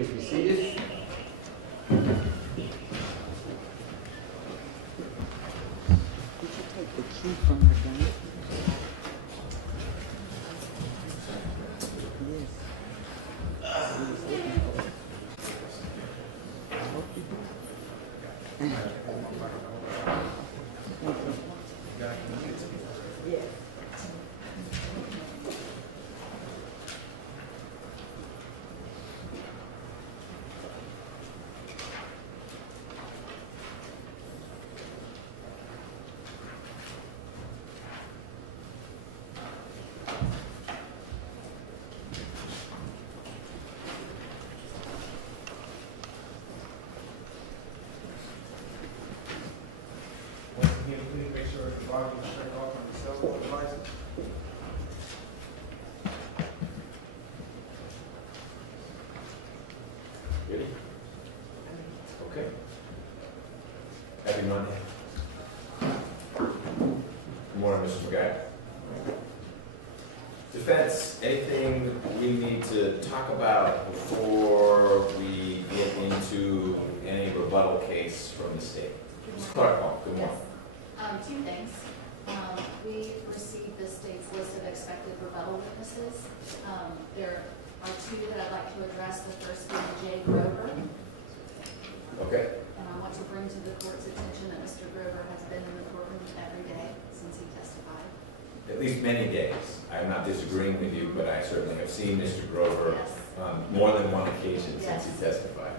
Please be seated. The key from the bank. Yes. Ready? Okay. Happy Monday. Good morning, Mr. McIver. Defense, anything we need to talk about before we get into any rebuttal case from the state? Ms. Clark, good morning. Yes. Two things. We received the state's list of expected rebuttal witnesses. There are two that I'd like to address. The first being Jay Grover. Okay. And I want to bring to the court's attention that Mr. Grover has been in the courtroom every day since he testified. At least many days. I'm not disagreeing with you, but I certainly have seen Mr. Grover Yes. on more than one occasion Yes. since he testified.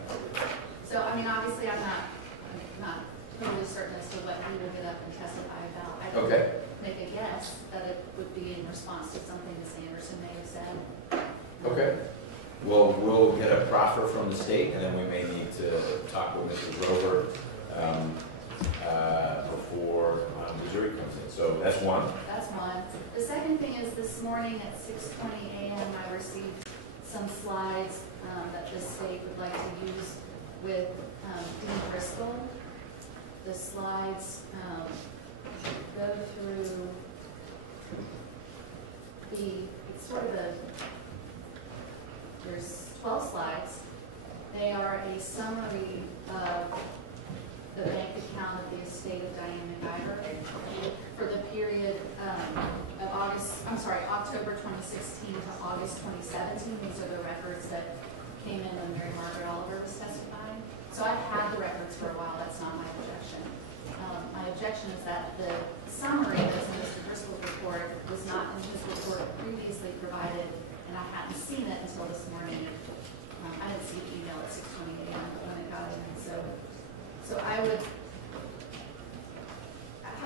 So, I mean, obviously, I'm not totally certain as to what he will get up and testify about. I can Okay. make a guess that it would be in response to something Ms. Anderson may have said. Okay. Well, we'll get a proffer from the state, and then we may need to talk with Mr. Grover before the jury comes in. So that's one. That's one. The second thing is this morning at 6:20 a.m. I received some slides that the state would like to use with Dean Driscoll. The slides go through it's sort of there's 12 slides. They are a summary of the bank account of the estate of Diane McIver for the period of October 2016 to August 2017. These are the records that came in when Mary Margaret Oliver was testifying. So I've had the records for a while. That's not my objection. My objection is that the summary that's in Mr. Driscoll's report was not in his report previously provided, and I hadn't seen it until this morning. I didn't see the email at 6:20 a.m. when it got in, so I have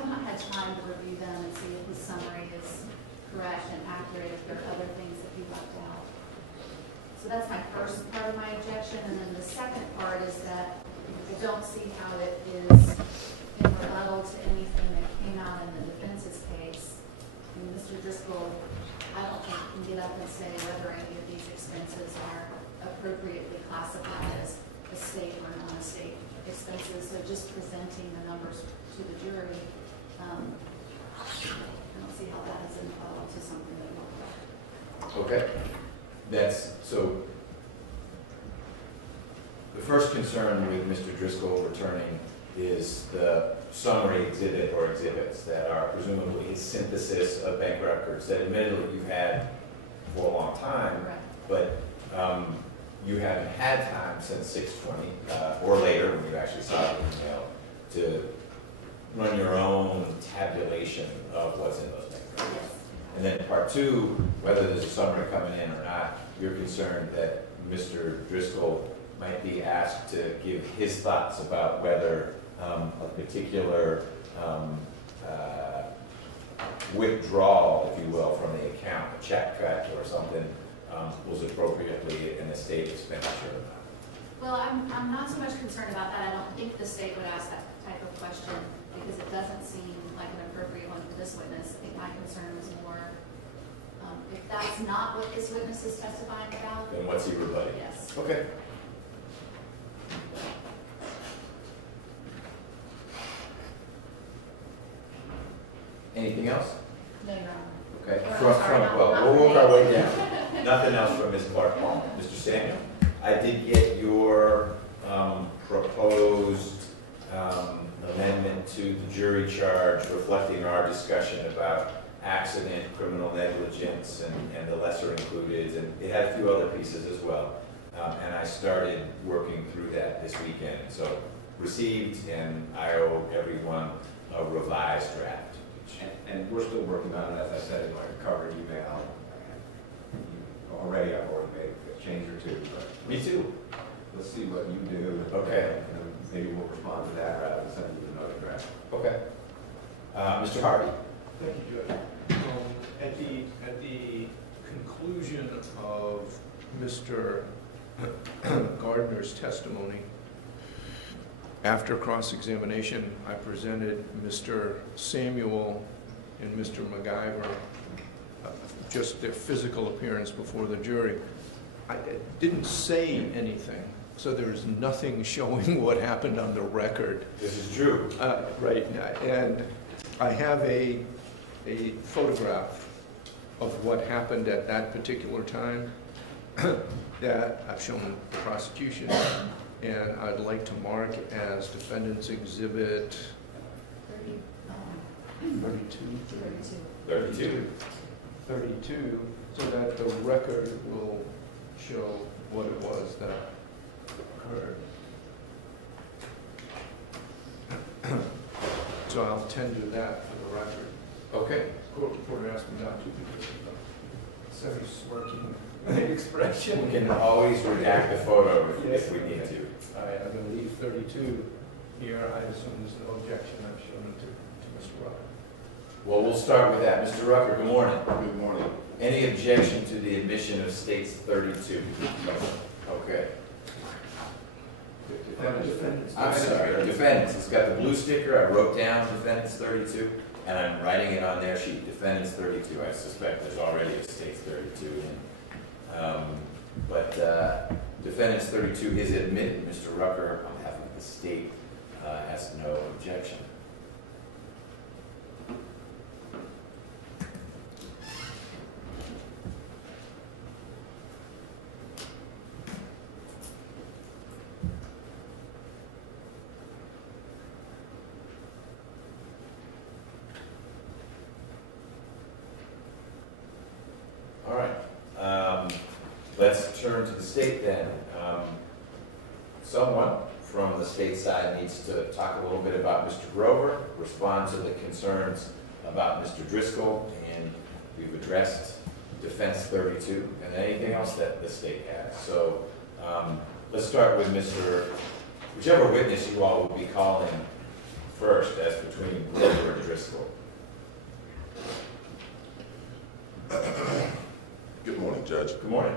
not had time to review them and see if his summary is correct and accurate, if there are other things that he left out. So that's my first part of my objection, and then the second part is that I don't see how it is in rebuttal to anything that came out in the defense's case. And Mr. Driscoll, I don't think can get up and say whether any of these expenses are appropriately classified as estate or non-estate expenses. So just presenting the numbers to the jury, I don't see how that is in rebuttal to something that will. Okay. That's so. The first concern with Mr. Driscoll returning is the summary exhibit or exhibits that are presumably his synthesis of bank records that admittedly you've had for a long time, Correct. but you haven't had time since 6:20 or later when you actually saw the email to run your own tabulation of what's in those bank records. Yes. And then part two, whether there's a summary coming in or not, you're concerned that Mr. Driscoll might be asked to give his thoughts about whether a particular withdrawal, if you will, from the account, a check cut or something, was appropriately an estate expenditure or not. Well, I'm not so much concerned about that. I don't think the state would ask that type of question because it doesn't seem like an appropriate one for this witness. I think my concern was more if that's not what this witness is testifying about. Then what's he rebutting? Yes. Okay. Anything else? No, Your Honor. Okay. Or, I'm sorry, well, not we'll work our way down. today. Nothing else from Ms. Clark. Mr. Samuel? I did get your proposed amendment to the jury charge reflecting our discussion about accident, criminal negligence, and the lesser included, and it had a few other pieces as well. And I started working through that this weekend. So received, and I owe everyone a revised draft. And we're still working on it, as I said in my cover email. I've already made a change or two, but Me too. let's see what you do. Okay. And then maybe we'll respond to that rather than send you another draft. Okay. Mr. Harvey. Thank you, Judge. At the conclusion of Mr. Gardner's testimony, after cross-examination, I presented Mr. Samuel and Mr. McIver just their physical appearance before the jury. I didn't say anything, so there's nothing showing what happened on the record. This is true. Right, and I have a photograph of what happened at that particular time that I've shown the prosecution, and I'd like to mark as Defendant's Exhibit 32, so that the record will show what it was that occurred. So I'll tend to that for the record. Okay. Court reporter asked me not to because of the very smirking expression. We can always redact the photo if we need to. I'm going to leave 32 here. I assume there's no objection. I've shown it to Mr. Rucker. Well, we'll start with that. Mr. Rucker, good morning. Good morning. Any objection to the admission of States 32? No. Okay. Defendants. I'm sorry, defendants. It's got the blue sticker. I wrote down defendants 32, and I'm writing it on their sheet. Defendants 32. I suspect there's already a States 32 in. But defendants 32 is admitted. Mr. Rucker, on behalf of the state, has no objection. All right. Let's turn to the state then. Someone from the state side needs to talk a little bit about Mr. Grover, respond to the concerns about Mr. Driscoll, and we've addressed defense 32 and anything else that the state has. So let's start with whichever witness you all will be calling first as between Grover and Driscoll. Good morning, Judge. Good morning.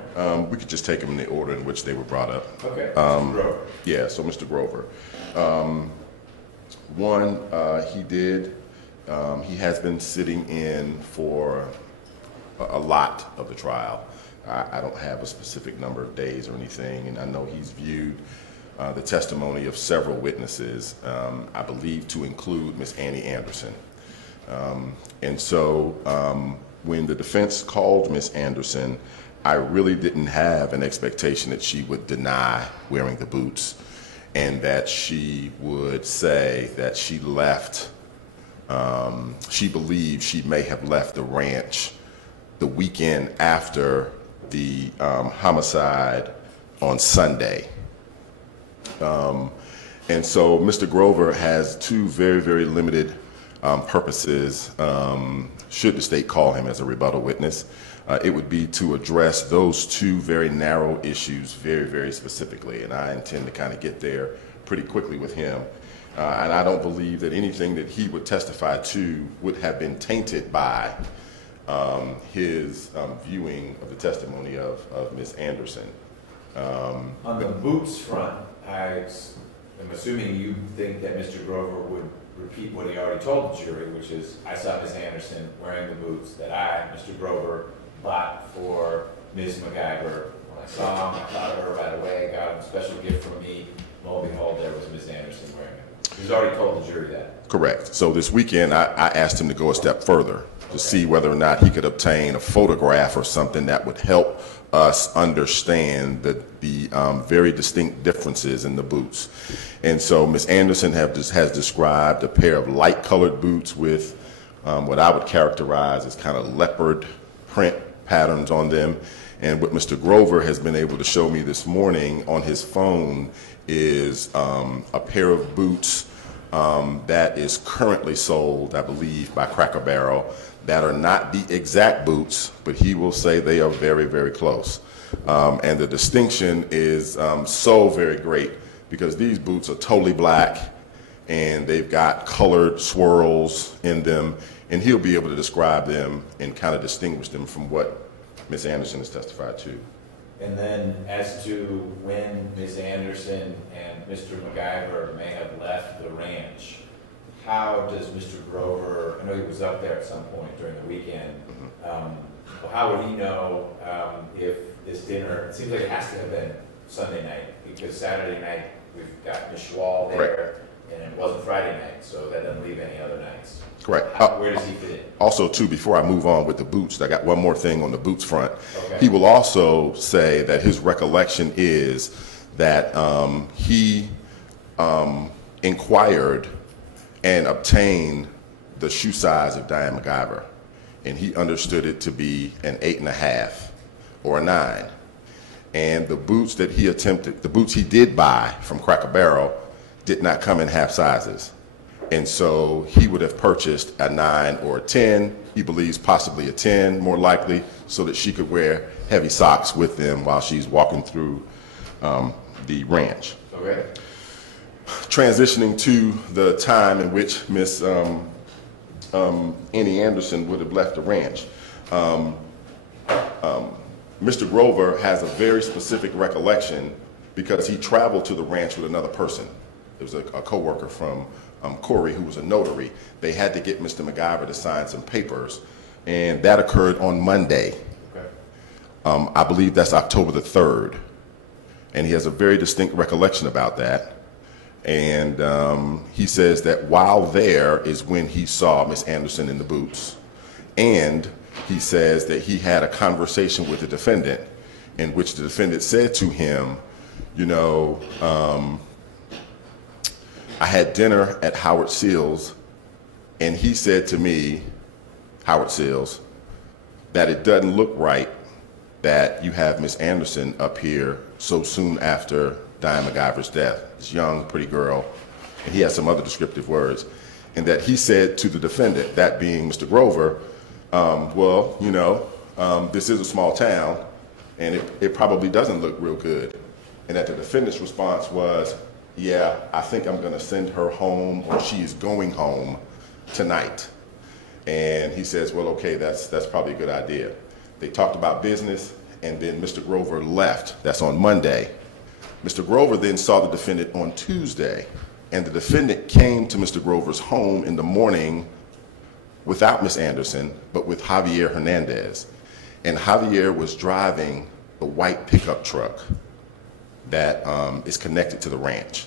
We could just take them in the order in which they were brought up. Okay, Mr. Grover. Yeah, so Mr. Grover. He has been sitting in for a lot of the trial. I don't have a specific number of days or anything, and I know he's viewed the testimony of several witnesses, I believe to include Ms. Annie Anderson. And so when the defense called Ms. Anderson, I really didn't have an expectation that she would deny wearing the boots and that she would say that she left, she believed she may have left the ranch the weekend after the homicide on Sunday. And so Mr. Grover has two very, very limited purposes should the state call him as a rebuttal witness. It would be to address those two very narrow issues very, very specifically, and I intend to kind of get there pretty quickly with him. And I don't believe that anything that he would testify to would have been tainted by his viewing of the testimony of Ms. Anderson. On the boots front, I'm assuming you think that Mr. Grover would repeat what he already told the jury, which is, I saw Ms. Anderson wearing the boots that I, Mr. Grover, bought for Ms. McIver. When I saw him, I thought of her right away, got him a special gift from me. Lo and behold, there was Ms. Anderson wearing it. He's already told the jury that. Correct. So this weekend, I asked him to go a step further. to see whether or not he could obtain a photograph or something that would help us understand the very distinct differences in the boots. And so Ms. Anderson has described a pair of light-colored boots with what I would characterize as kind of leopard print patterns on them. And what Mr. Grover has been able to show me this morning on his phone is a pair of boots that is currently sold, I believe, by Cracker Barrel, that are not the exact boots, but he will say they are very, very close. And the distinction is so very great because these boots are totally black and they've got colored swirls in them, and he'll be able to describe them and kind of distinguish them from what Ms. Anderson has testified to. And then as to when Ms. Anderson and Mr. McIver may have left the ranch, how does Mr. Grover, I know he was up there at some point during the weekend, well, how would he know if this dinner, it seems like it has to have been Sunday night, because Saturday night we've got Ms. Schwall there, and it wasn't Friday night, so that doesn't leave any other nights. Correct. Where does he fit in? Also, too, before I move on with the boots, I got one more thing on the boots front. Okay. He will also say that his recollection is that he inquired and obtained the shoe size of Diane McIver, and he understood it to be an 8.5 or a 9. And the boots that he attempted, the boots he did buy from Cracker Barrel, did not come in half sizes. And so he would have purchased a 9 or a 10, he believes possibly a 10, more likely, so that she could wear heavy socks with them while she's walking through the ranch. Okay. Transitioning to the time in which Miss Annie Anderson would have left the ranch. Mr. Grover has a very specific recollection because he traveled to the ranch with another person. It was a co-worker from Corey, who was a notary. They had to get Mr. McIver to sign some papers, and that occurred on Monday. Okay. I believe that's October the 3rd, and he has a very distinct recollection about that. And he says that while there is when he saw Miss Anderson in the boots, and he says that he had a conversation with the defendant in which the defendant said to him, you know, I had dinner at Howard Seals, and he said to me, Howard Seals, that it doesn't look right that you have Miss Anderson up here so soon after Diane McIver's death. This young, pretty girl, and he has some other descriptive words, and that he said to the defendant, that being Mr. Grover, well, you know, this is a small town, and it probably doesn't look real good. And that the defendant's response was, yeah, I think I'm going to send her home, or she is going home tonight. And he says, well, okay, that's probably a good idea. They talked about business, and then Mr. Grover left. That's on Monday. Mr. Grover then saw the defendant on Tuesday, and the defendant came to Mr. Grover's home in the morning without Miss Anderson, but with Javier Hernandez. And Javier was driving the white pickup truck that is connected to the ranch.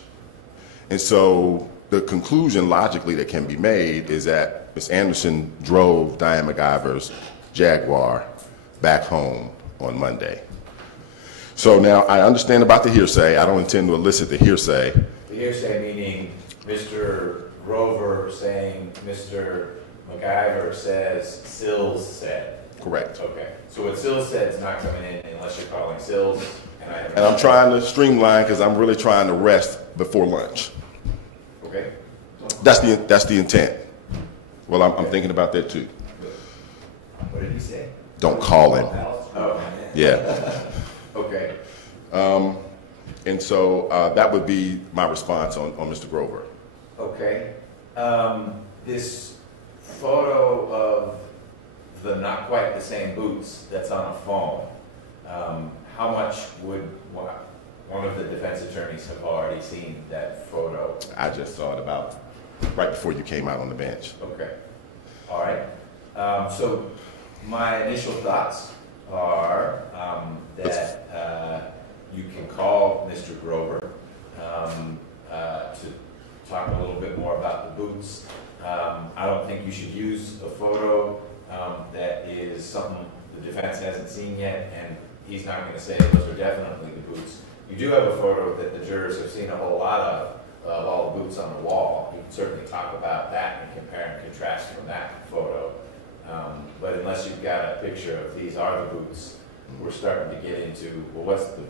And so the conclusion logically that can be made is that Miss Anderson drove Diane McIver's Jaguar back home on Monday. So now I understand about the hearsay. I don't intend to elicit the hearsay. The hearsay meaning Mr. Grover saying Mr. McIver says Sills said. Correct. Okay. So what Sills said is not coming in unless you're calling Sills. And I'm trying to streamline because I'm really trying to rest before lunch. Okay. That's the intent. Well, I'm thinking about that too. What did he say? Don't call him. Oh. Yeah. Okay. And so that would be my response on Mr. Grover. Okay. This photo of the not quite the same boots that's on a phone, how much would one of the defense attorneys have already seen that photo? I just saw it about right before you came out on the bench. Okay. All right. So my initial thoughts are that you can call Mr. Grover to talk a little bit more about the boots. I don't think you should use a photo that is something the defense hasn't seen yet, and he's not going to say those are definitely the boots. You do have a photo that the jurors have seen a whole lot of all the boots on the wall. You can certainly talk about that and compare and contrast from that photo. But unless you've got a picture of these are the boots, we're starting to get into, well, what's the,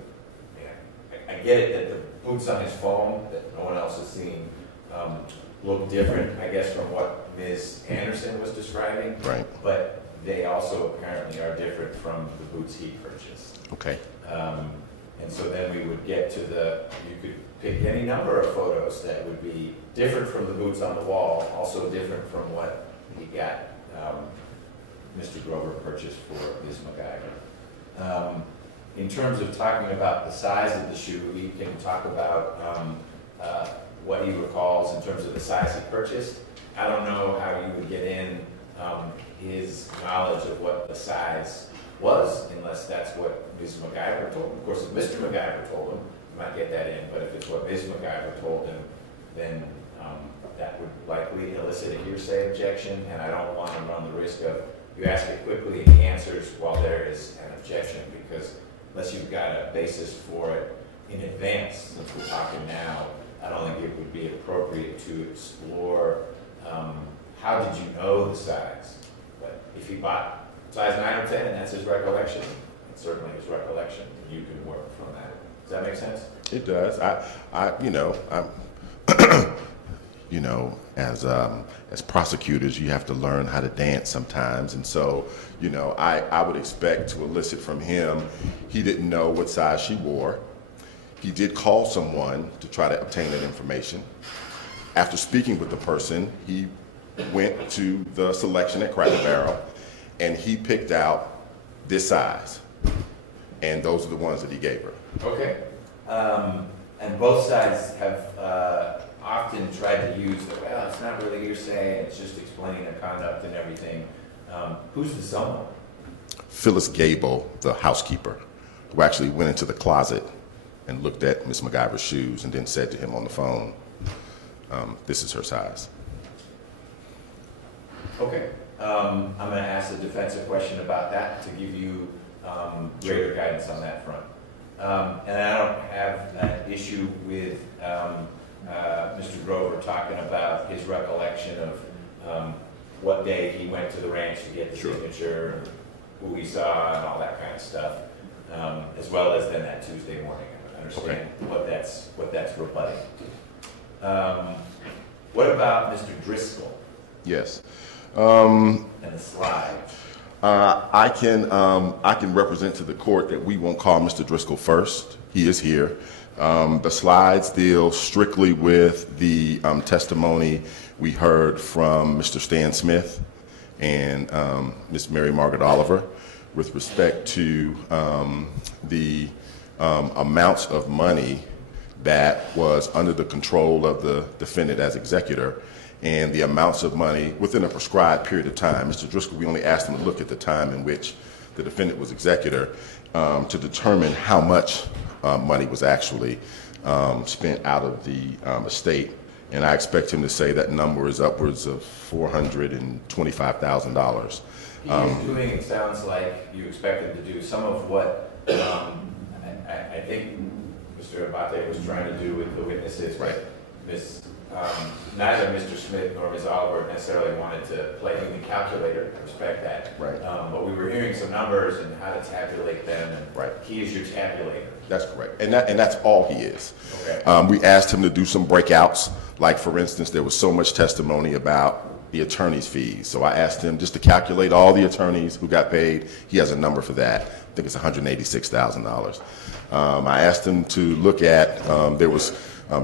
I get it that the boots on his phone that no one else has seen look different, I guess, from what Ms. Anderson was describing. Right. But they also apparently are different from the boots he purchased. Okay. And so then we would get to you could pick any number of photos that would be different from the boots on the wall, also different from what he got Mr. Grover purchased for Ms. McIver. In terms of talking about the size of the shoe, we can talk about what he recalls in terms of the size he purchased. I don't know how you would get in his knowledge of what the size was, unless that's what Ms. McIver told him. Of course, if Mr. McIver told him, you might get that in, but if it's what Ms. McIver told him, then that would likely elicit a hearsay objection, and I don't want to run the risk of you ask it quickly and he answers while there is an objection, because unless you've got a basis for it in advance, since we're talking now, I don't think it would be appropriate to explore how did you know the size. But if he bought size 9 or 10 and that's his recollection, it's certainly his recollection, and you can work from that. Does that make sense? It does. As prosecutors, you have to learn how to dance sometimes, and so, I would expect to elicit from him, he didn't know what size she wore. He did call someone to try to obtain that information. After speaking with the person, he went to the selection at Cracker Barrel, and he picked out this size, and those are the ones that he gave her. Okay. And both sides have often tried to use well, it's not really hearsay, it's just explaining their conduct and everything. Who's the someone? Phyllis Gable, the housekeeper, who actually went into the closet and looked at Ms. McIver's shoes and then said to him on the phone, this is her size. Okay. I'm going to ask the defense a question about that to give you greater guidance on that front. And I don't have an issue with Mr. Grover talking about his recollection of what day he went to the ranch to get the signature, who he saw, and all that kind of stuff, as well as then that Tuesday morning. I understand what that's rebutting. What about Mr. Driscoll? Yes. And the slides. I can represent to the court that we won't call Mr. Driscoll first. He is here. The slides deal strictly with the testimony we heard from Mr. Stan Smith and Ms. Mary Margaret Oliver with respect to the amounts of money that was under the control of the defendant as executor, and the amounts of money within a prescribed period of time. Mr. Driscoll, we only asked him to look at the time in which the defendant was executor to determine how much money was actually spent out of the estate. And I expect him to say that number is upwards of $425,000. He is doing, it sounds like you expect him to do some of what I think Mr. Abate was trying to do with the witnesses. Right. Neither Mr. Smith nor Ms. Oliver necessarily wanted to play human calculator. I respect that. Right. But we were hearing some numbers and how to tabulate them. And Right. He is your tabulator. That's correct. And that's all he is. Okay. We asked him to do some breakouts. Like, for instance, there was so much testimony about the attorney's fees. So I asked him just to calculate all the attorneys who got paid. He has a number for that. I think it's $186,000. I asked him to look at, there was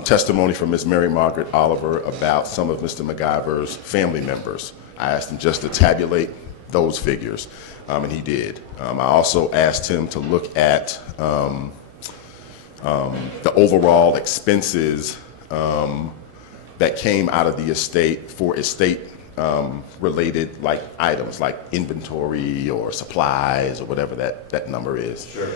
testimony from Ms. Mary Margaret Oliver about some of Mr. McIver's family members. I asked him just to tabulate those figures, and he did. I also asked him to look at the overall expenses that came out of the estate for estate related like items like inventory or supplies or whatever that number is. Sure.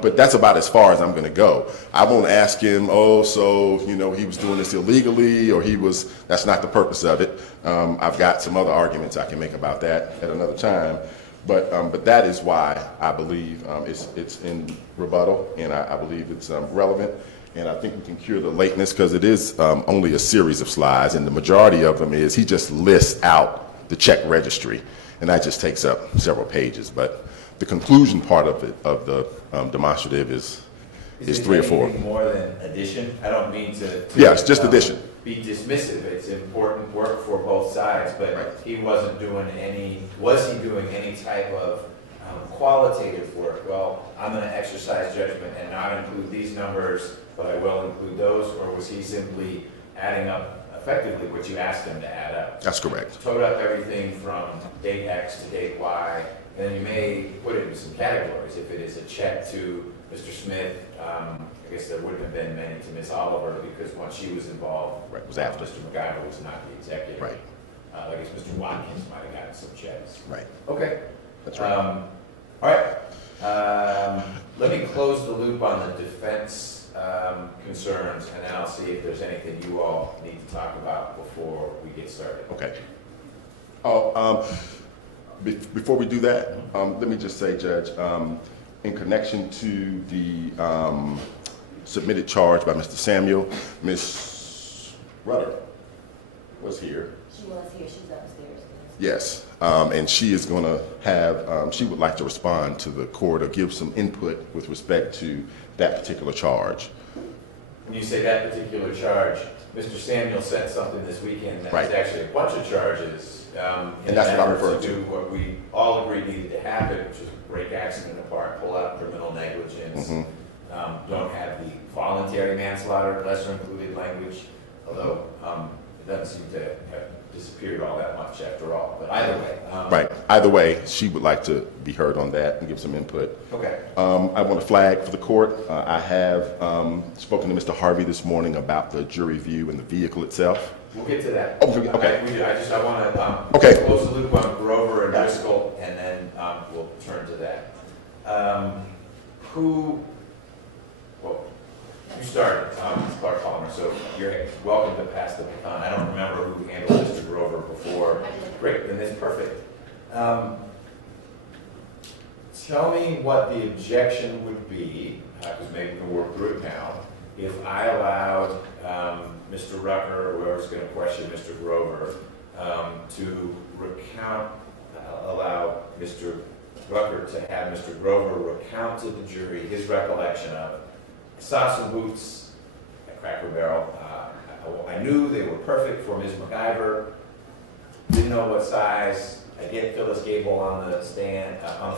But that's about as far as I'm going to go. I won't ask him, oh, so, you know, he was doing this illegally or that's not the purpose of it. I've got some other arguments I can make about that at another time. But that is why I believe it's in rebuttal, and I believe it's relevant. And I think we can cure the lateness because it is only a series of slides, and the majority of them is he just lists out the check registry, and that just takes up several pages. But the conclusion part of the demonstrative is 3 or 4. Anything more than addition? I don't mean to Yes, just addition. Be dismissive. It's important work for both sides, but Right. he wasn't doing was he doing any type of qualitative work? Well, I'm going to exercise judgment and not include these numbers, but I will include those, or was he simply adding up effectively what you asked him to add up? That's correct. Total up everything from date X to date Y, and then you may put it in some categories. If it is a check to Mr. Smith, I guess there wouldn't have been many to Miss Oliver because once she was involved, Right, was after. Mr. McIver was not the executive. Right. I guess Mr. Watkins might have gotten some checks. Right. Okay. That's right. All right. Let me close the loop on the defense concerns, and then I'll see if there's anything you all need to talk about before we get started. Okay. Before we do that, let me just say, Judge, in connection to the submitted charge by Mr. Samuel, Ms. Rudder was here. She was here, she's upstairs. Yes, and she is going to have, she would like to respond to the court or give some input with respect to that particular charge. When you say that particular charge, Mr. Samuel sent something this weekend that Right. was actually a bunch of charges. And that's what I'm referring to. to. Do what we all agreed needed to happen, which was break accident apart, pull out criminal negligence, don't have the voluntary manslaughter, lesser included language, although it doesn't seem to have disappeared all that much after all. But either way. Right. Either way, she would like to be heard on that and give some input. Okay. I want to flag for the court. I have spoken to Mr. Harvey this morning about the jury view and the vehicle itself. We'll get to that. Oh, okay. I want to Okay. close the loop on Grover and Driscoll, and then we'll turn to that. You started, Clark Palmer, so you're welcome to pass the baton. I don't remember who handled Mr. Grover before. Great, then it's perfect. Tell me what the objection would be, because maybe we can work through it now, if I allowed Mr. Rucker, or whoever's going to question Mr. Grover, to allow Mr. Rucker to have Mr. Grover recount to the jury his recollection of, I saw some boots at Cracker Barrel. I knew they were perfect for Ms. McIver. Didn't know what size. I get Phyllis Gable on the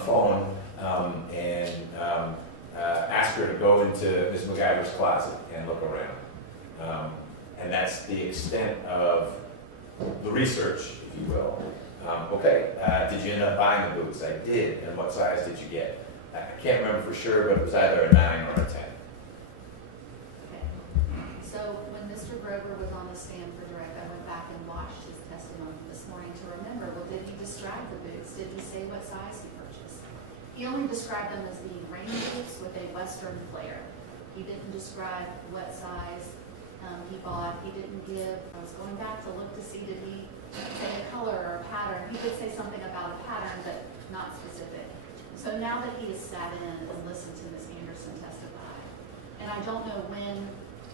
phone, and ask her to go into Ms. McIver's closet and look around. And that's the extent of the research, if you will. Did you end up buying the boots? I did. And what size did you get? I can't remember for sure, but it was either a 9 or a 10. Okay. So when Mr. Grover was on the stand for direct, I went back and watched his testimony this morning to remember, well, did he describe the boots? Did he say what size he purchased? He only described them as being rain boots with a Western flare. He didn't describe what size he bought. He didn't give, I was going back to look to see, did he say a color or a pattern? He did say something about a pattern, but not specific. So now that he has sat in and listened to Ms. Anderson testify, and I don't know when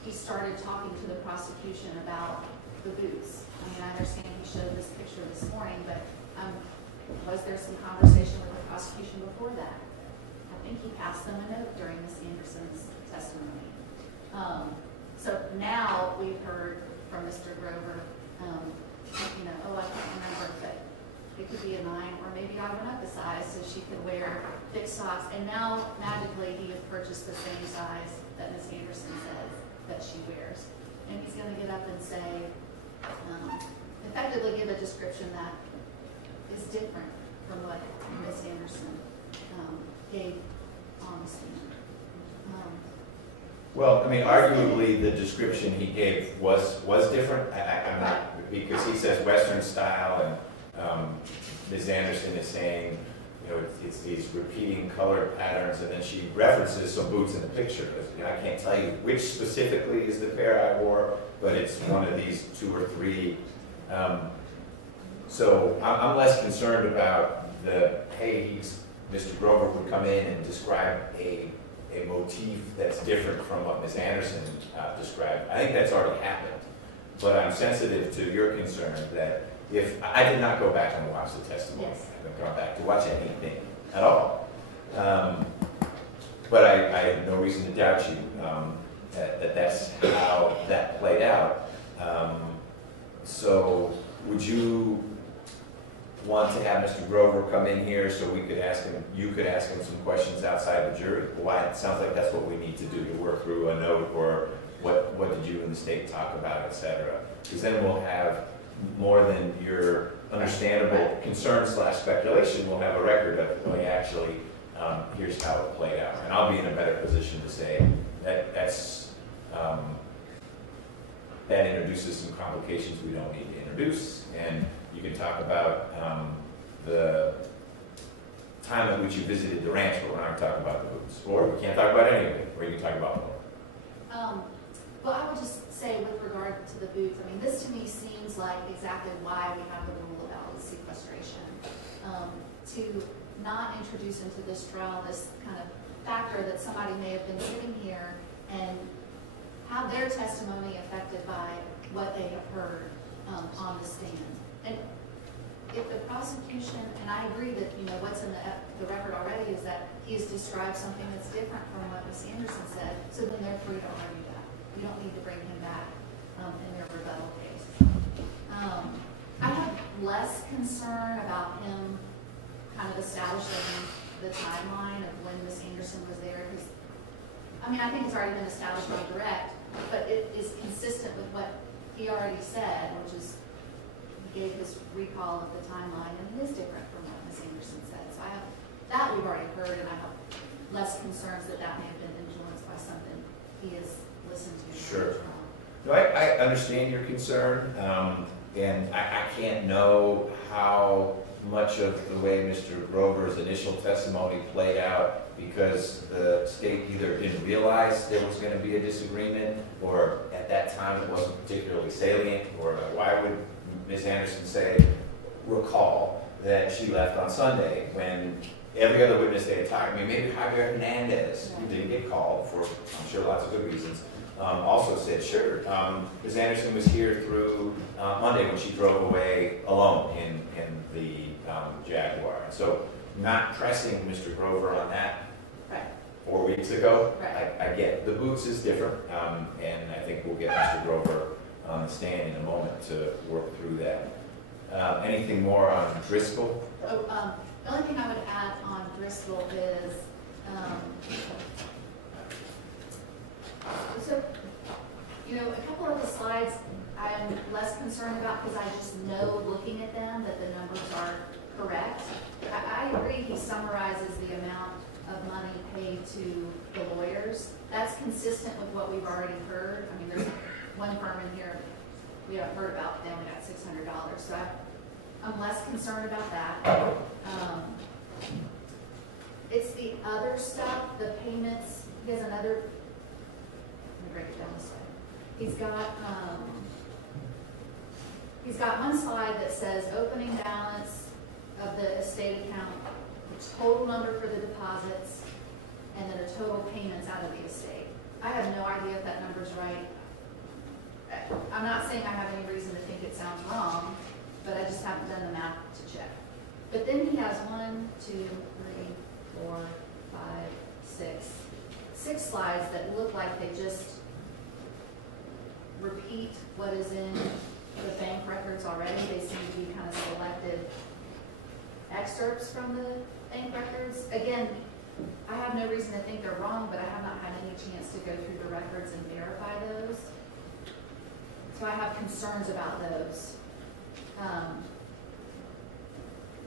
he started talking to the prosecution about the boots. I mean, I understand he showed this picture this morning, but was there some conversation with the prosecution before that? I think he passed them a note during Ms. Anderson's testimony. So now we've heard from Mr. Grover, I can't remember, but it could be a 9, or maybe I went up a size so she could wear thick socks. And now, magically, he has purchased the same size that Ms. Anderson says that she wears. And he's going to get up and say, effectively give a description that is different from what Ms. Anderson gave on the stand. Well, I mean, arguably, the description he gave was different. I'm not, because he says Western style, and Ms. Anderson is saying, you know, it's these repeating colored patterns, and then she references some boots in the picture. You know, I can't tell you which specifically is the pair I wore, but it's one of these 2 or 3. So I'm less concerned about the, hey, Mr. Grover would come in and describe a motif that's different from what Ms. Anderson described. I think that's already happened. But I'm sensitive to your concern that if, I did not go back and watch the testimony. Yes. I haven't gone back to watch anything at all. But I have no reason to doubt you that that's how that played out. So would you want to have Mr. Grover come in here so we could ask him, you could ask him some questions outside the jury? Why, it sounds like that's what we need to do, to work through a note, or what did you and the state talk about, et cetera. Because then we'll have more than your understandable concern / speculation. We'll have a record of, well, actually, here's how it played out. And I'll be in a better position to say that introduces some complications we don't need to introduce. And you can talk about the time at which you visited the ranch, but we're not talking about the boots. Or we can't talk about anything, or you can talk about more. Well, I would just say with regard to the boots, I mean, this to me seems like exactly why we have the rule about sequestration. To not introduce into this trial this kind of factor that somebody may have been sitting here and have their testimony affected by what they have heard on the stand. And if the prosecution, and I agree that, you know, what's in the record already is that he has described something that's different from what Ms. Anderson said, so then they're free to argue that. You don't need to bring him back in their rebuttal case. I have less concern about him kind of establishing the timeline of when Ms. Anderson was there, because, I mean, I think it's already been established on direct, but it is consistent with what he already said, which is he gave his recall of the timeline, and it is different from what Ms. Anderson said. So I have, that we've already heard, and I have less concerns that that may have been influenced by something he has listened to. Sure. No, I understand your concern, and I can't know how much of the way Mr. Grover's initial testimony played out because the state either didn't realize there was going to be a disagreement, or at that time it wasn't particularly salient, or why would Ms. Anderson say, recall that she left on Sunday when every other witness they had talked, I mean, maybe Javier Hernandez, who didn't get called for, I'm sure, lots of good reasons, also said, sure, Ms. Anderson was here through Monday when she drove away alone in the Jaguar. And so not pressing Mr. Grover on that 4 weeks ago, I get it. The boots is different, and I think we'll get Mr. Grover on the stand in a moment to work through that. Anything more on Driscoll? Oh, the only thing I would add on Driscoll is, so, you know, a couple of the slides I'm less concerned about because I just know looking at them that the numbers are correct. I agree he summarizes the amount of money paid to the lawyers. That's consistent with what we've already heard. I mean, there's one firm in here we haven't heard about, but they only got $600. So I'm less concerned about that. It's the other stuff, the payments. He has another, let me break it down this way. He's got one slide that says opening balance of the estate account, the total number for the deposits, and then the total payments out of the estate. I have no idea if that number's right. I'm not saying I have any reason to think it sounds wrong, but I just haven't done the math to check. But then he has 1, 2, 3, 4, 5, 6 slides that look like they just repeat what is in the bank records already. They seem to be kind of selected excerpts from the bank records. Again, I have no reason to think they're wrong, but I have not had any chance to go through the records and verify those. So I have concerns about those.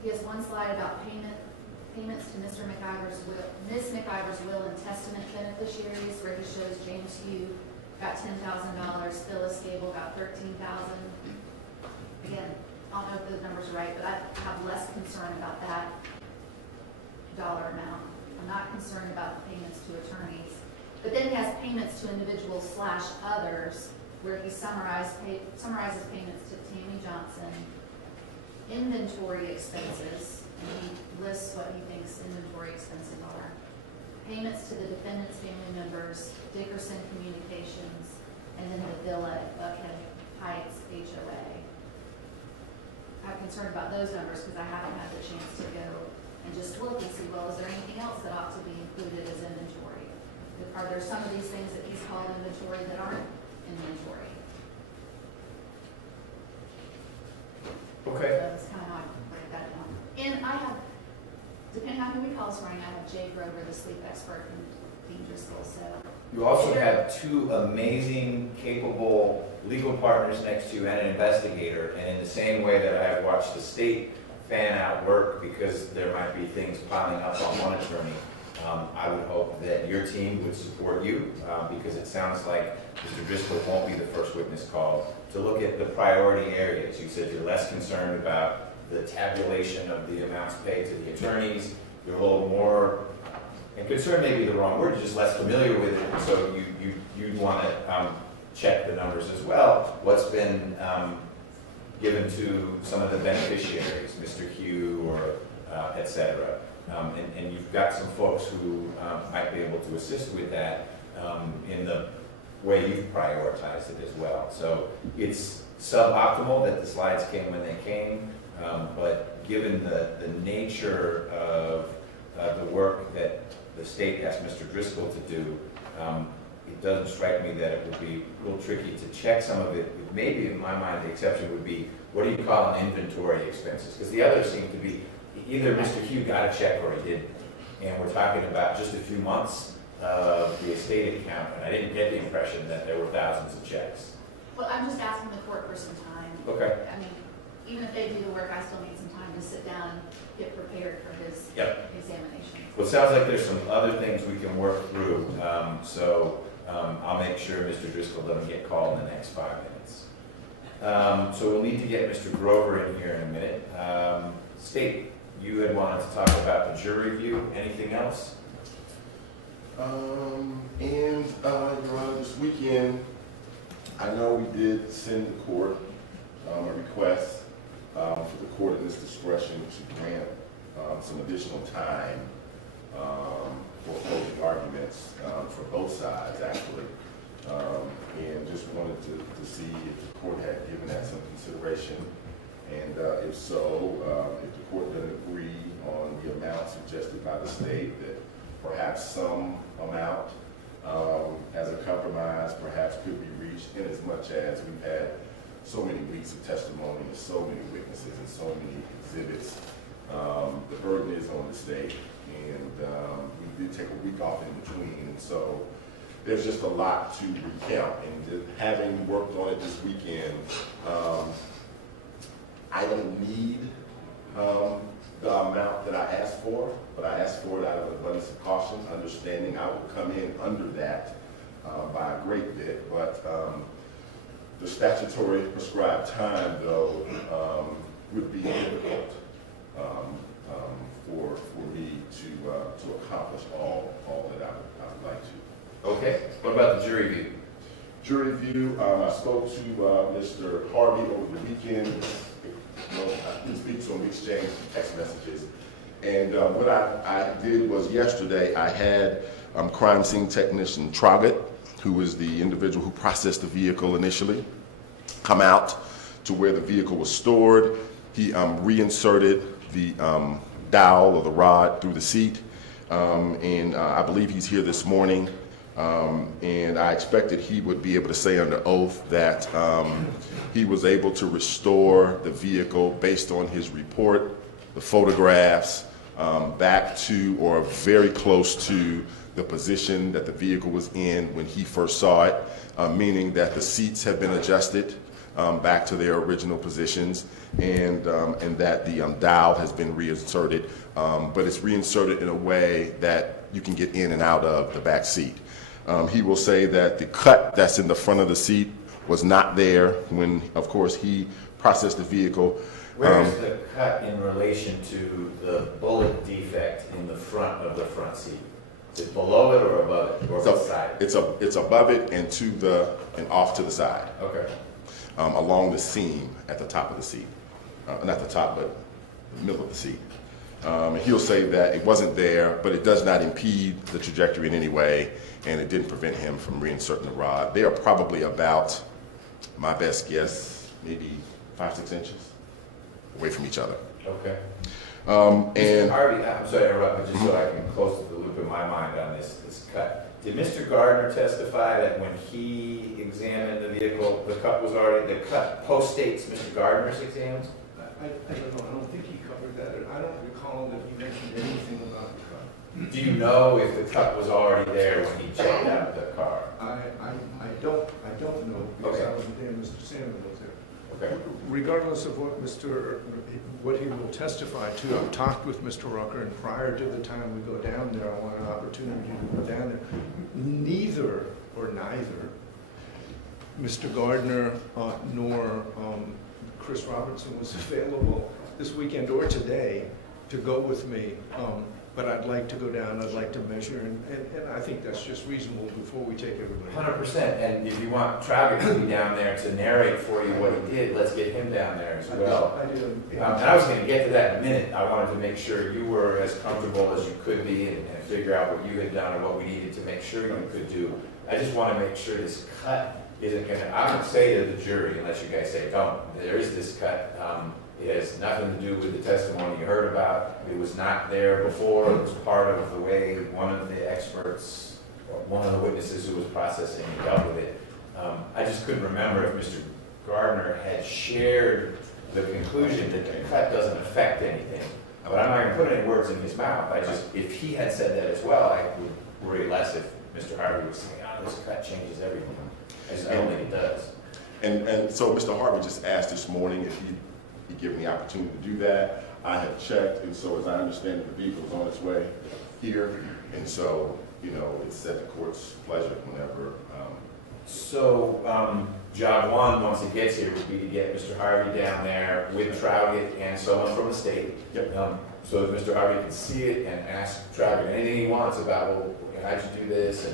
He has one slide about payment payments to Ms. McIver's will and testament beneficiaries, where he shows James Hugh got $10,000, Phyllis Gable got $13,000. Again, I don't know if those numbers are right, but I have less concern about that dollar amount. I'm not concerned about the payments to attorneys. But then he has payments to individuals / others, where he summarizes payments to Tammy Johnson, inventory expenses, and he lists what he thinks inventory expenses are, payments to the defendant's family members, Dickerson Communications, and then the villa at Buckhead Heights HOA. I'm concerned about those numbers because I haven't had the chance to go and just look and see, well, is there anything else that ought to be included as inventory? Are there some of these things that he's called inventory that aren't inventory? Okay. So that's kind of how I break that down. And I have, depending on who we call this morning, I have Jay Grover, the sleep expert, and Dean Driscoll, so. You also have two amazing, capable legal partners next to you and an investigator, and in the same way that I have watched the state fan out work because there might be things piling up on one attorney, I would hope that your team would support you because it sounds like Mr. Driscoll won't be the first witness called to look at the priority areas. You said you're less concerned about the tabulation of the amounts paid to the attorneys. You're a little more, and concern may be the wrong word, you're just less familiar with it, so you'd want to check the numbers as well. What's been given to some of the beneficiaries, Mr. Hugh or et cetera. And you've got some folks who might be able to assist with that in the way you've prioritized it as well. So it's suboptimal that the slides came when they came, but given the nature of the work that the state asked Mr. Driscoll to do, it doesn't strike me that it would be a little tricky to check some of it. Maybe in my mind the exception would be, what do you call an inventory expenses? Because the others seem to be, either Mr. Hugh got a check or he didn't. And we're talking about just a few months of the estate account, and I didn't get the impression that there were thousands of checks. Well, I'm just asking the court for some time. Okay. I mean, even if they do the work, I still need some time to sit down and get prepared for his examination. Well, it sounds like there's some other things we can work through, so I'll make sure Mr. Driscoll doesn't get called in the next 5 minutes. So we'll need to get Mr. Grover in here in a minute. State, you had wanted to talk about the jury view. Anything else? Your Honor, this weekend, I know we did send the court a request for the court in its discretion to grant some additional time for closing arguments for both sides, actually. And just wanted to see if the court had given that some consideration. And if so, if the court doesn't agree on the amount suggested by the state, that perhaps some amount as a compromise perhaps could be reached, in as much as we've had so many weeks of testimony and so many witnesses and so many exhibits. The burden is on the state, and we did take a week off in between, and so there's just a lot to recount. And just having worked on it this weekend, I don't need the amount that I asked for, but I asked for it out of an abundance of caution, understanding I would come in under that by a great bit. But the statutory prescribed time, though, would be difficult for me to accomplish all that I would like to. Okay. What about the jury view? Jury view, I spoke to Mr. Harvey over the weekend. We speak to him, exchange text messages. And what I did was yesterday I had crime scene technician Troggett, who was the individual who processed the vehicle initially, come out to where the vehicle was stored. He reinserted the dowel or the rod through the seat. And I believe he's here this morning. And I expected he would be able to say under oath that he was able to restore the vehicle based on his report, the photographs, back to or very close to the position that the vehicle was in when he first saw it, meaning that the seats have been adjusted, back to their original positions, and that the dowel has been reinserted, but it's reinserted in a way that you can get in and out of the back seat. He will say that the cut that's in the front of the seat was not there when, of course, he processed the vehicle. Where is the cut in relation to the bullet defect in the front of the front seat? Is it below it or above it, or beside it? It's above it and and off to the side. Okay. Along the seam at the top of the seat. Not the top, but the middle of the seat. And he'll say that it wasn't there, but it does not impede the trajectory in any way, and it didn't prevent him from reinserting the rod. They are probably about, my best guess, maybe 5-6 inches away from each other. Okay. And Mr. Harvey, I'm sorry to interrupt, but just so I can close the loop in my mind on this cut. Did Mr. Gardner testify that when he examined the vehicle, the cut postdates Mr. Gardner's exams? I don't know, I don't think he covered that, and I don't recall that he mentioned anything about the cut. Do you know if the cut was already there when he checked out the car? I don't know, because Okay. I wasn't there, Mr. Samuel was there. Okay. Regardless of what he will testify to, I've talked with Mr. Rucker, and prior to the time we go down there, I want an opportunity to go down there. Neither Mr. Gardner nor Chris Robertson was available this weekend or today to go with me. But I'd like to go down, I'd like to measure, and I think that's just reasonable before we take everybody. 100%, and if you want Travis to be down there to narrate for you what he did, let's get him down there as well. I do. And I was going to get to that in a minute. I wanted to make sure you were as comfortable as you could be and figure out what you had done and what we needed to make sure you could do. I just want to make sure this cut isn't going to, I would say to the jury, unless you guys say don't, there is this cut. It has nothing to do with the testimony you heard about. It was not there before. It was part of the way one of the experts, or one of the witnesses who was processing it dealt with it. I just couldn't remember if Mr. Gardner had shared the conclusion that the cut doesn't affect anything. But I'm not going to put any words in his mouth. If he had said that as well, I would worry less if Mr. Harvey was saying, this cut changes everything. I don't think it does. And so Mr. Harvey just asked this morning if he'd given the opportunity to do that. I have checked, and so as I understand it, the vehicle is on its way here, and so, it's at the court's pleasure whenever. Job one, once it gets here, would be to get Mr. Harvey down there with Trougett and someone from the state. Yep. So that Mr. Harvey can see it and ask Trougett anything he wants about, well, how'd you do this?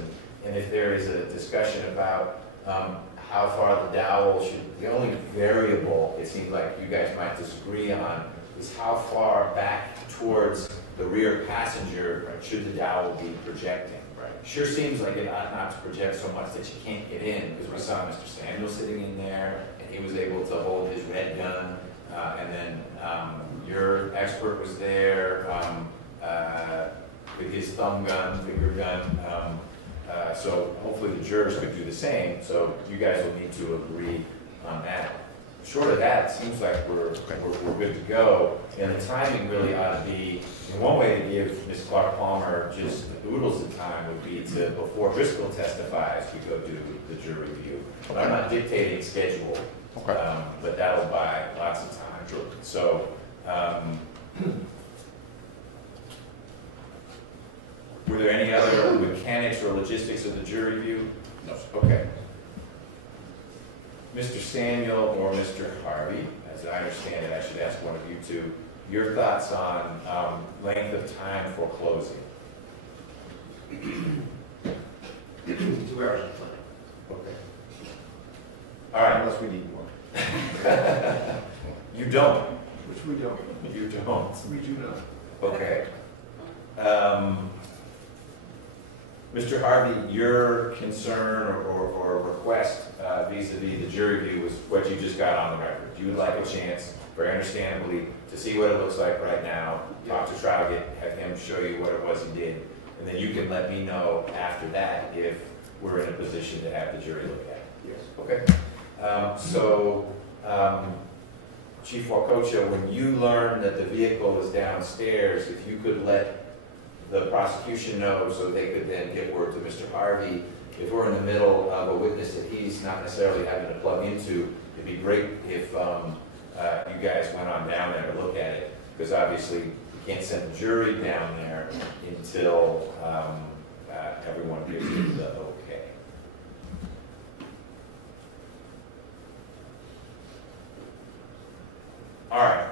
And if there is a discussion about how far the dowel should, the only variable it seems like you guys might disagree on is how far back towards the rear passenger should the dowel be projecting. Right. Sure seems like it ought not to project so much that you can't get in, because we saw Mr. Samuel sitting in there, and he was able to hold his red gun, and then your expert was there with his thumb gun, finger gun, so hopefully the jurors could do the same, so you guys will need to agree on that. Short of that, it seems like we're good to go, and the timing really ought to be, and one way to give Ms. Clark Palmer just oodles of time would be to, before Driscoll testifies, we go do the jury review. But I'm not dictating schedule, but that'll buy lots of time. Sure. So, were there any other mechanics or logistics of the jury review? No. Okay. Mr. Samuel or Mr. Harvey, as I understand it, I should ask one of you two, your thoughts on length of time for closing? 2 hours of planning. Okay. All right. Unless we need more. You don't. Which we don't. You don't. We do not. Okay. Mr. Harvey, your concern or request vis-a-vis the jury review was what you just got on the record. You would like a chance, very understandably, to see what it looks like right now, talk to Trougett, have him show you what it was he did, and then you can let me know after that if we're in a position to have the jury look at it. Yes. Okay. Chief Wacocha, when you learned that the vehicle was downstairs, if you could let the prosecution know so they could then get word to Mr. Harvey if we're in the middle of a witness that he's not necessarily having to plug into, it'd be great if you guys went on down there to look at it, because obviously we can't send the jury down there until everyone gives it the okay. All right,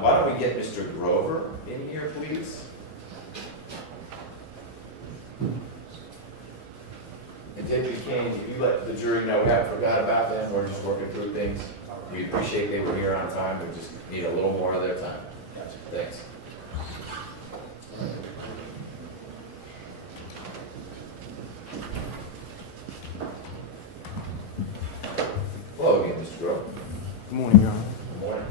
why don't we get Mr. Grover in here, please? And Deputy Kane, if you let the jury know we haven't forgot about them, we're just working through things. We appreciate they were here on time, we just need a little more of their time. Thanks. Hello again, Mr. Grover. Good morning, Your Honor. Good morning.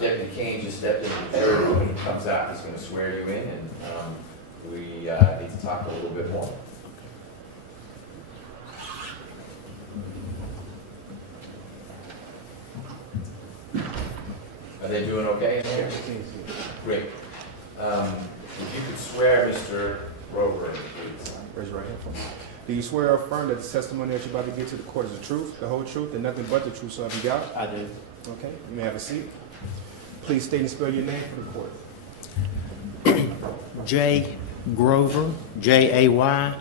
Deputy Kane just stepped into the jury room. When he comes out, he's going to swear you in, and we need to talk a little bit more. Are they doing okay in here? Great. If you could swear Mr. Grover in, please. Raise your right hand for me. Do you swear or affirm that the testimony that you're about to give to the court is the truth, the whole truth, and nothing but the truth, so help you God? I do. Okay, you may have a seat. Please state and spell your name for the court. J. Grover, Jaygrover.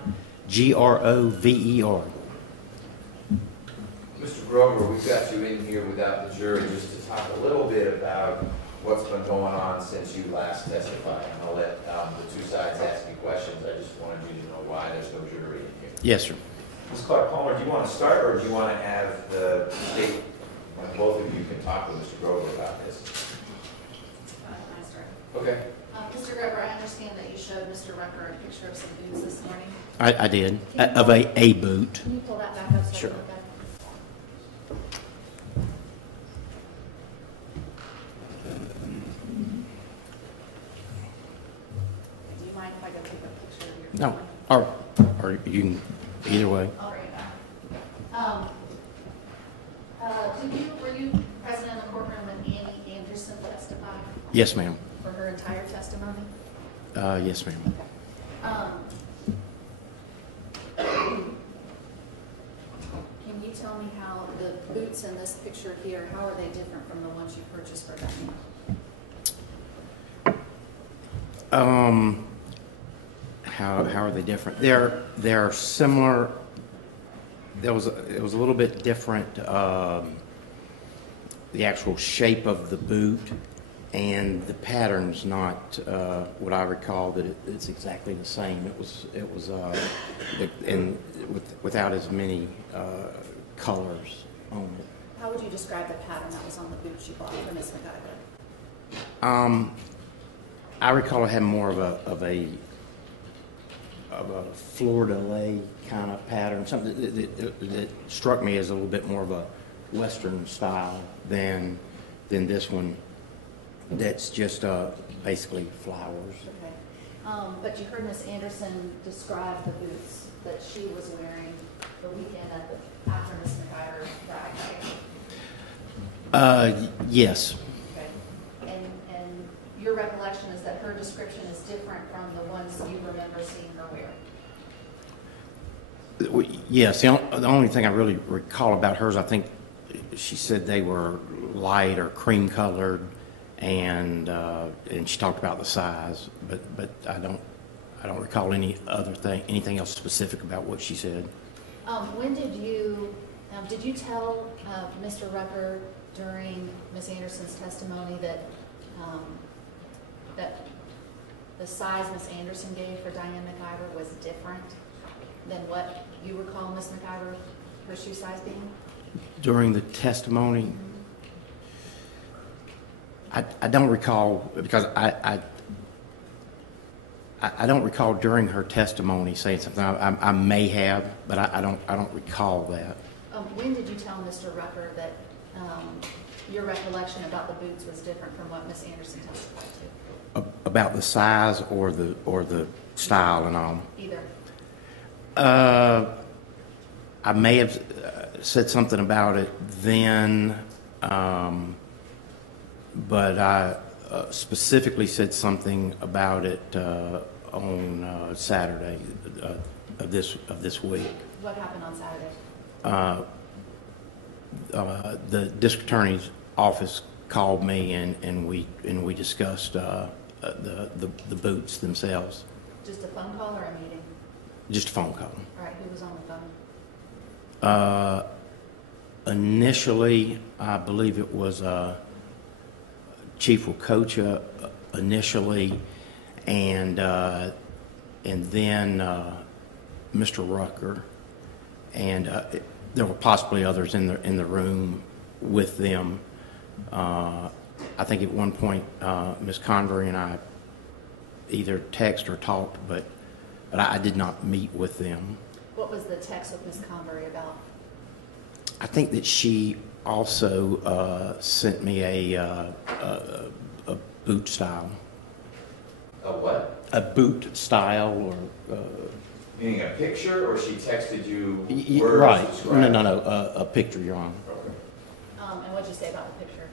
Mr. Grover, we've got you in here without the jury just to talk a little bit about what's been going on since you last testified. And I'll let the two sides ask you questions. I just wanted you to know why there's no jury in here. Yes, sir. Ms. Clark-Palmer, do you want to start, or do you want to have the state, both of you can talk with Mr. Grover about this? Okay. Mr. Grover, I understand that you showed Mr. Rucker a picture of some boots this morning. I did. Of a boot. Can you pull that back up so I Sure. can look at it? Do you mind if I go take a picture of your No. Or you can, either way. I'll bring it back. Were you present in the courtroom when Annie Anderson testified Yes, ma'am. for her entire testimony? Yes, ma'am. Can you tell me how the boots in this picture here, how are they different from the ones you purchased for Diane? How are they different? They're similar. It was a little bit different. The actual shape of the boot and the pattern's not what I recall that it's exactly the same. It was without as many colors on it. How would you describe the pattern that was on the boots you bought for Miss McIver? I recall it had more of a fleur-de-lis kind of pattern, something that struck me as a little bit more of a Western style than this one. That's just basically flowers. Okay. But you heard Miss Anderson describe the boots that she was wearing the weekend after Miss McIver died, right? Yes. Okay. And your recollection is that her description is different from the ones you remember seeing her wear? Yes. The only thing I really recall about hers, I think she said they were light or cream colored, and she talked about the size, but I don't recall anything else specific about what she said. When did you tell Mr. Rucker during Ms. Anderson's testimony that the size Ms. Anderson gave for Diane McIver was different than what you recall Ms. McIver, her shoe size being? During the testimony, I don't recall, because I don't recall during her testimony saying something. I may have, but I don't recall that. When did you tell Mr. Rucker that your recollection about the boots was different from what Ms. Anderson testified to? About the size or the style and all? Either. I may have said something about it then, but I specifically said something about it on Saturday of this week. What happened on Saturday? The district attorney's office called me and we discussed the boots themselves. Just a phone call or a meeting? Just a phone call. All right, who was on the phone? Initially, I believe it was Chief Wakocha initially, and then Mr. Rucker, and there were possibly others in the room with them. I think at one point Ms. Convery and I either texted or talked, but I did not meet with them. What was the text with Ms. Convery about? I think that she also sent me a boot style. A what? A boot style, or Meaning a picture, or she texted you words? right? describing- No. A picture, Your Honor. Okay. And what'd you say about the picture?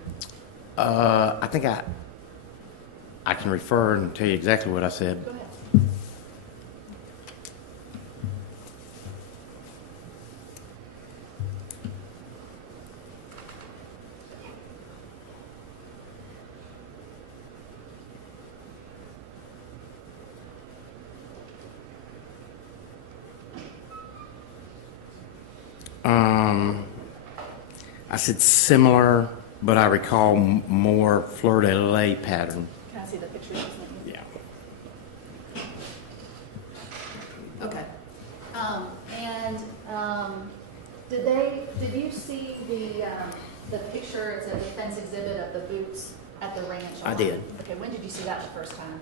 I think I can refer and tell you exactly what I said. Go ahead. I said similar, but I recall more fleur de lis pattern. Can I see the picture? Yeah. Okay. Did you see the picture? It's a defense exhibit of the boots at the ranch. I did. Okay, when did you see that the first time?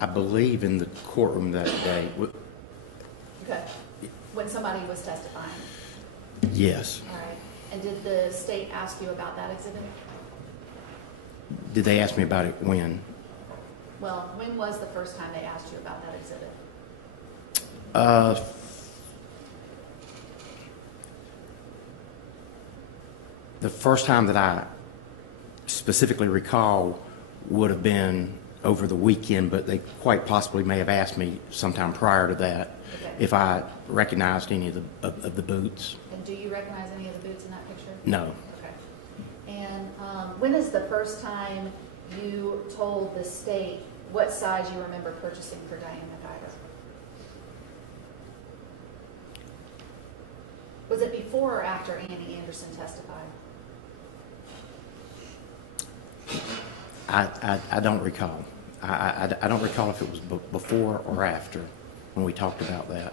I believe in the courtroom that day. Okay. When somebody was testifying? Yes. All right. And did the state ask you about that exhibit? Did they ask me about it when? Well, when was the first time they asked you about that exhibit? The first time that I specifically recall would have been over the weekend, but they quite possibly may have asked me sometime prior to that Okay. if I recognized any of the boots. And do you recognize any of the boots in that picture? No. Okay. And when is the first time you told the state what size you remember purchasing for Diane McIver? Was it before or after Annie Anderson testified? I don't recall. I don't recall if it was before or after when we talked about that.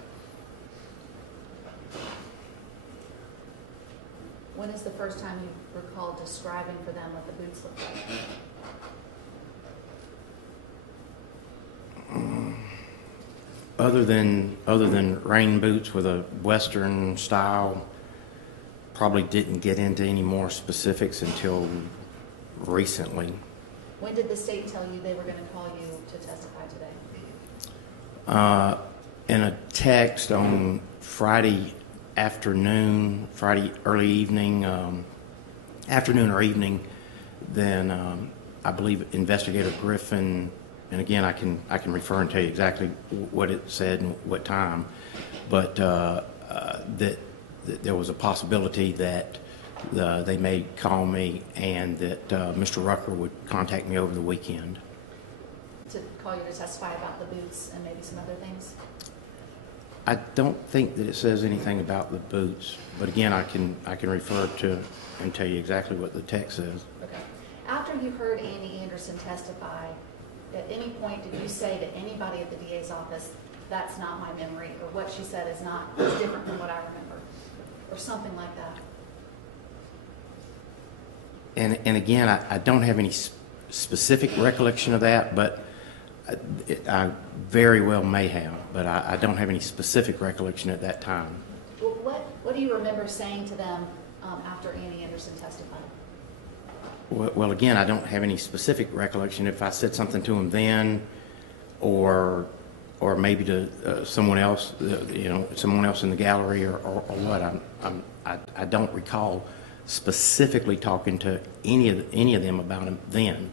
When is the first time you recall describing for them what the boots looked like? Other than rain boots with a Western style, probably didn't get into any more specifics until recently. When did the state tell you they were going to call you to testify today? In a text on Friday afternoon, Friday early evening, afternoon or evening, then I believe Investigator Griffin, and again I can refer and tell you exactly what it said and what time, but that there was a possibility that they may call me and that Mr. Rucker would contact me over the weekend. To call you to testify about the boots and maybe some other things? I don't think that it says anything about the boots, but again, I can refer to and tell you exactly what the text says. Okay. After you heard Annie Anderson testify, at any point did you say to anybody at the DA's office, that's not my memory, or what she said is different from what I remember, or something like that? And again, I don't have any specific recollection of that, but I very well may have, but I don't have any specific recollection at that time. Well, what do you remember saying to them after Annie Anderson testified? Well, again, I don't have any specific recollection if I said something to them then, or maybe to someone else, someone else in the gallery, or what. I don't recall specifically talking to any of them about him then.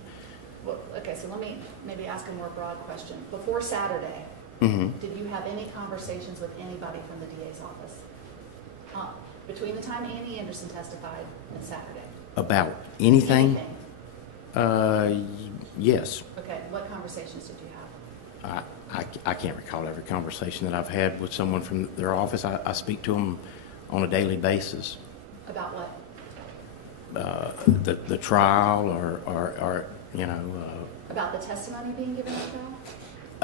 Well, okay, so let me maybe ask a more broad question. Before Saturday, Did you have any conversations with anybody from the DA's office? Between the time Annie Anderson testified and Saturday? About anything? Anything? Yes. Okay, what conversations did you have? I can't recall every conversation that I've had with someone from their office. I speak to them on a daily basis. About what? The trial or you know. About the testimony being given at trial?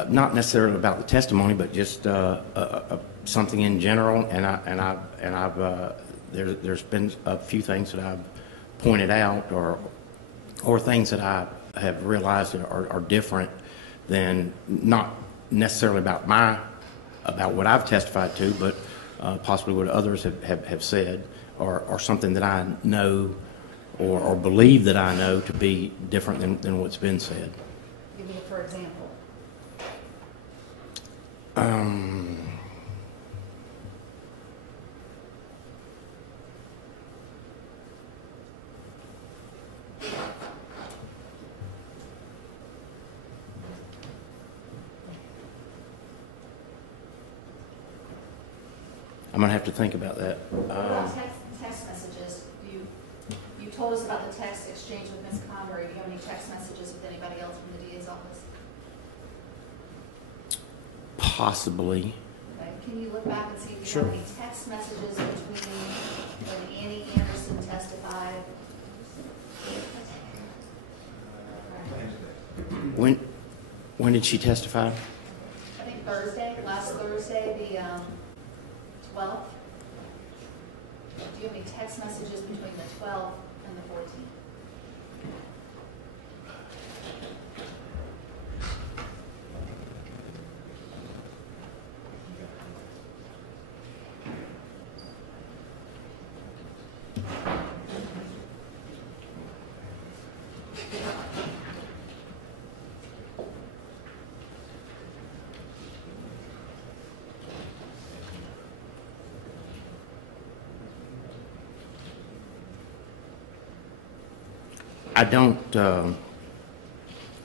Not necessarily about the testimony, but just something in general. There's been a few things that I've pointed out or things that I have realized are different than, not necessarily about what I've testified to, but possibly what others have said, or something that I know or believe that I know to be different than what's been said. Give me a for example. I'm going to have to think about that. What about text messages? You told us about the text exchange with Ms. Convery. Do you have any text messages with anybody else from the DA's office? Possibly. Okay. Can you look back and see if you Sure. have any text messages between when Annie Anderson testified? When did she testify? I think last Thursday, the 12th. Do you have any text messages between the 12th and the 14th?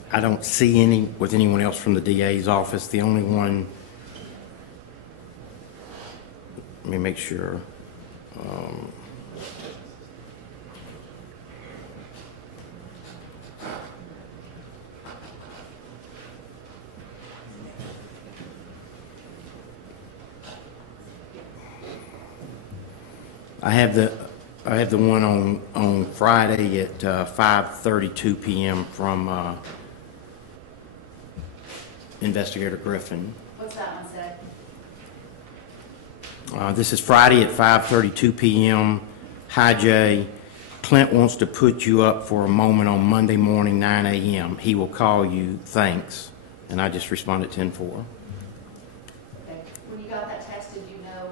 I don't see any with anyone else from the DA's office. The only one, let me make sure. I have the one on Friday at 5:32 p.m. from Investigator Griffin. What's that one say? This is Friday at 5:32 p.m. Hi, Jay. Clint wants to put you up for a moment on Monday morning, 9 a.m. He will call you. Thanks. And I just responded 10-4. Okay. When you got that text, did you know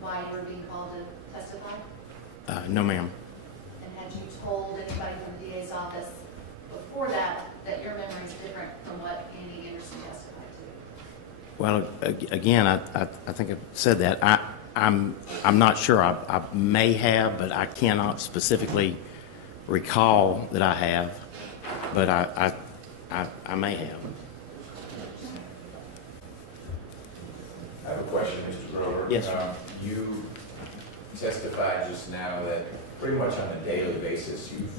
why you were being called to testify? No, ma'am. And had you told anybody from the DA's office before that your memory is different from what Annie Anderson testified to? Well, again, I think I said that. I'm not sure. I may have, but I cannot specifically recall that I have. But I may have. I have a question, Mr. Grover. Yes, sir. You testified just now that pretty much on a daily basis you've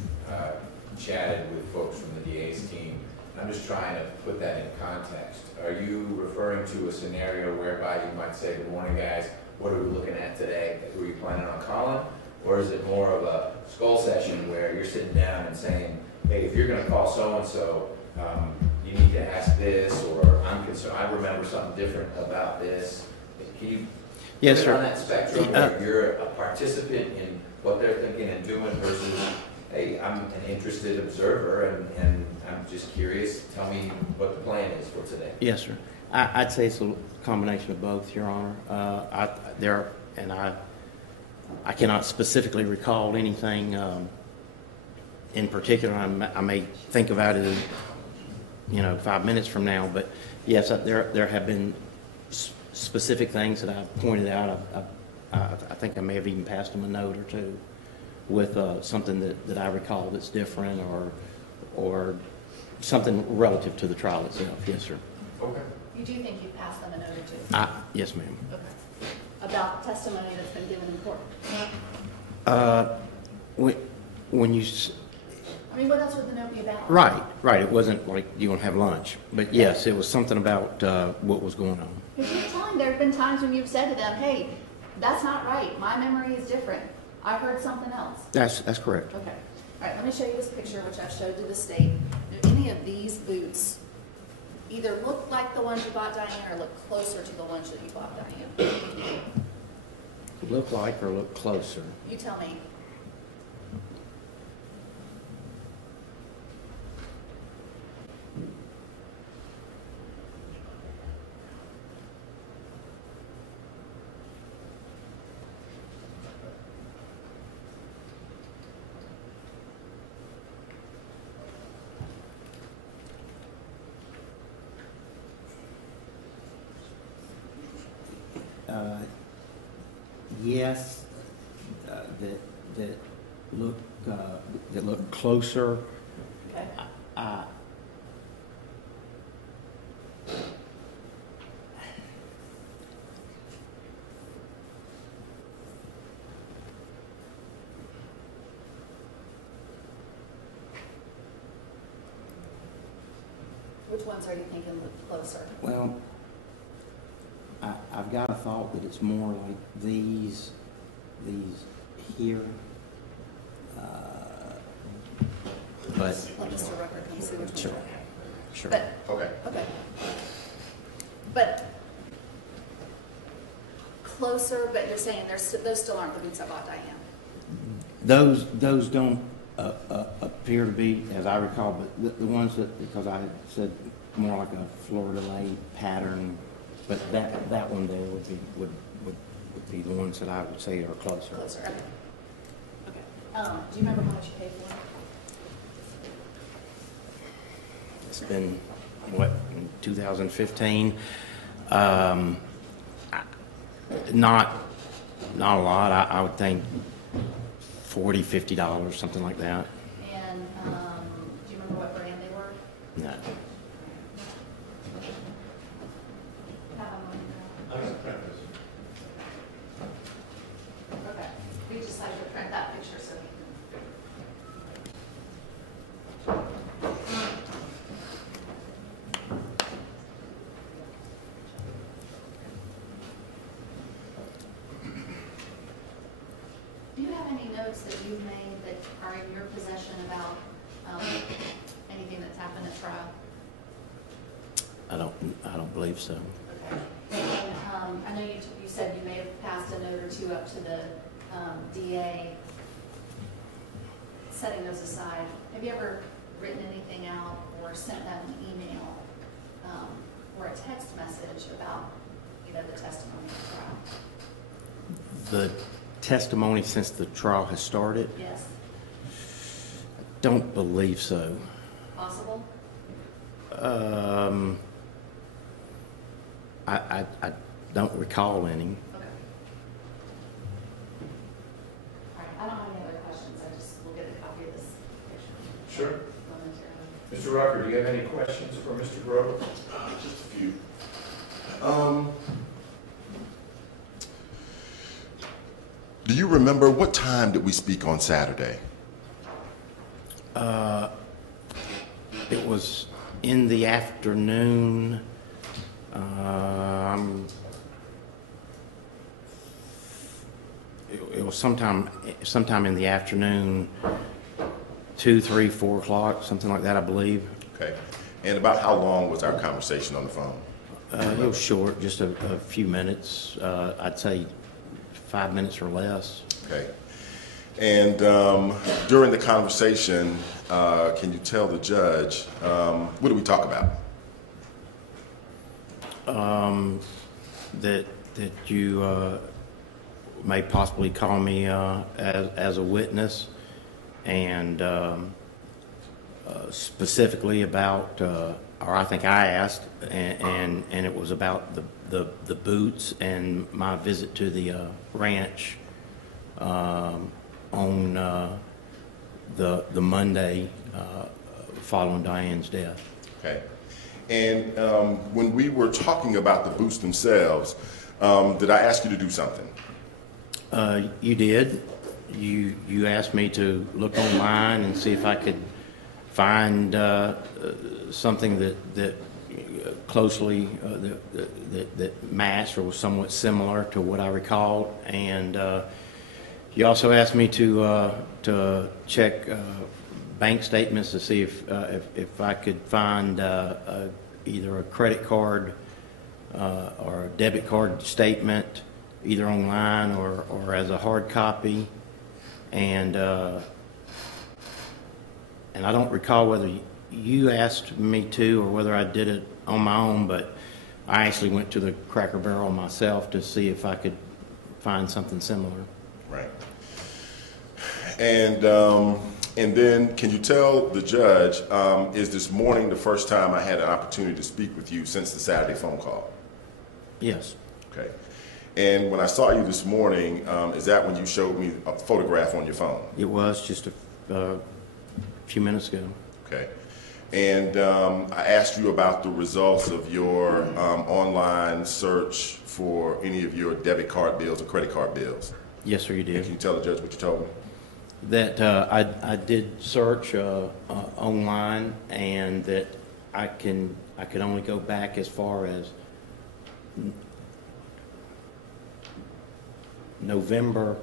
chatted with folks from the DA's team. I'm just trying to put that in context. Are you referring to a scenario whereby you might say, good morning, guys, what are we looking at today? Who are you planning on calling? Or is it more of a skull session where you're sitting down and saying, hey, if you're going to call so-and-so, you need to ask this, or I'm concerned, I remember something different about this. Can you Yes, put it sir. on that spectrum where you're a participant in what they're thinking and doing versus, hey, I'm an interested observer and I'm just curious, tell me what the plan is for today? Yes, sir. I'd say it's a combination of both, Your Honor. I cannot specifically recall anything in particular. I may think about it, 5 minutes from now. But yes, there have been specific things that I've pointed out. I think I may have even passed them a note or two with something that I recall that's different or something relative to the trial itself. Yes, sir. Okay. You do think you've passed them a note or two? Yes, ma'am. Okay. About testimony that's been given in court? When you, I mean, what else would the note be about? right, it wasn't like you want to have lunch, but yes, it was something about what was going on. Because you're telling, there have been times when you've said to them, hey, that's not right, my memory is different, I heard something else. That's correct. Okay. All right, let me show you this picture, which I've showed to the state. Do any of these boots either look like the ones you bought Diane or look closer to the ones that you bought Diane? Look like or look closer? You tell me. Yes, that look closer. Okay. Which ones are you thinking look closer? Well, I've got a thought that it's more like these here. But Let Mr. Rucker come see which sure, one. sure. But, Okay. okay. But closer, but you're saying those still aren't the boots I bought Diane? Those don't appear to be, as I recall, but the ones that, because I had said more like a fleur-de-lis pattern, but that one there would be the ones that I would say are closer. Closer, okay. Okay. Do you remember how much you paid for it? It's been, what, in 2015? Not a lot. I would think $40, $50, something like that. And do you remember what brand they were? No. Have them on your- Okay. We just like to print that picture so we Do you have any notes that you've made that are in your possession about anything that's happened at trial? I don't believe so. Okay. And I know you said you may have passed a note or two up to the DA, setting those aside. Have you ever written anything out or sent them an email or a text message about, the testimony at trial? The testimony since the trial has started? Yes. Don't believe so. Possible? I don't recall any. Okay. All right, I don't have any other questions. I just will get a copy of this picture. Sure. Momentarily. Mr. Rucker, do you have any questions for Mr. Grove? Just a few. Do you remember what time did we speak on Saturday? It was in the afternoon. It was sometime in the afternoon, 2, 3, 4 o'clock, something like that, I believe. Okay. And about how long was our conversation on the phone? It was short, just a few minutes. I'd say 5 minutes or less. Okay. And during the conversation, can you tell the judge, what did we talk about? That you may possibly call me as a witness, and specifically about, or I think I asked, and it was about the boots and my visit to the ranch on the Monday following Diane's death. Okay. And when we were talking about the boots themselves, did I ask you to do something? You did. You asked me to look online and see if I could find something that closely that matched or was somewhat similar to what I recalled. And you also asked me to check bank statements to see if I could find either a credit card or a debit card statement, either online or as a hard copy. And I don't recall whether you asked me to or whether I did it on my own, but I actually went to the Cracker Barrel myself to see if I could find something similar. Right. And then can you tell the judge, is this morning the first time I had an opportunity to speak with you since the Saturday phone call? Yes. Okay. And when I saw you this morning, is that when you showed me a photograph on your phone? It was just a few minutes ago. Okay. And I asked you about the results of your online search for any of your debit card bills or credit card bills. Yes, sir, you And did. can you tell the judge what you told me? That I did search online, and that I could only go back as far as October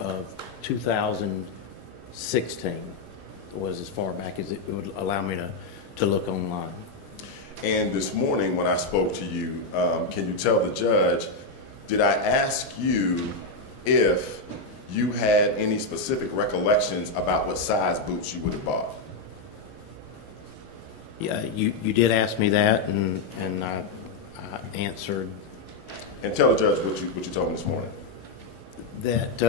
of 2016 was as far back as it would allow me to look online. And this morning when I spoke to you, can you tell the judge, did I ask you if you had any specific recollections about what size boots you would have bought? Yeah, you did ask me that, and I answered And tell the judge what you told me this morning. that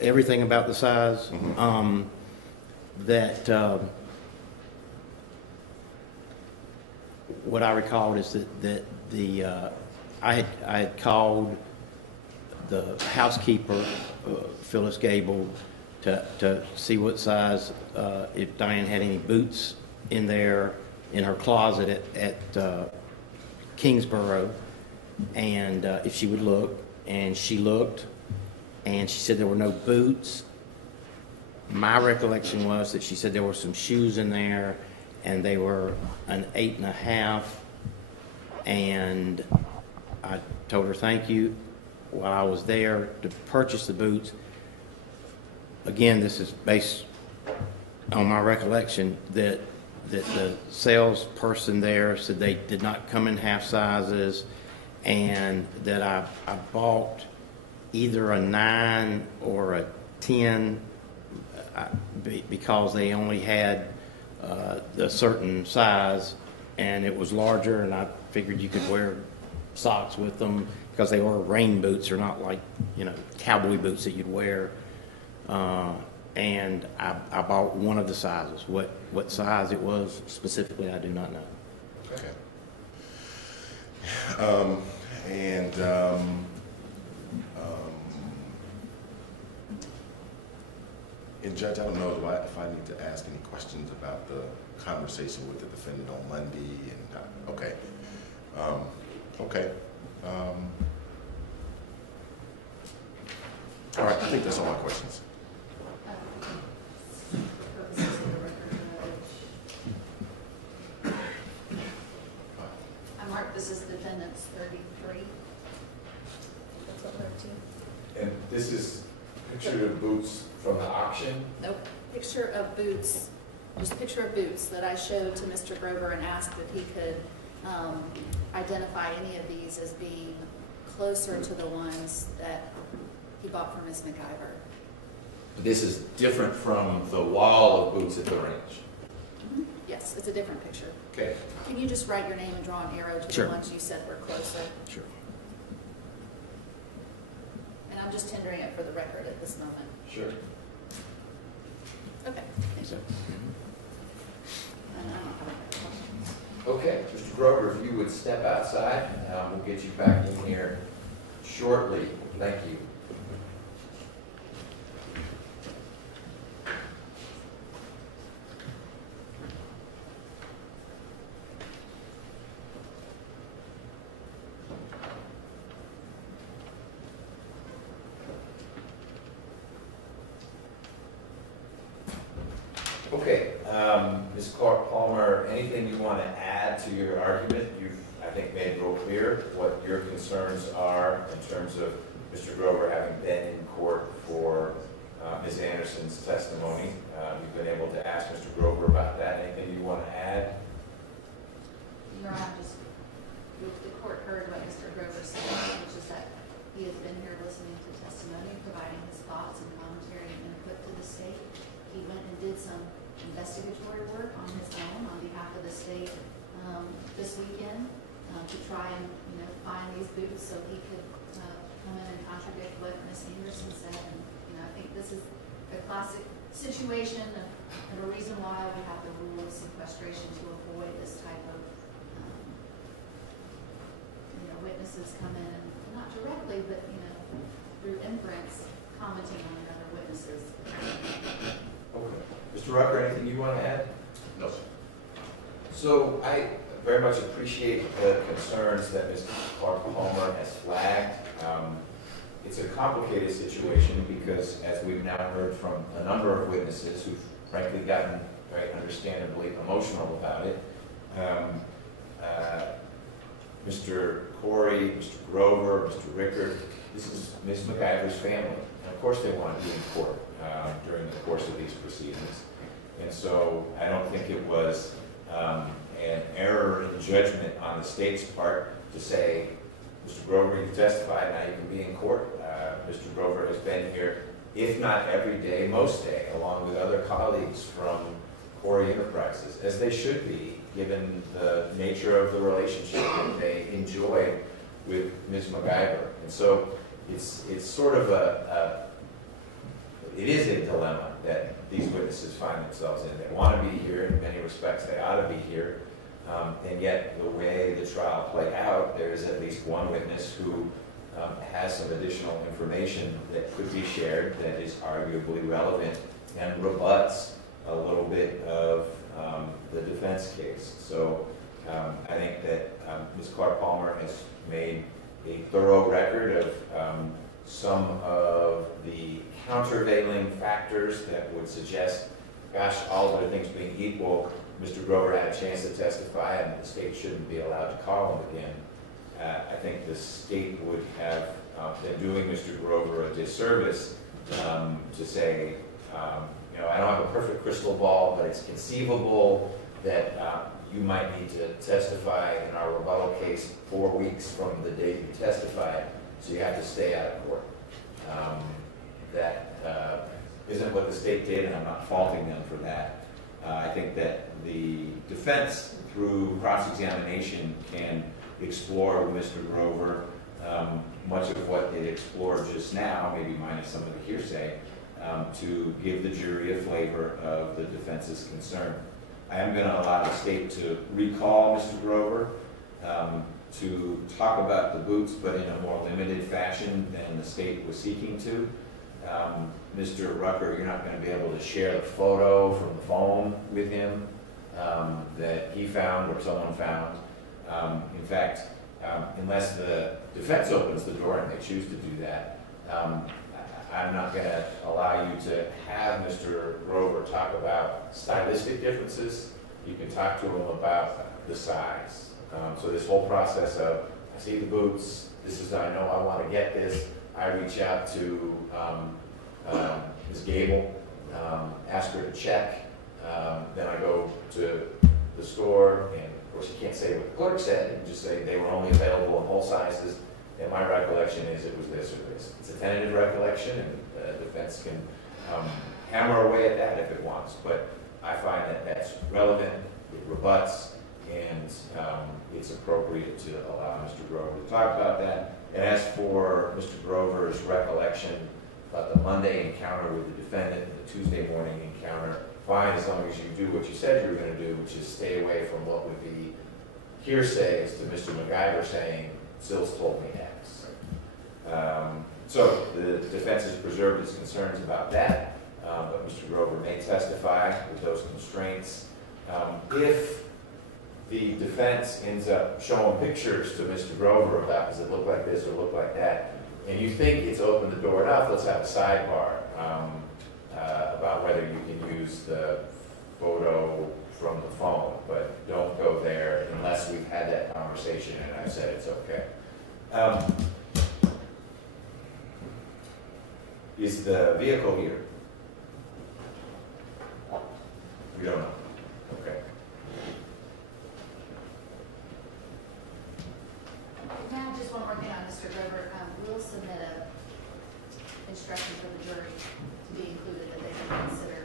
everything about the size, that what I recalled is that I had called the housekeeper, Phyllis Gable, to see what size, if Diane had any boots in there in her closet at Kingsborough, and if she would look. And she looked, and she said there were no boots. My recollection was that she said there were some shoes in there, and they were an 8.5. And I told her thank you while I was there to purchase the boots. Again, this is based on my recollection that the salesperson there said they did not come in half sizes, and that I bought either a 9 or a 10 because they only had a certain size, and it was larger, and I figured you could wear socks with them because they were rain boots. They're not like, cowboy boots that you'd wear. And I bought one of the sizes. What size it was specifically, I do not know. Okay. And Judge, I don't know if I need to ask any questions about the conversation with the defendant on Monday. And okay. Okay. All right. I think that's all my questions. I marked this as defendant's 33. That's what 13. And this is picture of boots from the auction? Nope, picture of boots, just picture of boots that I showed to Mr. Grover and asked if he could identify any of these as being closer to the ones that he bought from Ms. McIver. This is different from the wall of boots at the range. Yes, it's a different picture. Okay. Can you just write your name and draw an arrow to Sure. the ones you said were closer? Sure. And I'm just tendering it for the record at this moment. Sure. Okay. So, And I don't have any questions. Okay, Mr. Grover, if you would step outside, we'll get you back in here shortly. Thank you. Okay, Ms. Clark Palmer, anything you want to add to your argument? You've, I think, made real clear what your concerns are in terms of Mr. Grover having been in court for Ms. Anderson's testimony. You've been able to ask Mr. Grover about that. Anything you want to add? Your Honor, just, the court heard what Mr. Grover said, which is that he has been here listening to testimony, providing his thoughts and commentary and input to the state. He went and did some investigatory work on his own on behalf of the state this weekend to try and find these boots so he could come in and contradict what Ms. Anderson said. And I think this is a classic situation of a reason why we have the rule of sequestration to avoid this type of witnesses come in and not directly, but through inference, commenting on other witnesses. Okay. Mr. Rucker, anything you want to add? No, sir. So I very much appreciate the concerns that Ms. Clark Palmer has flagged. It's a complicated situation because, as we've now heard from a number of witnesses who've frankly gotten very understandably emotional about it, Mr. Corey, Mr. Grover, Mr. Rickard, this is Ms. McIver's family. And of course they want to be in court during the course of these proceedings. And so I don't think it was an error in judgment on the state's part to say, Mr. Grover, you've testified, now you can be in court. Mr. Grover has been here, if not every day, most day, along with other colleagues from Corey Enterprises, as they should be, given the nature of the relationship that they enjoy with Ms. McIver. And so it's sort of it is a dilemma that these witnesses find themselves in. They want to be here, in many respects they ought to be here, and yet the way the trial played out, there is at least one witness who has some additional information that could be shared that is arguably relevant and rebuts a little bit of the defense case. So I think that Ms. Clark Palmer has made a thorough record of some of the countervailing factors that would suggest, gosh, all other things being equal, Mr. Grover had a chance to testify and the state shouldn't be allowed to call him again. I think the state would have been doing Mr. Grover a disservice to say, I don't have a perfect crystal ball, but it's conceivable that you might need to testify in our rebuttal case 4 weeks from the date you testified, so you have to stay out of court. That isn't what the state did, and I'm not faulting them for that. I think that the defense, through cross-examination, can explore with Mr. Grover much of what it explored just now, maybe minus some of the hearsay, to give the jury a flavor of the defense's concern. I am going to allow the state to recall Mr. Grover to talk about the boots, but in a more limited fashion than the state was seeking to. Mr. Rucker, you're not going to be able to share the photo from the phone with him that he found or someone found. In fact, unless the defense opens the door and they choose to do that, I'm not going to allow you to have Mr. Grover talk about stylistic differences. You can talk to him about the size. So this whole process of, I see the boots, this is, I know I want to get this, I reach out to Ms. Gable, ask her to check, then I go to the store, and of course you can't say what the clerk said, you can just say they were only available in whole sizes, and my recollection is it was this or this. It's a tentative recollection, and the defense can hammer away at that if it wants, but I find that that's relevant, it rebuts, and it's appropriate to allow Mr. Grover to talk about that. And as for Mr. Grover's recollection about the Monday encounter with the defendant and the Tuesday morning encounter, fine, as long as you do what you said you were going to do, which is stay away from what would be hearsay as to Mr. McIver saying, Sills told me X. So the defense has preserved its concerns about that, but Mr. Grover may testify with those constraints. If the defense ends up showing pictures to Mr. Grover about, does it look like this or look like that, and you think it's opened the door enough, let's have a sidebar about whether you can use the photo from the phone, but don't go there unless we've had that conversation and I've said it's okay. Is the vehicle here? We don't know. Okay. Now, just one more thing on Mr. Grover. We'll submit a instruction for the jury to be included that they can consider,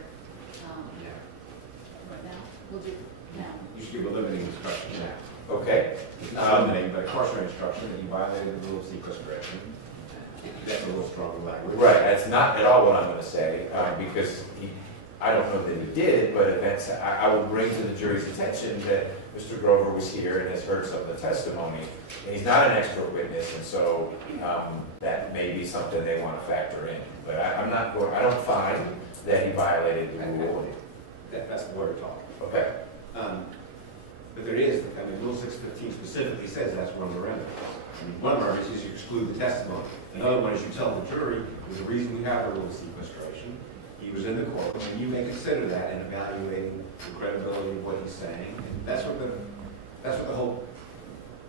right now. We'll do, now. You should give a limiting instruction now. Okay. Eliminating, but a cautionary instruction that you violated the rule of sequestration. That's a little stronger language. Right, that's not at all what I'm gonna say, because I don't know that he did, but I will bring to the jury's attention that Mr. Grover was here and has heard some of the testimony. And he's not an expert witness, and so that may be something they want to factor in. But I don't find that he violated the rule. That's the word talk. Okay. But there is, Rule 615 specifically says that's one of the remedies. One of the remedies is you exclude the testimony. Another one is you tell the jury there's a reason we have a rule of sequestration. He was in the courtroom, and you may consider that in evaluating the credibility of what he's saying. And that's what the whole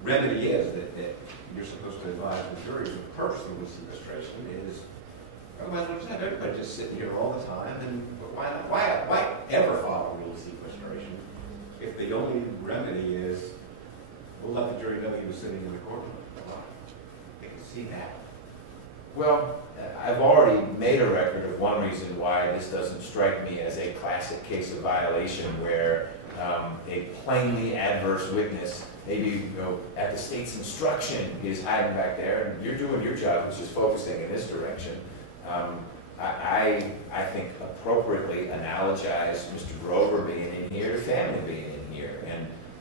remedy is, that you're supposed to advise the jury the purpose of the rule of sequestration is, otherwise we'll just have everybody just sitting here all the time, and why ever follow a rule of sequestration if the only remedy is we'll let the jury know he was sitting in the courtroom? They can see that. Well, I've already made a record of one reason why this doesn't strike me as a classic case of violation where a plainly adverse witness, maybe at the state's instruction, is hiding back there, and you're doing your job, which is focusing in this direction. I think appropriately analogize Mr. Grover being in here to family being in here.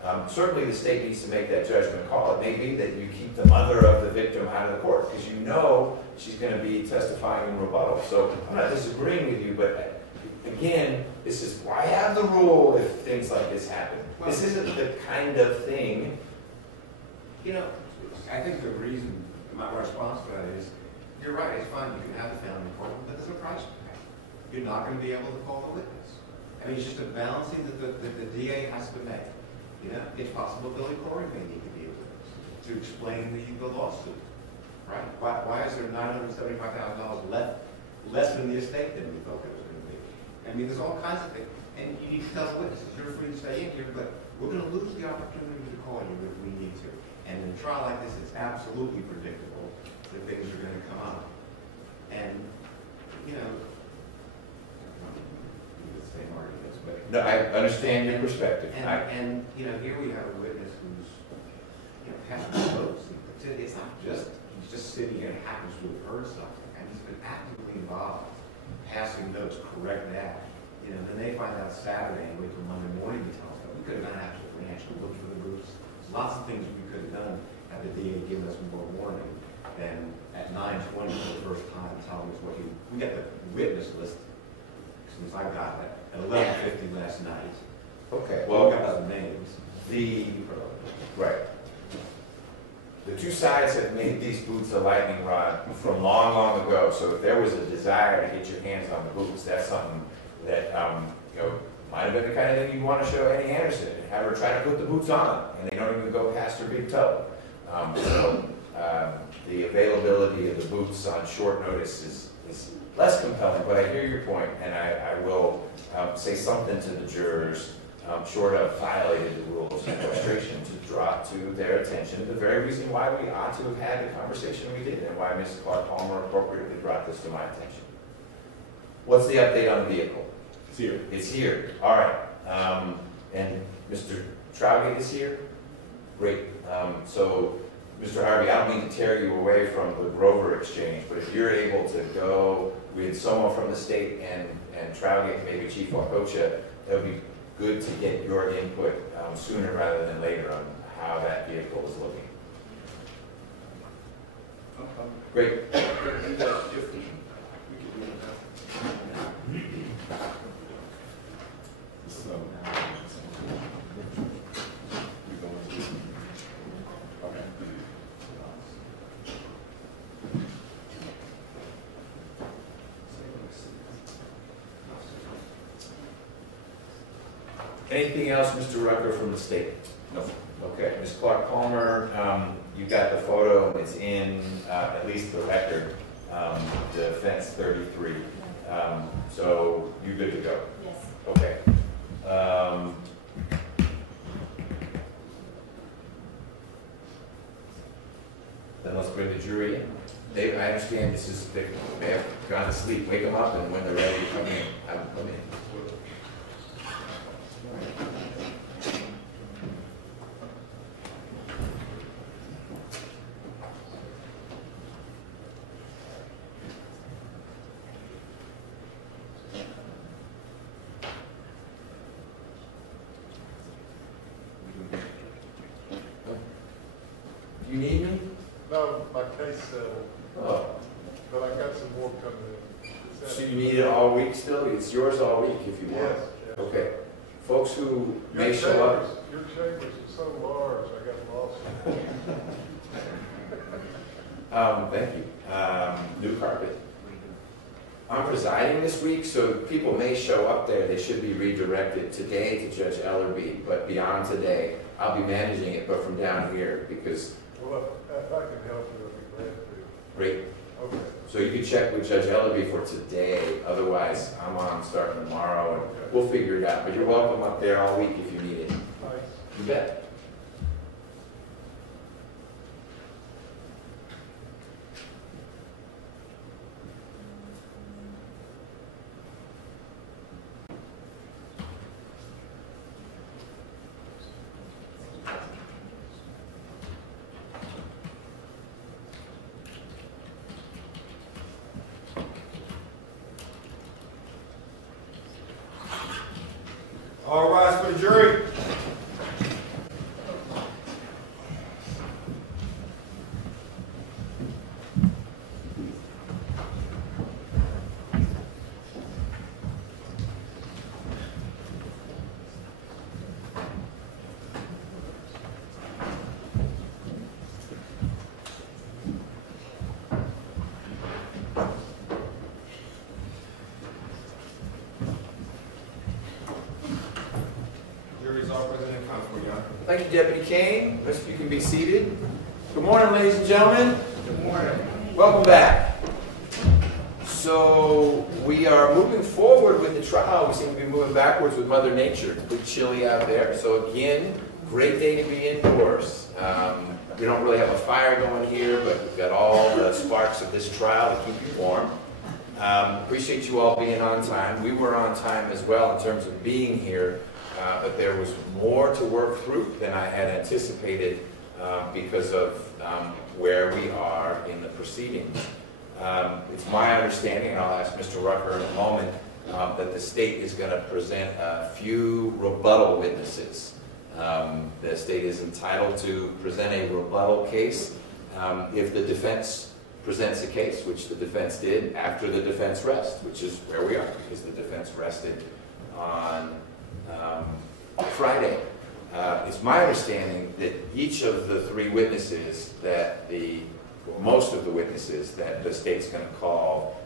And certainly the state needs to make that judgment call. It may be that you keep the mother of the victim out of the court because you know she's going to be testifying in rebuttal. So I'm not disagreeing with you, but again, this is why have the rule if things like this happen. This isn't the kind of thing. I think the reason, my response to that is, you're right, it's fine, you can have the family courtroom, but there's a price to pay. You're not going to be able to call the witness. It's just a balancing that the DA has to make. It's possible Billy Corey may need to be a witness to explain the lawsuit, right? Why is there $975,000 less than the estate than we thought it was going to be? There's all kinds of things, and you need to tell the witnesses, you're free to stay in here, but we're going to lose the opportunity to call you if we need to. And in a trial like this, it's absolutely predictable that things are going to come up. And, the same arguments, but... No, I understand your perspective. And here we have a witness who's, passing notes. It's not just, he's just sitting here and happens to have heard something. And he's been actively involved, passing notes, correct that. Then they find out Saturday and wait till Monday morning to tell us that we could have gone out to the ranch and looked for the roots. There's lots of things we could have done had the DA given us more warning than at 9:20 for the first time telling us what we got the witness list since I got it at 11:50 last night. Okay, Well, well, we got the names. Right. The two sides have made these boots a lightning rod from long, long ago. So if there was a desire to get your hands on the boots, that's something that might have been the kind of thing you want to show Annie Anderson and have her try to put the boots on, and they don't even go past her big toe. The availability of the boots on short notice is less compelling, but I hear your point, and I will say something to the jurors, short of violating the rule of sequestration, to draw to their attention the very reason why we ought to have had the conversation we did, and why Ms. Clark Palmer appropriately brought this to my attention. What's the update on the vehicle? It's here. It's here. All right. And Mr. Trougate is here? Great. So, Mr. Harvey, I don't mean to tear you away from the Grover exchange, but if you're able to go with someone from the state and Trougate, maybe Chief Wacocha, that would be good to get your input sooner rather than later on how that vehicle is looking. Great. Anything else, Mr. Rucker, from the state? No. Okay, Ms. Clark Palmer, you got the photo, it's in, at least the record, defense 33. So you're good to go? Yes. Okay. Then let's bring the jury in. Dave, I understand this is, they may have gone to sleep, wake them up, and when they're ready, come in, have them come in. You need me? No, my case settled, Oh, but I got some more coming in. so you need it all week still? It's yours all week if you want. Yes, yes. Okay. Folks who Your may show up. chambers, your chambers are so large, I got lost. Thank you. New carpet. I'm presiding this week, so people may show up there. They should be redirected today to Judge Ellerby, but beyond today, I'll be managing it, but from down here, because, Well, if I can help you, I'd be glad to. great. Okay. So you can check with Judge Ellerby for today. Otherwise, I'm on starting tomorrow, and we'll figure it out. But you're welcome up there all week if you need it. Nice. You bet. All rise for the jury. Jury's all present and counsel, Your Honor. Thank you, Deputy Kane. Rest of you can be seated. Good morning, ladies and gentlemen. Good morning. Welcome back. So we are moving forward with the trial. We seem to be moving backwards with Mother Nature. It's a bit chilly out there. So again, great day to be indoors. We don't really have a fire going here, but we've got all the sparks of this trial to keep you warm. Appreciate you all being on time. We were on time as well in terms of being here, but there was more to work through than I had anticipated because of where we are in the proceedings. It's my understanding, and I'll ask Mr. Rucker in a moment, that the state is going to present a few rebuttal witnesses. The state is entitled to present a rebuttal case if the defense presents a case, which the defense did after the defense rest, which is where we are, because the defense rested on Friday. It's my understanding that each of the three witnesses most of the witnesses that the state's going to call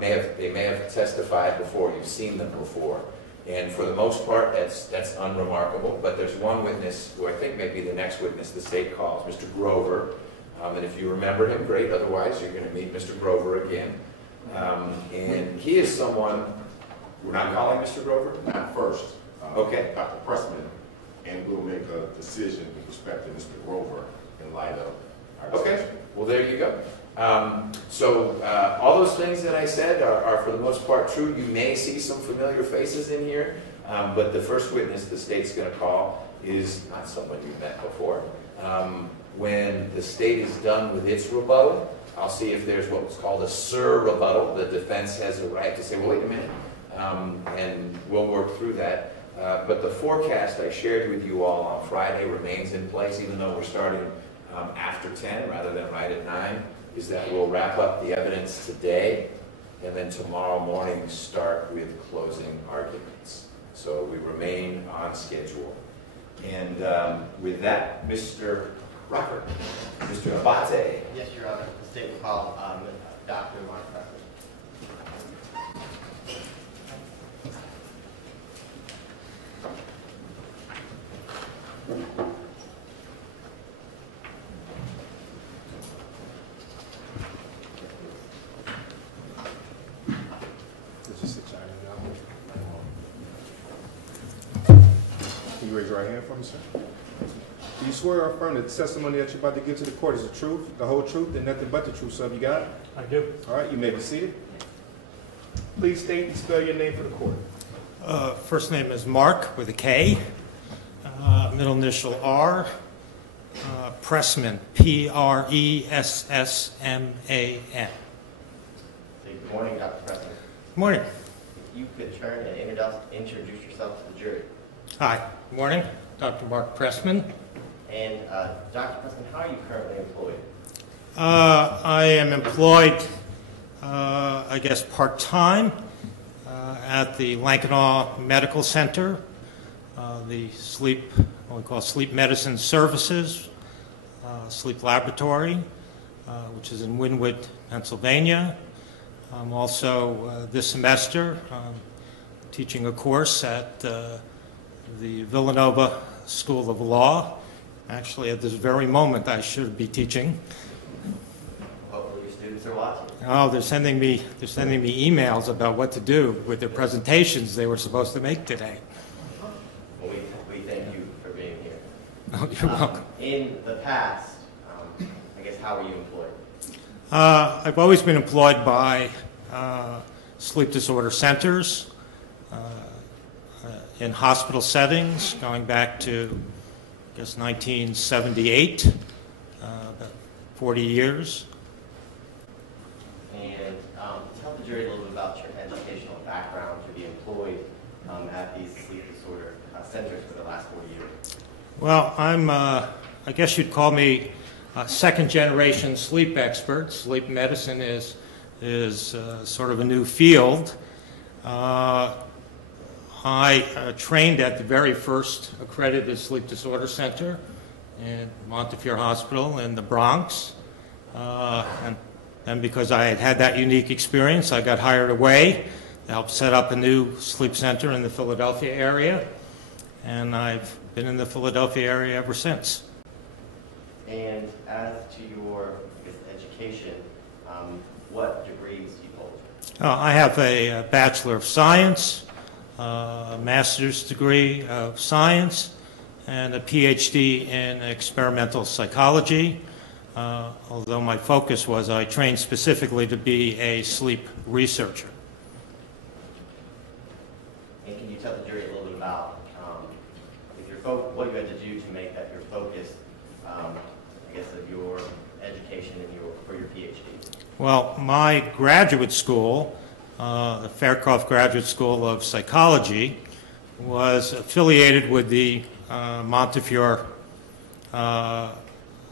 may have testified before. You've seen them before, and for the most part, that's unremarkable. But there's one witness who I think may be the next witness the state calls, Mr. Grover. And if you remember him, great. Otherwise, you're going to meet Mr. Grover again. And he is someone. We're not calling Mr. Grover? Not first. Okay. Dr. Pressman, and we'll make a decision with respect to Mr. Grover in light of our Okay, discussion. well, there you go. So all those things that I said are for the most part true. You may see some familiar faces in here, but the first witness the state's going to call is not someone you've met before. When the state is done with its rebuttal, I'll see if there's what was called a sur-rebuttal. The defense has a right to say, well, wait a minute, and we'll work through that. But the forecast I shared with you all on Friday remains in place, even though we're starting after 10 rather than right at 9, is that we'll wrap up the evidence today, and then tomorrow morning start with closing arguments. So we remain on schedule. And with that, Mr. Rucker, Mr. Abate. Yes, Your Honor. The state will call Dr. Mark Rucker. you raise your right hand for me, sir? Do you swear or affirm that the testimony that you're about to give to the court is the truth, the whole truth, and nothing but the truth, sir? You got it? I do. All right, you may be seated. Please state and spell your name for the court. First name is Mark with a K, middle initial R, Pressman, Pressman. Good morning, Dr. President. Good morning. If you could turn and introduce yourself to the jury. Hi. Good morning. Dr. Mark Pressman. And Dr. President, how are you currently employed? I am employed, I guess, part-time at the Lankenau Medical Center, what we call sleep medicine services, sleep laboratory, which is in Wynwood, Pennsylvania. I'm also, this semester, teaching a course at the Villanova School of Law. Actually, at this very moment, I should be teaching. Hopefully your students are watching. Oh, they're sending me emails about what to do with their presentations they were supposed to make today. Well, we thank you for being here. Oh, you're welcome. In the past, I guess, how were you employed? I've always been employed by sleep disorder centers, in hospital settings, going back to, I guess, 1978, about 40 years. And tell the jury a little bit about your educational background to be employed at these sleep disorder centers for the last 40 years. Well, I'm, I guess you'd call me a second-generation sleep expert. Sleep medicine is sort of a new field. I trained at the very first accredited sleep disorder center in Montefiore Hospital in the Bronx. And because I had had that unique experience, I got hired away to help set up a new sleep center in the Philadelphia area. And I've been in the Philadelphia area ever since. And as to your, I guess, education, what degrees do you hold? I have a Bachelor of Science, a master's degree of science, and a PhD in experimental psychology, although my focus was I trained specifically to be a sleep researcher. And can you tell the jury a little bit about what you had to do to make that your focus, I guess, of your education and for your PhD? Well, my graduate school, the Faircroft Graduate School of Psychology, was affiliated with the Montefiore, I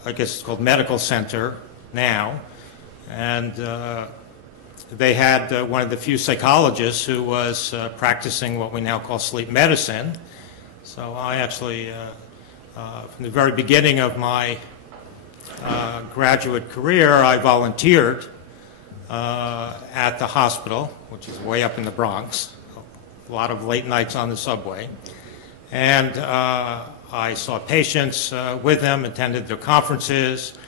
guess it's called Medical Center now, and they had one of the few psychologists who was practicing what we now call sleep medicine. So I actually, from the very beginning of my graduate career, I volunteered at the hospital, which is way up in the Bronx, a lot of late nights on the subway. And I saw patients with them, attended their conferences,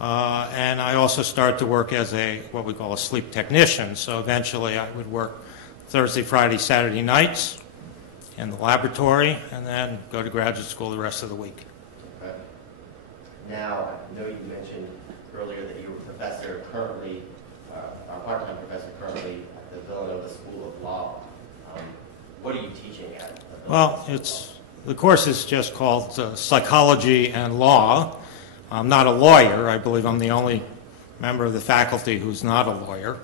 and I also started to work as what we call a sleep technician. So eventually I would work Thursday, Friday, Saturday nights in the laboratory, and then go to graduate school the rest of the week. Okay. Now, I know you mentioned earlier that you were a professor currently, a part-time professor currently at the Villanova School of Law. What are you teaching at? Well, the course is just called Psychology and Law. I'm not a lawyer. I believe I'm the only member of the faculty who's not a lawyer.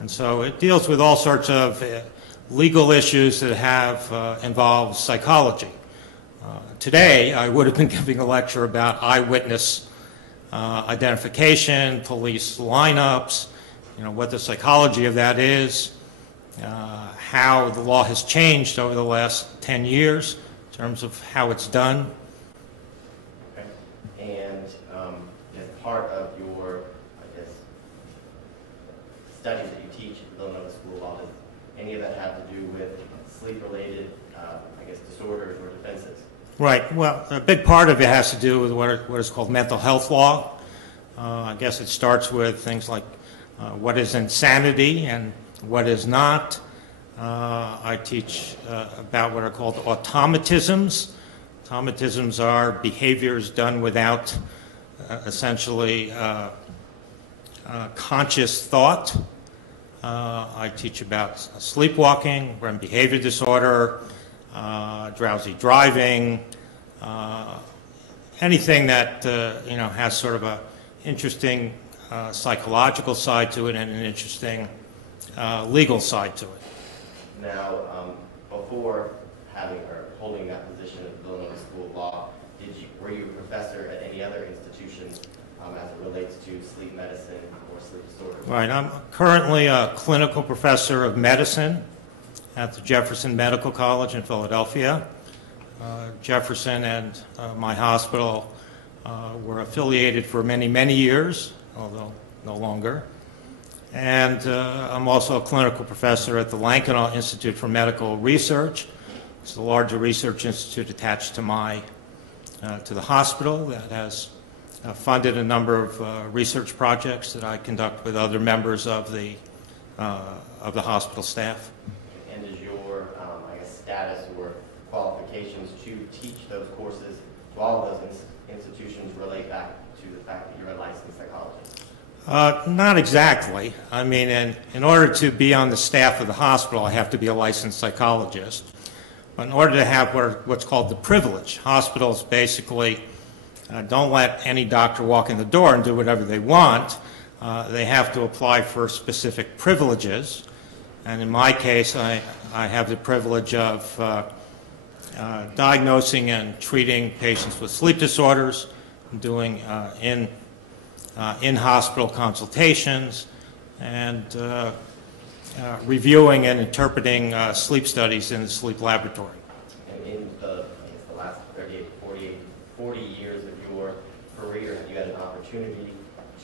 And so it deals with all sorts of legal issues that have involved psychology. Today, I would have been giving a lecture about eyewitness identification, police lineups, what the psychology of that is, how the law has changed over the last 10 years in terms of how it's done. Okay. And as part of your, I guess, studies that you teach at the Villanova School of Law, does any of that have to do with sleep-related, I guess, disorders or defenses? Right. Well, a big part of it has to do with what is called mental health law. I guess it starts with things like what is insanity and what is not. I teach about what are called automatisms, Automatisms are behaviors done without essentially conscious thought. I teach about sleepwalking, REM behavior disorder, drowsy driving, anything that has sort of a interesting psychological side to it and an interesting legal side to it. Now, before having or holding that position at the Villanova School of Law, were you a professor at any other institutions as it relates to sleep medicine or sleep disorders? Right. I'm currently a clinical professor of medicine at the Jefferson Medical College in Philadelphia. Jefferson and my hospital were affiliated for many, many years, although no longer. And I'm also a clinical professor at the Lankanaugh Institute for Medical Research. It's the larger research institute attached to to the hospital that has funded a number of research projects that I conduct with other members of the hospital staff. And is your, status or qualifications to teach those courses to all of those institutions relate back to the fact that you're a licensed psychologist? Not exactly. I mean, in order to be on the staff of the hospital, I have to be a licensed psychologist. But in order to have what's called the privilege, hospitals basically don't let any doctor walk in the door and do whatever they want. They have to apply for specific privileges. And in my case, I have the privilege of diagnosing and treating patients with sleep disorders, doing in-hospital consultations, and reviewing and interpreting sleep studies in the sleep laboratory. And in the last 40 years of your career, have you had an opportunity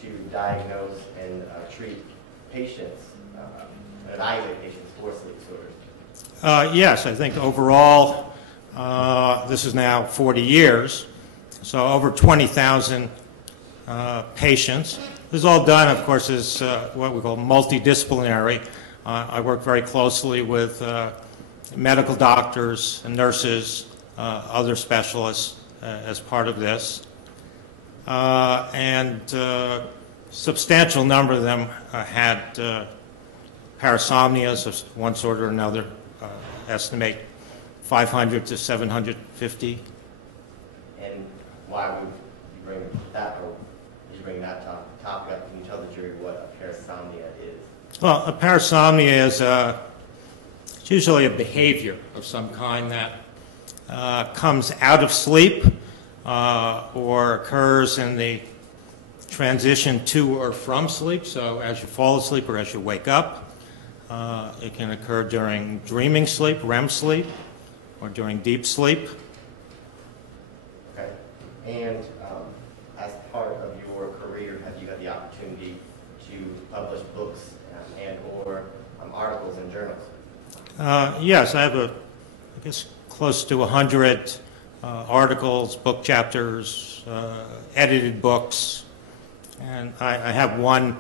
to diagnose and treat patients, and evaluate patients for sleep disorders? Yes, I think overall, this is now 40 years, so over 20,000 patients. This is all done, of course, as what we call multidisciplinary. I work very closely with medical doctors and nurses, other specialists as part of this. And substantial number of them had parasomnias of one sort or another, estimate 500 to 750. And why would you bring that, or did you bring that topic up? Can you tell the jury what a parasomnia is? Well, a parasomnia is it's usually a behavior of some kind that comes out of sleep or occurs in the transition to or from sleep. So as you fall asleep or as you wake up, it can occur during dreaming sleep, REM sleep, or during deep sleep. Okay. And as part of your career, have you had the opportunity to publish books and or articles in journals? Yes, I have I guess close to 100 articles, book chapters, edited books, and I have one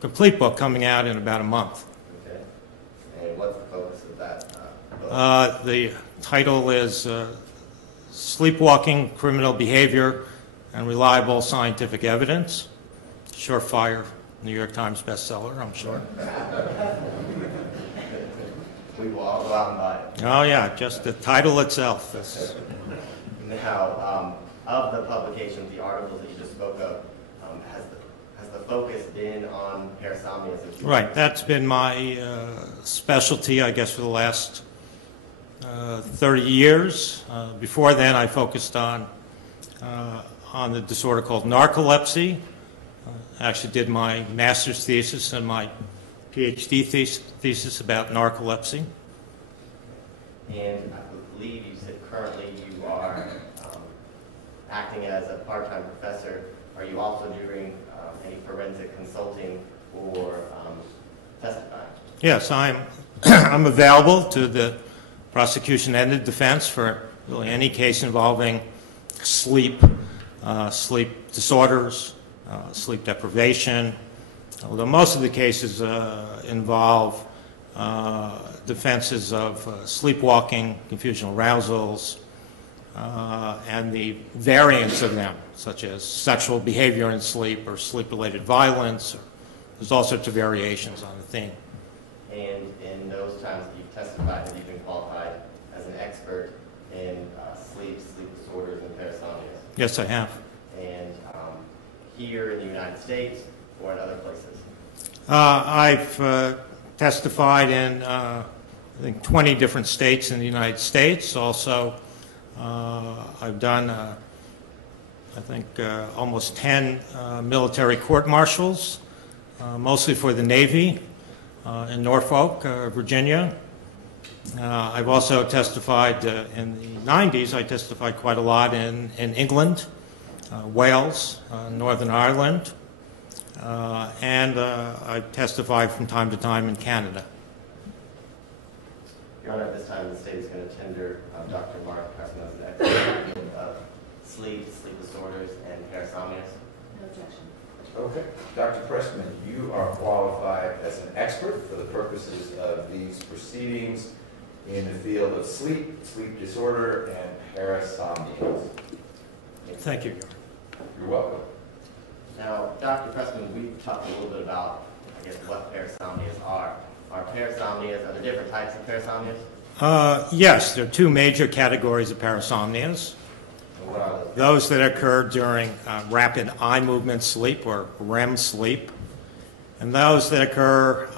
complete book coming out in about a month. Okay. And what's the focus of that book? The title is Sleepwalking, Criminal Behavior, and Reliable Scientific Evidence. Surefire New York Times bestseller, I'm sure. We will all go out and buy it. Oh yeah, just the title itself. Now, of the publications, the articles that you just spoke of, has the focus been on parasomnia? Right, that's been my specialty, I guess, for the last 30 years. Before then, I focused on the disorder called narcolepsy. I actually did my master's thesis and my PhD thesis about narcolepsy. And I believe you said currently you are acting as a part-time professor. Are you also doing any forensic consulting or testifying? Yes, I'm available to the prosecution and the defense for really any case involving sleep, sleep disorders, sleep deprivation, although most of the cases involve defenses of sleepwalking, confusional arousals, and the variants of them, such as sexual behavior in sleep or sleep-related violence. There's all sorts of variations on the theme. And in those times that you've testified, have you been qualified as an expert in sleep disorders, and parasomnias? Yes, I have. And here in the United States or in other places? I've testified in, I think, 20 different states in the United States. Also, I've done, I think, almost 10 military court-martials, mostly for the Navy in Norfolk, Virginia. I've also testified in the 90s. I testified quite a lot in England, Wales, Northern Ireland, and I've testified from time to time in Canada. Your Honor, at this time, the state is going to tender Dr. Mark Pressman as an expert in the field of sleep disorders, and parasomnias. No objection. Okay. Dr. Pressman, you are qualified as an expert for the purposes of these proceedings in the field of sleep disorder, and parasomnia. Thank you. You're welcome. Now, Dr. Pressman, we've talked a little bit about, I guess, what parasomnias are. Are there different types of parasomnias? Yes, there are two major categories of parasomnias. What are those? Those that occur during rapid eye movement sleep, or REM sleep, and those that occur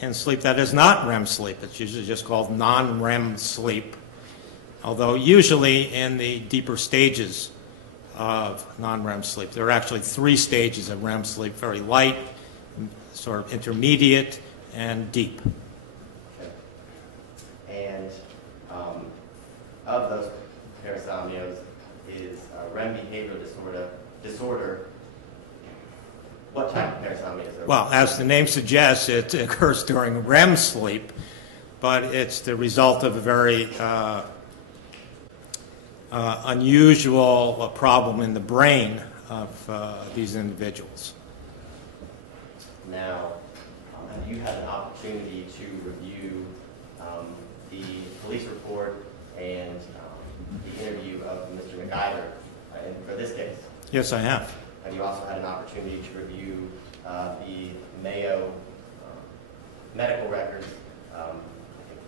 in sleep that is not REM sleep. It's usually just called non-REM sleep, although usually in the deeper stages of non-REM sleep. There are actually 3 stages of REM sleep: very light, sort of intermediate, and deep. Okay. And of those parasomnias is REM behavioral disorder. What type of parasomnia is there? Well, as the name suggests, it occurs during REM sleep, but it's the result of a very unusual problem in the brain of these individuals. Now, have you had an opportunity to review the police report and the interview of Mr. McIver for this case? Yes, I have. Have you also had an opportunity to review the Mayo medical records,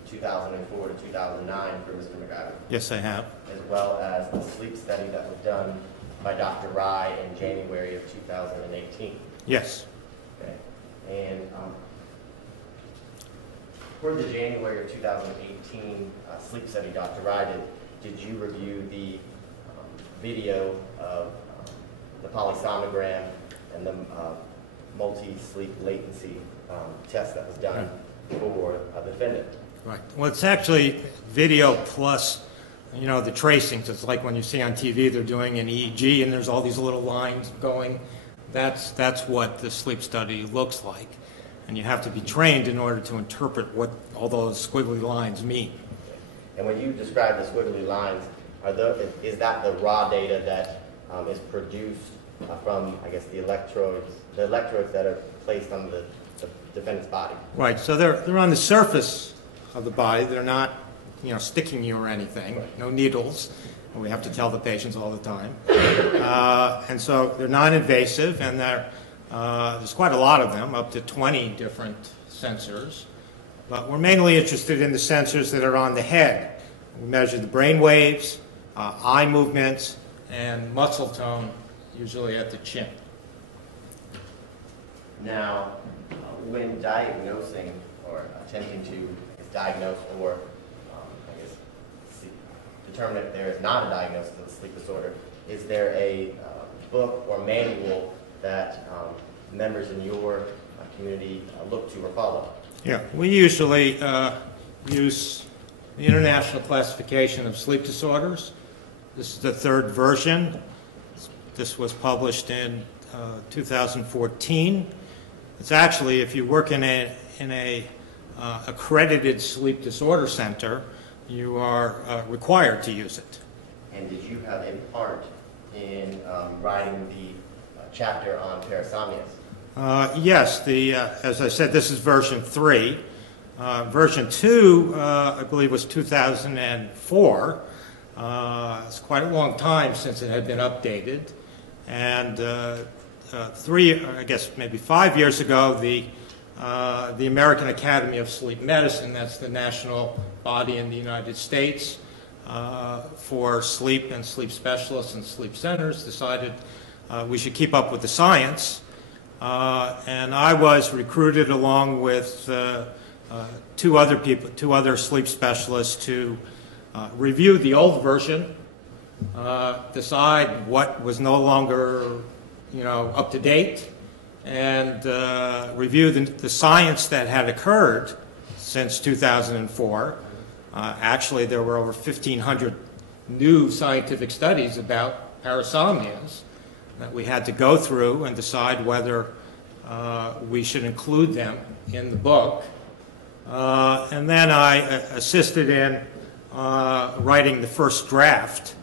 2004 to 2009 for Mr. McIver? Yes, I have. As well as the sleep study that was done by Dr. Rye in January of 2018? Yes. Okay. And for the January of 2018 sleep study Dr. Rye did you review the video of the polysomnogram and the multi-sleep latency test that was done for the defendant? Right. Well, it's actually video plus, the tracings. It's like when you see on TV they're doing an EEG and there's all these little lines going. That's what the sleep study looks like. And you have to be trained in order to interpret what all those squiggly lines mean. And when you describe the squiggly lines, is that the raw data that is produced from, I guess, the electrodes that are placed on the defendant's body? Right. So they're on the surface of the body. They're not, sticking you or anything. Right. No needles. And we have to tell the patients all the time. And so they're non-invasive, and there's quite a lot of them, up to 20 different sensors. But we're mainly interested in the sensors that are on the head. We measure the brain waves, eye movements, and muscle tone, usually at the chin. Now, when diagnosing or attempting to diagnose or, I guess, determine if there is not a diagnosis of a sleep disorder, is there a book or manual that members in your community look to or follow? Yeah, we usually use the International Classification of Sleep Disorders. This is the 3rd version. This was published in 2014. It's actually, if you work in a accredited sleep disorder center, you are required to use it. And did you have any part in writing the chapter on parasomnias? Yes, as I said, this is version 3. Version 2, I believe, was 2004. It's quite a long time since it had been updated. And 5 years ago, the American Academy of Sleep Medicine, that's the national body in the United States for sleep and sleep specialists and sleep centers, decided we should keep up with the science. And I was recruited along with two other sleep specialists to review the old version, decide what was no longer, up to date, and review the science that had occurred since 2004. Actually, there were over 1,500 new scientific studies about parasomnias that we had to go through and decide whether we should include them in the book. And then I assisted in writing the first draft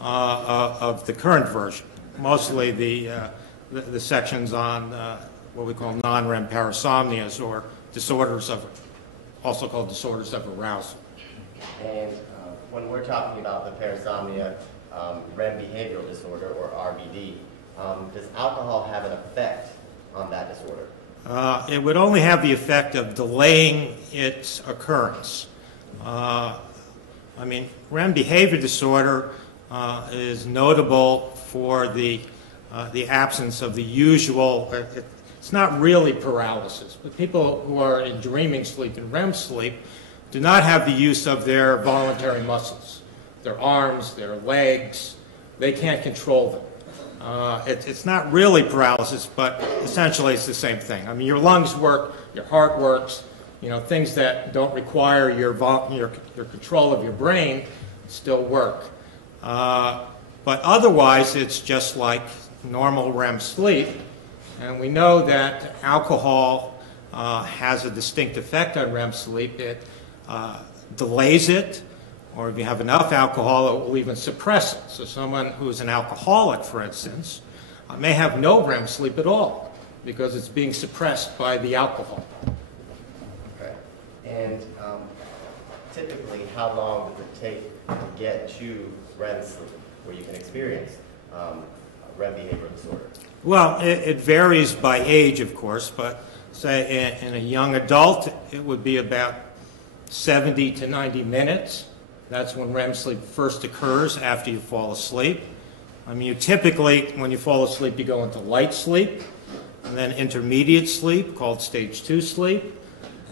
of the current version, mostly the sections on what we call non-REM parasomnias, or also called disorders of arousal. And when we're talking about the parasomnia REM behavioral disorder, or RBD, does alcohol have an effect on that disorder? It would only have the effect of delaying its occurrence. REM behavior disorder is notable for the absence of the usual, it's not really paralysis, but people who are in dreaming sleep and REM sleep do not have the use of their voluntary muscles, their arms, their legs. They can't control them. It's not really paralysis, but essentially it's the same thing. Your lungs work, your heart works, things that don't require your control of your brain still work. But otherwise, it's just like normal REM sleep. And we know that alcohol has a distinct effect on REM sleep. It delays it, or if you have enough alcohol, it will even suppress it. So someone who is an alcoholic, for instance, may have no REM sleep at all because it's being suppressed by the alcohol. Okay. And typically, how long does it take to get to REM sleep, where you can experience REM behavioral disorder? Well, it varies by age, of course, but say in a young adult, it would be about 70 to 90 minutes. That's when REM sleep first occurs after you fall asleep. You typically, when you fall asleep, you go into light sleep, and then intermediate sleep, called stage 2 sleep,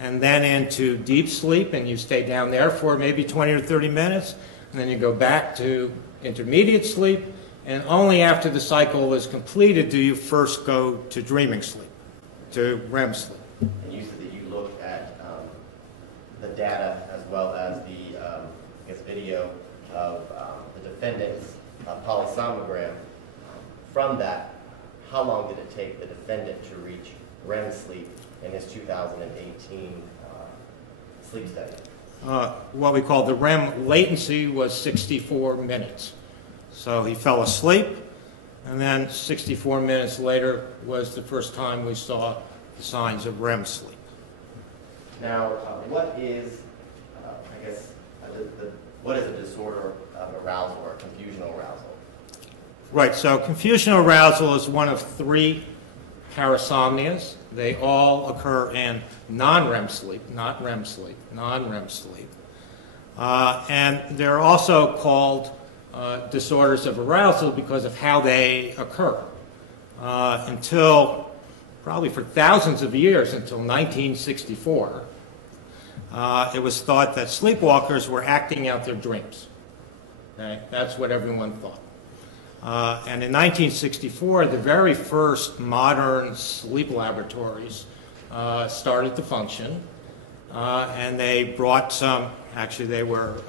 and then into deep sleep, and you stay down there for maybe 20 or 30 minutes, and then you go back to intermediate sleep, and only after the cycle is completed do you first go to dreaming sleep, to REM sleep. And you said that you looked at the data as well as the video of the defendant's polysomnogram. From that, how long did it take the defendant to reach REM sleep in his 2018 sleep study? What we call the REM latency was 64 minutes. So he fell asleep, and then 64 minutes later was the first time we saw the signs of REM sleep. Now, what is, what is a disorder of arousal, or confusional arousal? Right, so confusional arousal is one of 3 parasomnias. They all occur in non-REM sleep, not REM sleep, non-REM sleep. And they're also called disorders of arousal because of how they occur. Until probably for thousands of years, until 1964, it was thought that sleepwalkers were acting out their dreams. Okay? That's what everyone thought. And in 1964, the very first modern sleep laboratories started to function, and they brought some, actually they were,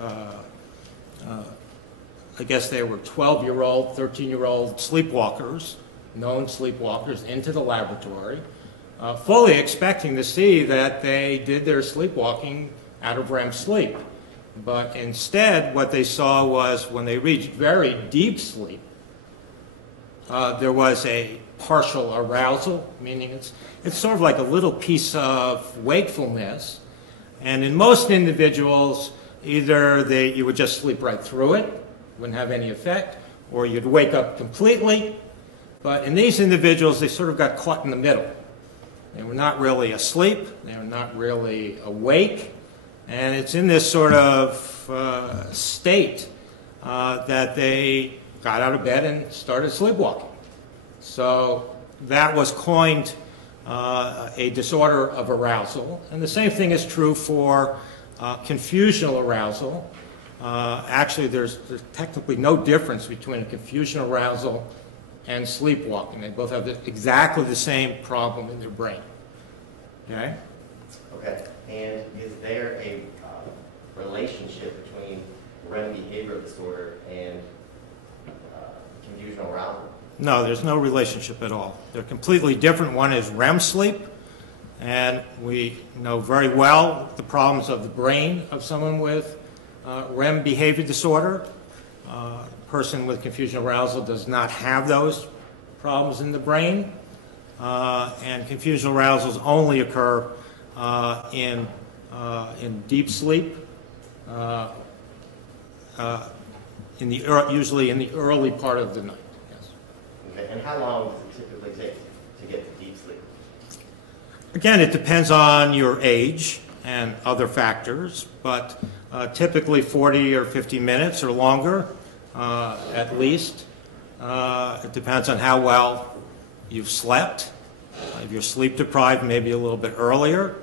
I guess they were 12-year-old, 13-year-old sleepwalkers, known sleepwalkers, into the laboratory, fully expecting to see that they did their sleepwalking out of REM sleep. But instead, what they saw was when they reached very deep sleep, there was a partial arousal, meaning it's sort of like a little piece of wakefulness, And in most individuals, either you would just sleep right through it, wouldn't have any effect, or you'd wake up completely. But in these individuals, they sort of got caught in the middle. They were not really asleep, they were not really awake, and it's in this sort of state that they got out of bed and started sleepwalking. So that was coined a disorder of arousal, and the same thing is true for confusional arousal. Actually, there's technically no difference between a confusional arousal and sleepwalking. They both have exactly the same problem in their brain. Okay? Okay. And is there a relationship between REM behavior disorder and confusional arousal? No, there's no relationship at all. They're completely different. One is REM sleep, and we know very well the problems of the brain of someone with REM behavior disorder. A person with confusional arousal does not have those problems in the brain, and confusional arousals only occur in deep sleep, usually in the early part of the night. Yes. Okay. And how long does it typically take to get to deep sleep? Again, it depends on your age and other factors, but typically 40 or 50 minutes or longer, at least. It depends on how well you've slept. If you're sleep deprived, maybe a little bit earlier.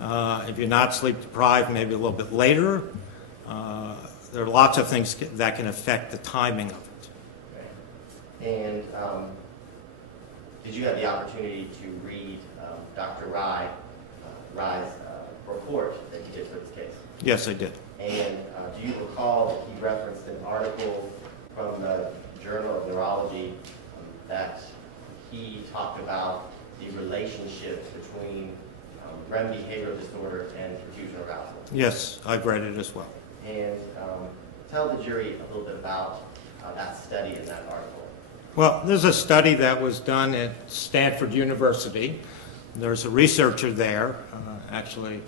If you're not sleep deprived, maybe a little bit later. There are lots of things that can affect the timing of it. Okay. And did you have the opportunity to read Dr. Rye's report that he did for this case? Yes, I did. And do you recall that he referenced an article from the Journal of Neurology that he talked about the relationship between REM behavioral disorder and confusional arousal? Yes, I've read it as well. And tell the jury a little bit about that study in that article. Well, there's a study that was done at Stanford University. There's a researcher there, actually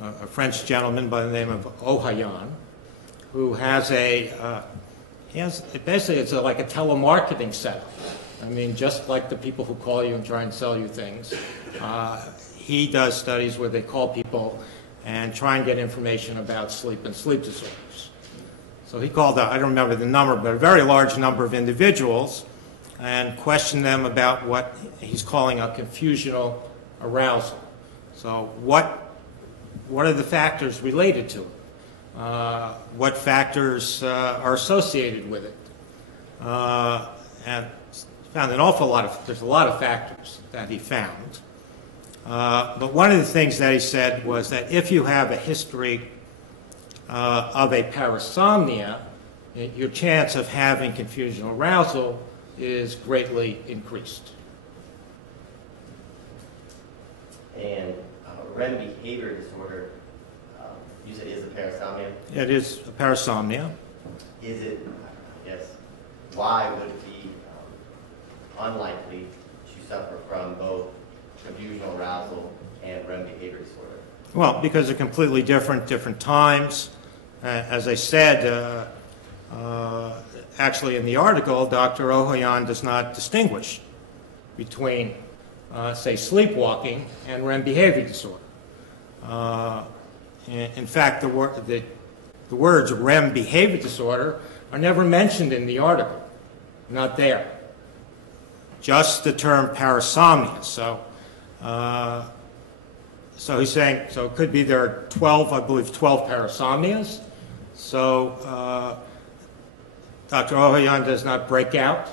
a French gentleman by the name of Ohayan, who has basically it's like a telemarketing setup. I mean, just like the people who call you and try and sell you things, he does studies where they call people and try and get information about sleep and sleep disorders. So he called, I don't remember the number, but a very large number of individuals and questioned them about what he's calling a confusional arousal. So what are the factors related to it? What factors are associated with it? And found there's a lot of factors that he found. But one of the things that he said was that if you have a history of a parasomnia, your chance of having confusional arousal is greatly increased. And REM behavior disorder, you said is a parasomnia? It is a parasomnia. Is it, I guess, why would it be unlikely to suffer from both confusional arousal and REM behavior disorder? Well, because they're completely different times. As I said, actually in the article, Dr. Ohayan does not distinguish between, say, sleepwalking and REM behavior disorder. In fact, the words REM behavior disorder are never mentioned in the article, not there. Just the term parasomnia. So he's saying, so it could be there are 12 parasomnias. So Dr. Ohayan does not break out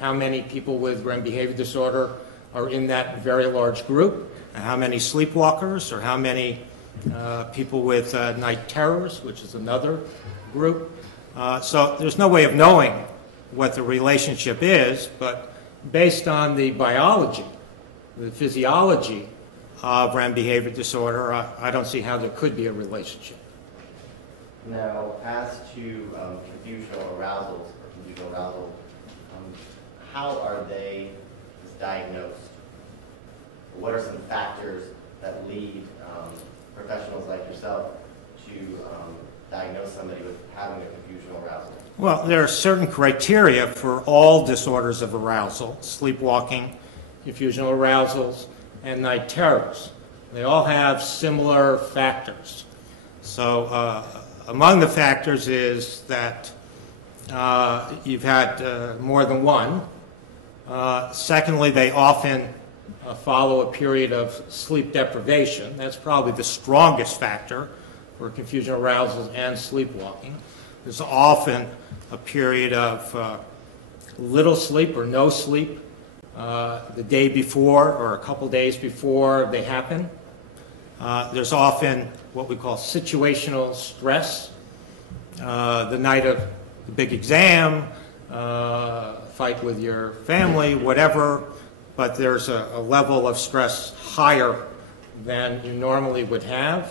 how many people with REM behavior disorder are in that very large group, and how many sleepwalkers, or how many people with night terrors, which is another group. So there's no way of knowing what the relationship is, but based on the biology, the physiology of REM behavior disorder, I don't see how there could be a relationship. Now, as to confusional arousals, how are they diagnosed? What are some factors that lead professionals like yourself to diagnose somebody with having a confusional arousal? Well, there are certain criteria for all disorders of arousal: sleepwalking, confusional arousals, and night terrors. They all have similar factors. So among the factors is that you've had more than one. Secondly, they often follow a period of sleep deprivation. That's probably the strongest factor for confusional arousals and sleepwalking. There's often a period of little sleep or no sleep the day before or a couple days before they happen. There's often what we call situational stress. The night of the big exam, fight with your family, whatever, but there's a level of stress higher than you normally would have.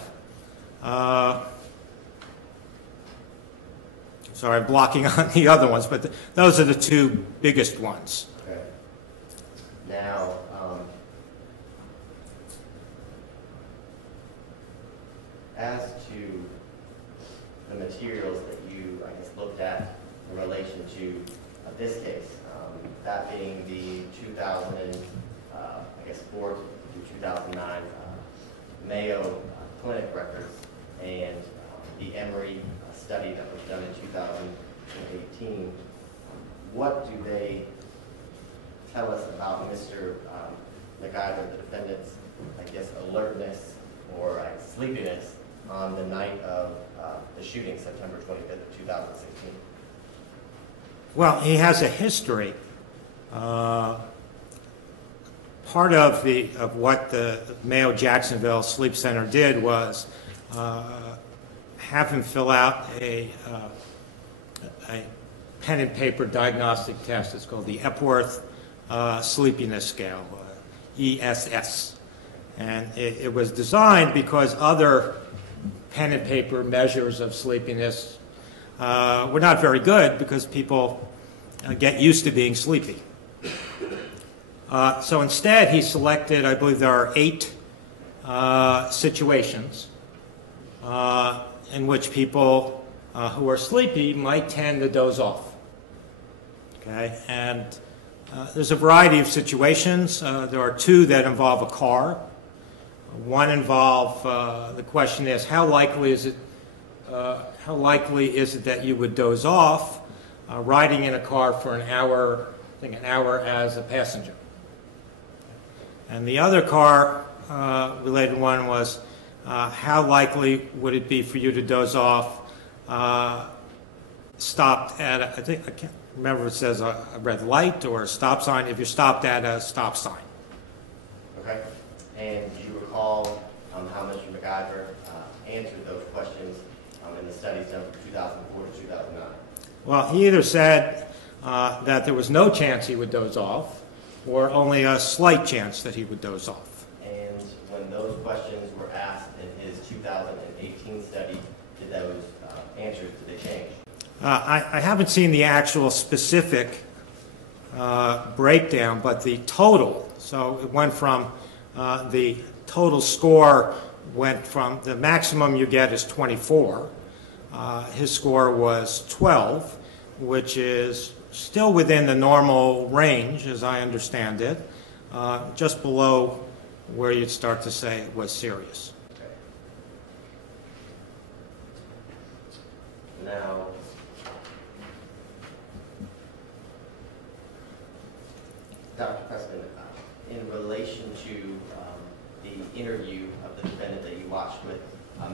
Sorry, I'm blocking on the other ones, but those are the two biggest ones. Okay. Now, as to the materials that you, I guess, looked at in relation to this case, that being the 2004 to 2009 Mayo Clinic records and the Emory study that was done in 2018, what do they tell us about Mr. McIver, the defendant's, I guess, alertness or sleepiness on the night of the shooting, September 25th of 2016? Well, he has a history. Part of what the Mayo Jacksonville Sleep Center did was have him fill out a pen and paper diagnostic test. It's called the Epworth Sleepiness Scale, ESS. And it was designed because other pen and paper measures of sleepiness were not very good because people get used to being sleepy. So instead, he selected, I believe there are 8 situations in which people who are sleepy might tend to doze off. Okay, and there's a variety of situations. There are 2 that involve a car. One involve the question is how likely is it that you would doze off riding in a car for an hour? I think an hour as a passenger. And the other car related one was how likely would it be for you to doze off stopped at, I can't remember if it says a red light or a stop sign, if you're stopped at a stop sign. Okay. And do you recall how Mr. McIver answered those questions in the studies done from 2004 to 2009? Well, he either said that there was no chance he would doze off or only a slight chance that he would doze off. And when those questions were asked in his 2018 study, did those answers, did they change? I haven't seen the actual specific breakdown, but the total, so it went from the total score went from, the maximum you get is 24. His score was 12, which is still within the normal range, as I understand it, just below where you'd start to say it was serious. Okay. Now, Dr. Preston, in relation to the interview of the defendant that you watched with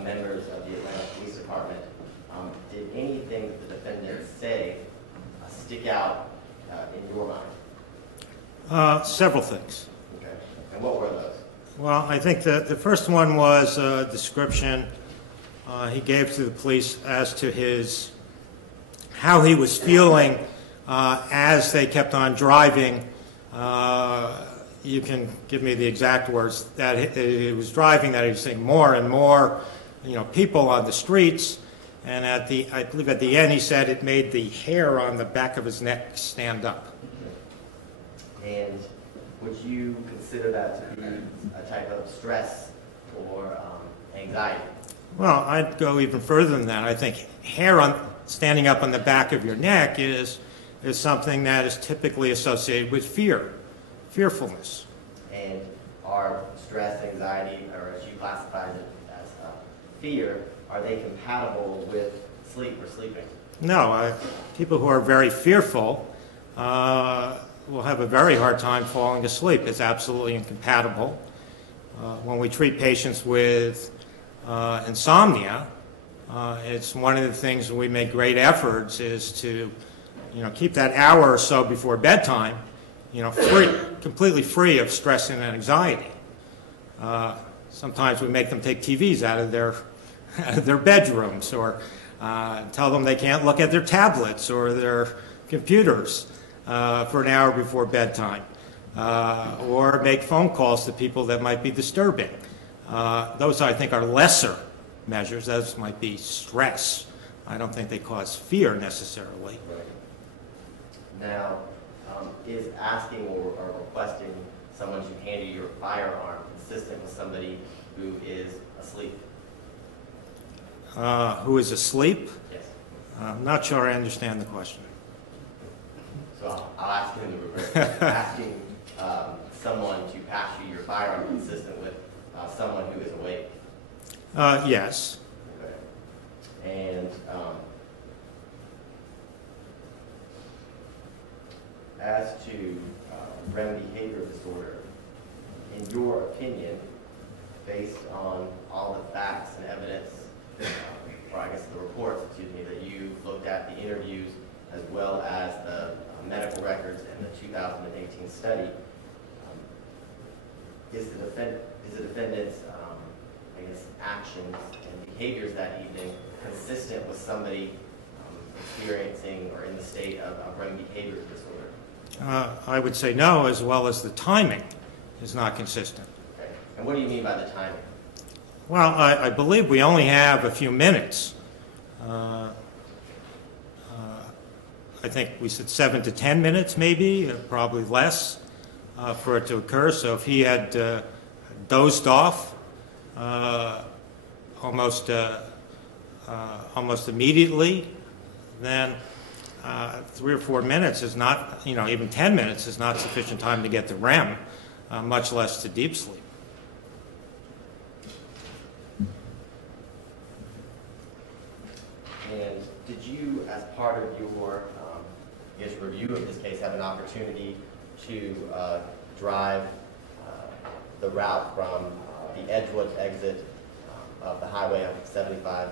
members of the Atlanta Police Department, did anything that the defendant say stick out in your mind? Several things. Okay. And what were those? Well, I think the first one was a description he gave to the police as to how he was feeling as they kept on driving. You can give me the exact words, that he was driving, that he was seeing more and more, people on the streets. And I believe at the end he said it made the hair on the back of his neck stand up. And would you consider that to be a type of stress or anxiety? Well, I'd go even further than that. I think hair standing up on the back of your neck is something that is typically associated with fear, fearfulness. And are stress, anxiety, or as you classify it as fear, are they compatible with sleep or sleeping? No, people who are very fearful will have a very hard time falling asleep. It's absolutely incompatible. When we treat patients with insomnia, it's one of the things we make great efforts is to, keep that hour or so before bedtime, completely free of stress and anxiety. Sometimes we make them take TVs out of their bedrooms, or tell them they can't look at their tablets or their computers for an hour before bedtime, or make phone calls to people that might be disturbing. Those, I think, are lesser measures. Those might be stress. I don't think they cause fear necessarily. Now, is asking or requesting someone to hand you your firearm consistent with somebody who is asleep? Who is asleep? Yes. I'm not sure I understand the question. So I'll ask you in the reverse. Asking someone to pass you your firearm consistent with someone who is awake? Yes. Okay. And as to REM behavior disorder, in your opinion, based on all the facts and evidence, or I guess the reports, that you looked at, the interviews, as well as the medical records and the 2018 study, is the defendant's, actions and behaviors that evening consistent with somebody experiencing or in the state of REM behavior disorder? I would say no, as well as the timing is not consistent. Okay. And what do you mean by the timing? Well, I believe we only have a few minutes. I think we said 7 to 10 minutes, maybe, probably less, for it to occur. So if he had dozed off almost immediately, then 3 or 4 minutes is not, even 10 minutes is not sufficient time to get to REM, much less to deep sleep. And did you, as part of your review of this case, have an opportunity to drive the route from the Edgewood exit of the highway on 75,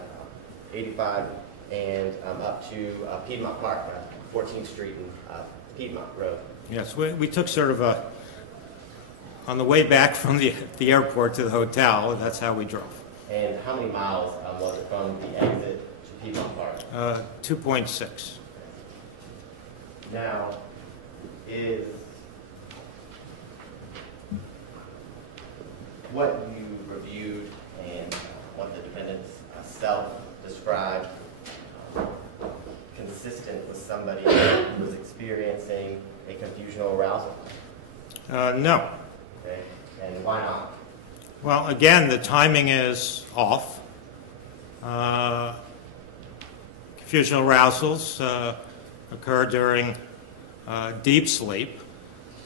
85, and up to Piedmont Park, 14th Street and Piedmont Road? Yes, we took sort of on the way back from the airport to the hotel, that's how we drove. And how many miles was it from the exit to Piedmont Park? 2.6. Now, is what you reviewed and what the defendants self-described consistent with somebody who was experiencing a confusional arousal? No. Okay. And why not? Well, again, the timing is off. Confusional arousals occur during deep sleep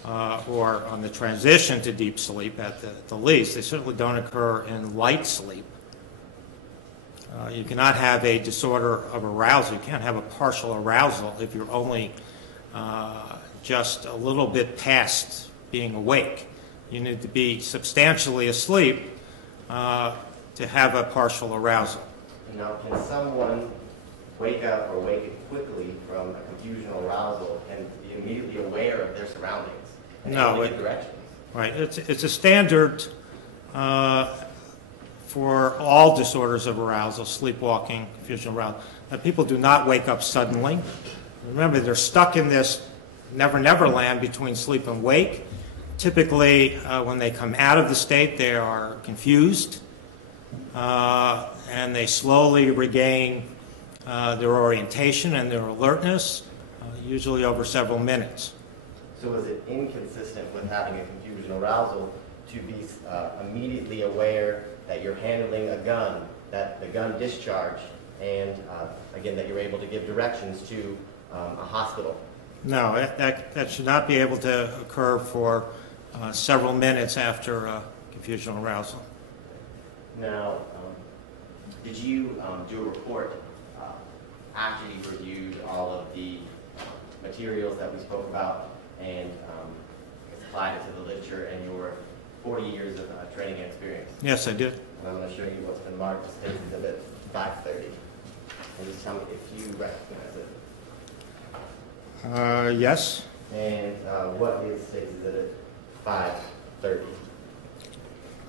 or on the transition to deep sleep at the least. They certainly don't occur in light sleep. You cannot have a disorder of arousal. You can't have a partial arousal if you're only just a little bit past being awake. You need to be substantially asleep to have a partial arousal. Now, can someone wake up or wake quickly from a confusional arousal and be immediately aware of their surroundings? No. Directions? Right. It's a standard for all disorders of arousal, sleepwalking, confusional arousal, that people do not wake up suddenly. Remember, they're stuck in this never land between sleep and wake. Typically, when they come out of the state, they are confused, and they slowly regain their orientation and their alertness, usually over several minutes. So is it inconsistent with having a confusional arousal to be immediately aware that you're handling a gun, that the gun discharged, and again, that you're able to give directions to a hospital. No, that should not be able to occur for several minutes after confusional arousal. Now, did you do a report after you reviewed all of the materials that we spoke about and applied it to the literature and your 40 years of training and experience? Yes, I did. And I'm going to show you what's been marked as State Exhibit 530. And just tell me if you recognize it. Yes. And what is State Exhibit 530?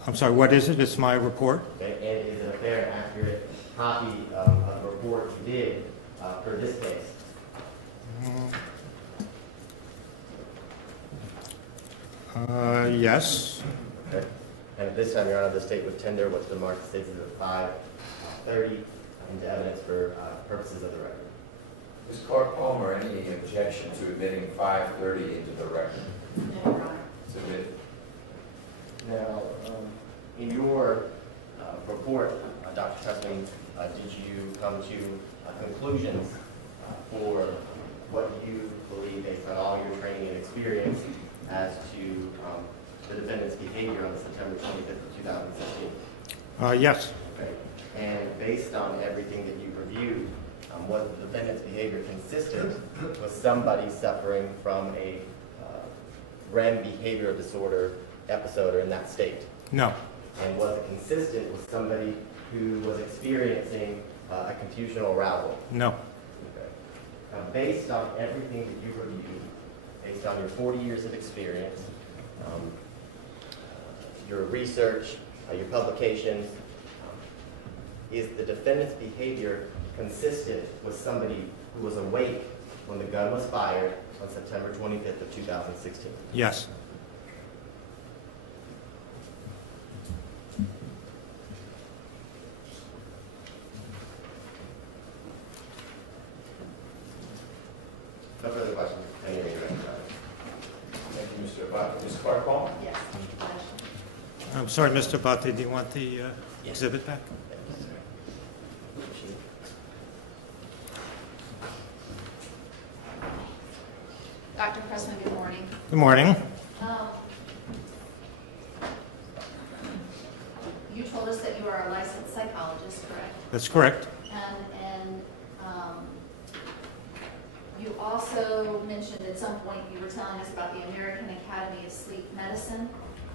I'm sorry, what is it? It's my report. Okay, and is it a fair and accurate copy of the report you did for this case? Yes. Okay. And at this time, Your Honor, the state would tender what's been marked as State Exhibit 530 into evidence for purposes of the record. Ms. Clark-Palmer, any objection to admitting 530 into the record? No, Your Honor. Submitted. Now, in your report, Dr. Tussman, did you come to conclusions for what you believe, based on all your training and experience, as to the defendant's behavior on September 25th of 2016? Yes. Okay. And based on everything that you reviewed, was the defendant's behavior consistent with somebody suffering from a REM behavioral disorder episode or in that state? No. And was it consistent with somebody who was experiencing a confusional arousal? No. Okay. Based on everything that you reviewed, based on your 40 years of experience, your research, your publications, is the defendant's behavior consistent with somebody who was awake when the gun was fired on September 25th of 2016? Yes. No further questions. Thank you. Thank you, Mr. Abate. Ms. Clark-Palmer? Yes. I'm sorry, Mr. Abate, do you want the exhibit back? Dr. Pressman, good morning. Good morning. You told us that you are a licensed psychologist, correct? That's correct. And you also mentioned at some point, you were telling us about the American Academy of Sleep Medicine.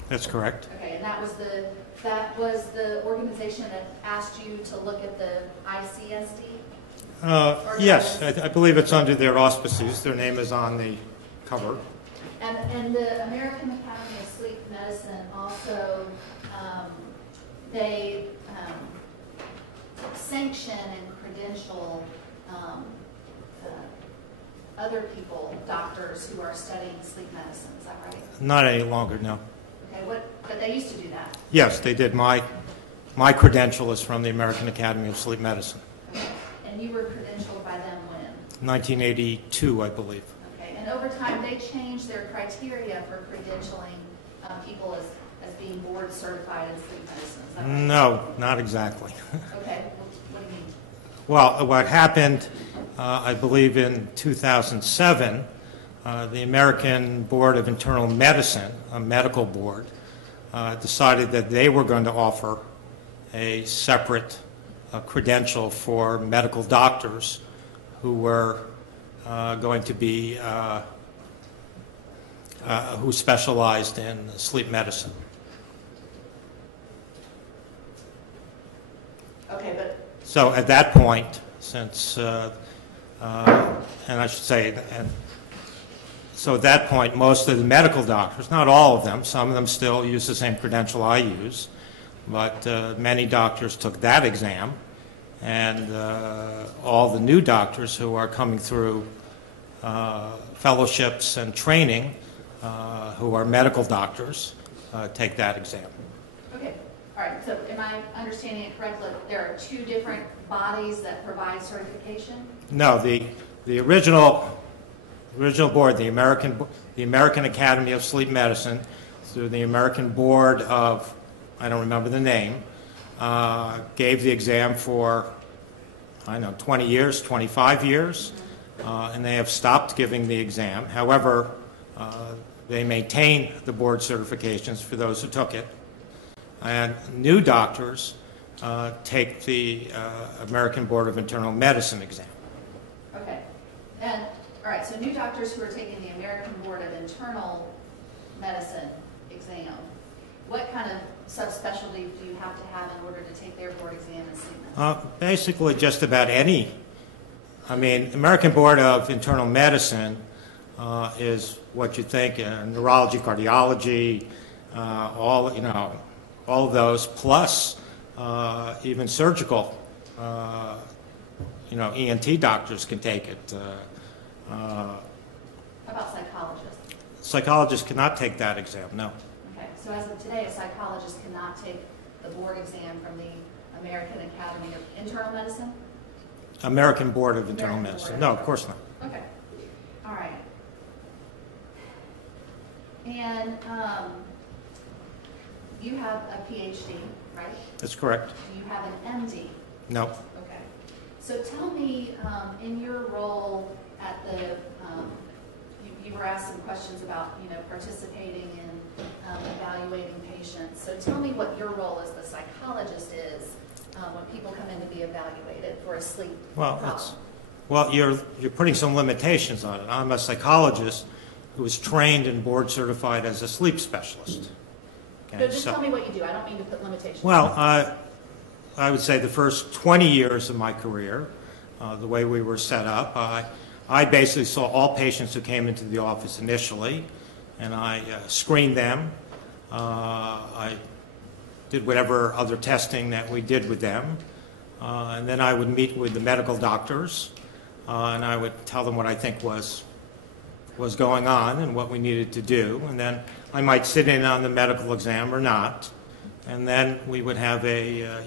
That's correct. Okay, and that was the organization that asked you to look at the ICSD? Yes, I believe it's under their auspices. Their name is on the cover. And the American Academy of Sleep Medicine also, they sanction and credential other people, doctors who are studying sleep medicine. Is that right? Not any longer, no. Okay, but they used to do that. Yes, they did. My credential is from the American Academy of Sleep Medicine. Okay. And you were credentialed by them when? 1982, I believe. Okay, and over time they changed their criteria for credentialing people as being board certified in sleep medicine. Is that right? No, not exactly. Okay, what do you mean? Well, what happened, I believe in 2007, the American Board of Internal Medicine, a medical board, decided that they were going to offer a separate credential for medical doctors who were going to be, who specialized in sleep medicine. Okay, but So at that point, since, and I should say, so at that point, most of the medical doctors, not all of them, some of them still use the same credential I use, but many doctors took that exam, and all the new doctors who are coming through fellowships and training, who are medical doctors, take that exam. okay, all right. So am I understanding it correctly? There are two different bodies that provide certification? No, the original board, the American Academy of Sleep Medicine, through the American Board of, I don't remember the name, gave the exam for, I don't know, 20 years, 25 years, and they have stopped giving the exam. However, they maintain the board certifications for those who took it. And new doctors take the American Board of Internal Medicine exam. Okay. And, all right, so new doctors who are taking the American Board of Internal Medicine exam, what kind of subspecialty do you have to have in order to take their board exam in Sleepiness? Basically just about any. I mean, American Board of Internal Medicine is what you think, neurology, cardiology, all of those, plus even surgical, ENT doctors can take it. How about psychologists? Psychologists cannot take that exam, no. Okay, so as of today, a psychologist cannot take the board exam from the American Academy of Internal Medicine? American Board of Internal American Medicine. Board No, of of course not. Okay. All right. And you have a PhD, right? That's correct. Do you have an MD? No. Okay. So tell me, in your role at the, you were asked some questions about, participating in evaluating patients. So tell me what your role as the psychologist is when people come in to be evaluated for a sleep problem. You're putting some limitations on it. I'm a psychologist who was trained and board certified as a sleep specialist. So just tell me what you do. I don't mean to put limitations. Well, I would say the first 20 years of my career, the way we were set up, I basically saw all patients who came into the office initially, and I screened them. I did whatever other testing that we did with them, and then I would meet with the medical doctors, and I would tell them what I think was going on and what we needed to do, and then I might sit in on the medical exam or not, and then we would have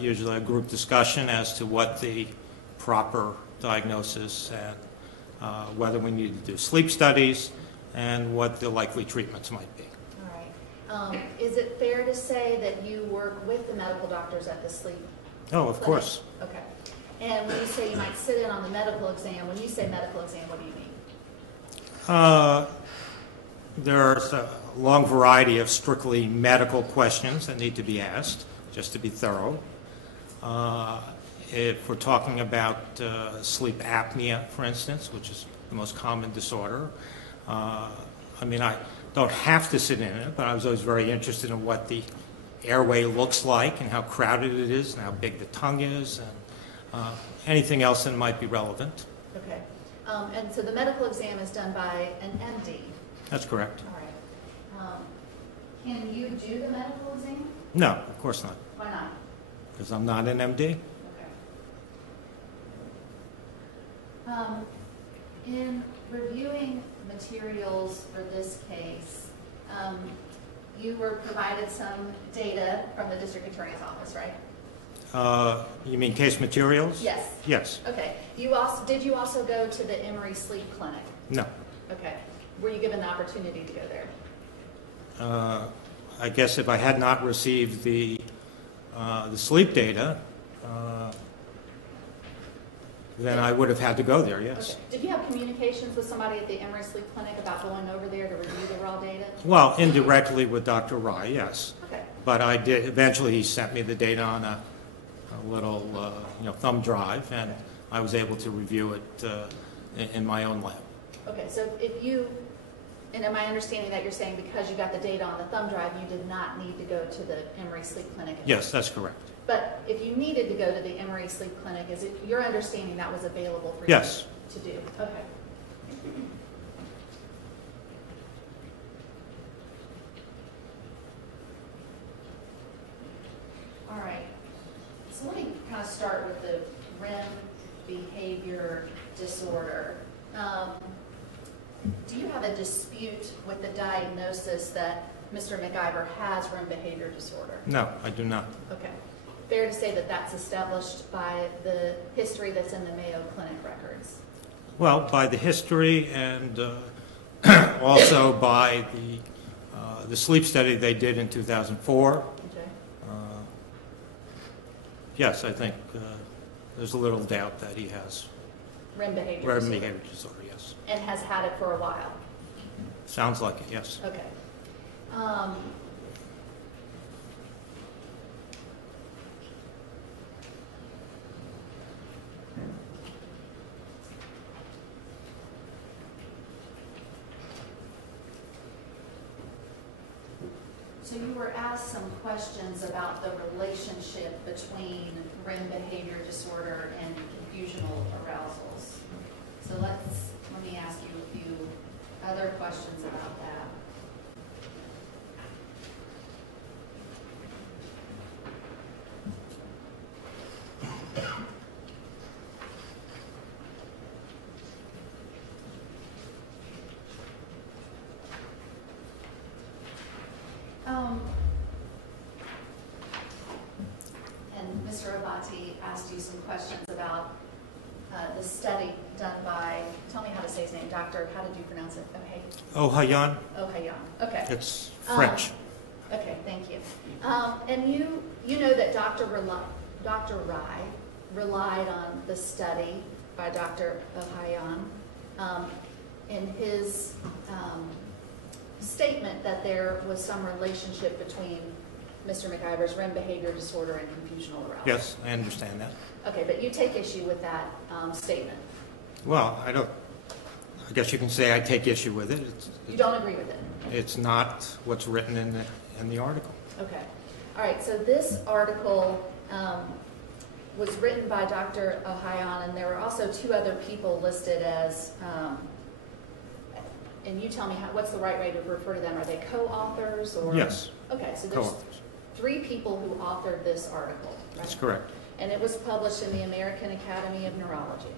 usually a group discussion as to what the proper diagnosis and whether we needed to do sleep studies and what the likely treatments might be. All right. Is it fair to say that you work with the medical doctors at the sleep Oh, of clinic? course. Okay. And when you say you might sit in on the medical exam, when you say medical exam, what do you mean? There's a long variety of strictly medical questions that need to be asked, just to be thorough. If we're talking about sleep apnea, for instance, which is the most common disorder, I don't have to sit in it, but I was always very interested in what the airway looks like and how crowded it is and how big the tongue is and anything else that might be relevant. Okay. And so the medical exam is done by an MD? That's correct. All right. Can you do the medical exam? No, of course not, Why not? because I'm not an MD. Okay. In reviewing materials for this case, you were provided some data from the district attorney's office, right? You mean case materials? Yes. Yes. Okay. Did you also go to the Emory Sleep Clinic? No. Okay. Were you given the opportunity to go there? I guess if I had not received the sleep data, then I would have had to go there, yes. Okay. Did you have communications with somebody at the Emory Sleep Clinic about going over there to review the raw data? Well, indirectly with Dr. Rye, yes. Okay. But I did, eventually he sent me the data on a little thumb drive, and I was able to review it in my own lab. Okay, so and am I understanding that you're saying because you got the data on the thumb drive, you did not need to go to the Emory Sleep Clinic? Yes, that's correct. But if you needed to go to the Emory Sleep Clinic, is it your understanding that was available for Yes. you to do? Okay. All right. So let me kind of start with the REM behavior disorder. Do you have a dispute with the diagnosis that Mr. McIver has REM behavior disorder? No, I do not. Okay. Fair to say that that's established by the history that's in the Mayo Clinic records? Well, by the history and also by the sleep study they did in 2004. Okay. Yes, I think there's a little doubt that he has REM behavior rare disorder? behavior disorder, yes. And has had it for a while? Sounds like it, yes. Okay. So you were asked some questions about the relationship between REM behavior disorder and confusional arousals. So let me ask you a few other questions about that. And Mr. Abati asked you some questions about the study done by, tell me how to say his name, Dr., how did you pronounce it? Okay. Ohayon, Ohayon, okay. it's French. Okay, thank you. And you know that Dr. Rai relied on the study by Dr. Ohayon in his statement that there was some relationship between Mr. McIver's REM behavior disorder and confusional arousal. Yes, I understand that. Okay, but you take issue with that statement. Well, I guess you can say I take issue with it. You don't agree with it? It's not what's written in the article. Okay. All right, so this article was written by Dr. Ohayon, and there were also two other people listed as, and you tell me what's the right way to refer to them. Are they co-authors or? Yes. Okay, so there's Co-authors. 3 people who authored this article, right? That's correct. And it was published in the American Academy of Neurology.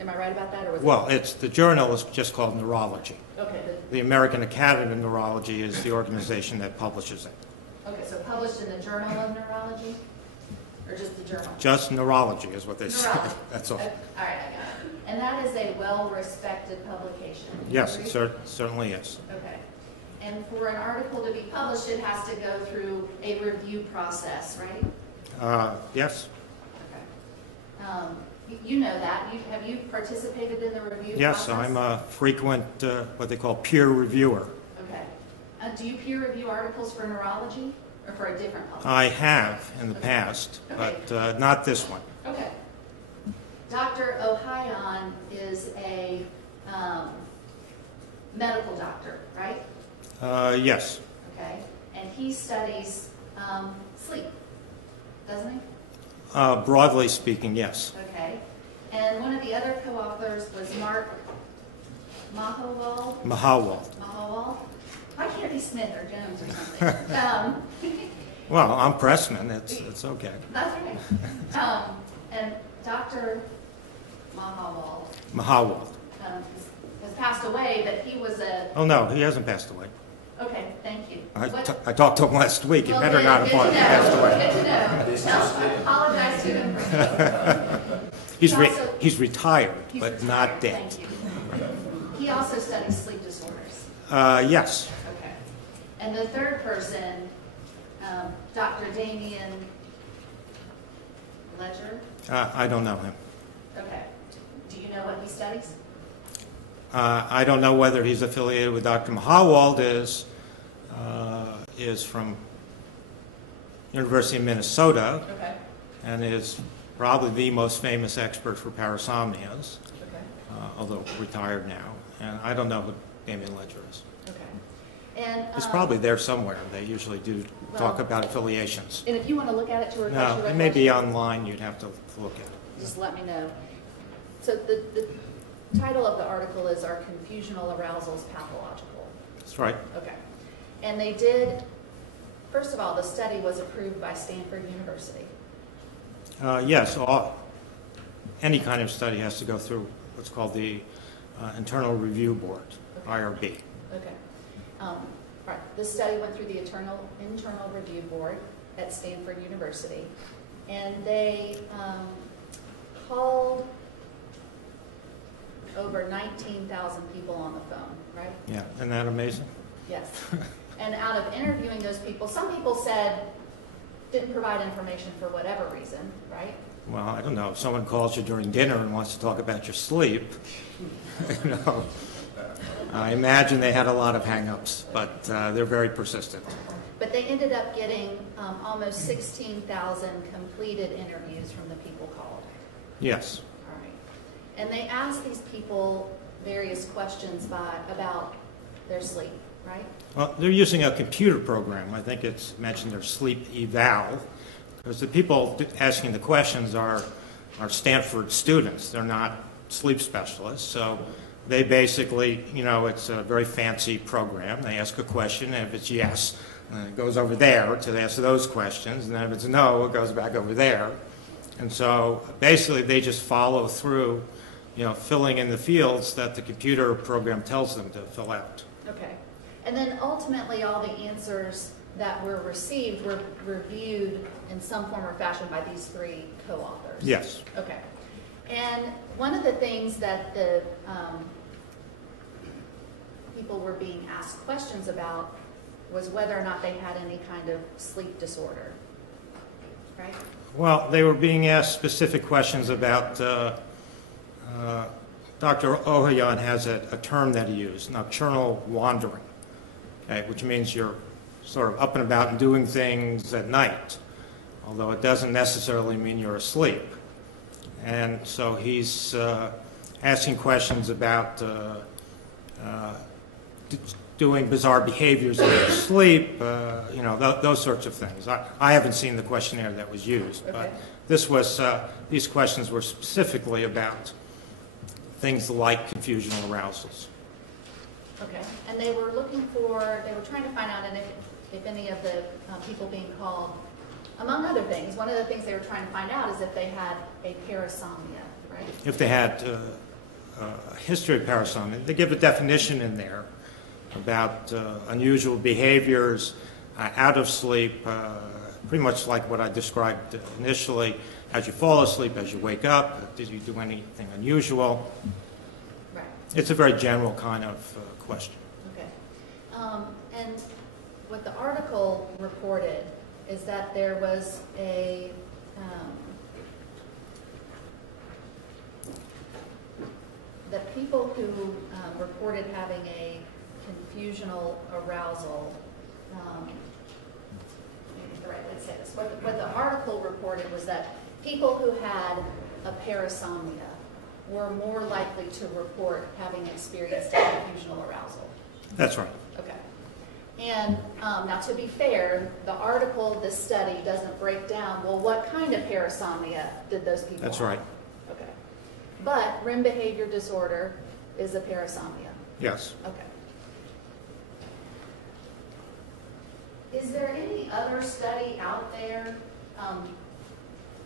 Am I right about that, or was Well, the journal is just called Neurology. Okay, The American Academy of Neurology is the organization that publishes it. okay, so published in the Journal of Neurology, or just the journal? Just neurology is what they say. Neurology. That's all. All right, I got it. And that is a well-respected publication. Yes, Agree? it certainly is. Okay. And for an article to be published, it has to go through a review process, right? Yes. Okay. You know that. Have you participated in the review Yes, process? I'm a frequent, what they call peer reviewer. Okay. Do you peer review articles for neurology or for a different publication? I have in the past, Okay. but not this one. Okay. Dr. Ohayon is a medical doctor, right? Yes. Okay. And he studies sleep, doesn't he? Broadly speaking, yes. Okay. And one of the other co-authors was Mark Mahowald. Mahawald. Why can't it be Smith or Jones or something? Well, I'm Pressman. It's okay. That's okay. And Dr. Mahawald. Has passed away, but he was a... Oh, no, he hasn't passed away. Okay, thank you. I talked to him last week. He Well, better good- not have good to passed know. away. Good to know. I apologize to him for... He's retired, He's but retired. not dead. Thank you. He also studies sleep disorders. Yes. Okay. And the third person, Dr. Damian Ledger. I don't know him. Okay. Do you know what he studies? I don't know whether he's affiliated with Dr. Mahawald. Is from University of Minnesota. Okay. And is probably the most famous expert for parasomnias, Okay. although retired now. And I don't know who Damian Ledger is. Okay. And It's probably there somewhere. They usually do talk about affiliations. And if you want to look at it to refresh No, your it may be recollection, online. You'd have to look at it. just let me know. So the title of the article is "Are Confusional Arousals Pathological?" That's right. Okay. And they did, first of all, the study was approved by Stanford University. Yes, any kind of study has to go through what's called the Internal Review Board, IRB. Okay. All right. This study went through the Internal Review Board at Stanford University, and they called over 19,000 people on the phone, right? Yeah, isn't that amazing? Yes. And out of interviewing those people, some people said didn't provide information for whatever reason, right? Well, I don't know, if someone calls you during dinner and wants to talk about your sleep, you know, I imagine they had a lot of hang-ups, but they're very persistent. But they ended up getting almost 16,000 completed interviews from the people called. Yes. All right. And they asked these people various questions about their sleep, right? Well, they're using a computer program. I think it's mentioned their sleep eval, because the people asking the questions are Stanford students. They're not sleep specialists. So they basically, you know, it's a very fancy program. They ask a question, and if it's yes, it goes over there to answer those questions. And then if it's no, it goes back over there. And so basically they just follow through, you know, filling in the fields that the computer program tells them to fill out. Okay. And then ultimately all the answers that were received were reviewed in some form or fashion by these three co-authors. Yes. Okay. And one of the things that the people were being asked questions about was whether or not they had any kind of sleep disorder, right? Well, they were being asked specific questions about, Dr. Ohayon has a term that he used, nocturnal wandering, okay, which means you're sort of up and about and doing things at night, although it doesn't necessarily mean you're asleep. And so he's asking questions about doing bizarre behaviors in your sleep, you know, those sorts of things. I haven't seen the questionnaire that was used, Okay. but this was, these questions were specifically about things like confusional arousals. Okay. And they were trying to find out if any of the people being called, among other things, one of the things they were trying to find out is if they had a parasomnia, right? If they had a history of parasomnia, they give a definition in there about unusual behaviors out of sleep, pretty much like what I described initially. As you fall asleep, as you wake up, did you do anything unusual? Right. It's a very general kind of question. Okay. And what the article reported is that there was that people who reported having a confusional arousal, maybe the right way to say this, what the article reported was that people who had a parasomnia were more likely to report having experienced a confusional arousal. That's right. Okay. And now, to be fair, the article, this study, doesn't break down, well, what kind of parasomnia did those people That's have? right. Okay. But REM behavior disorder is a parasomnia. Yes. Okay. Is there any other study out there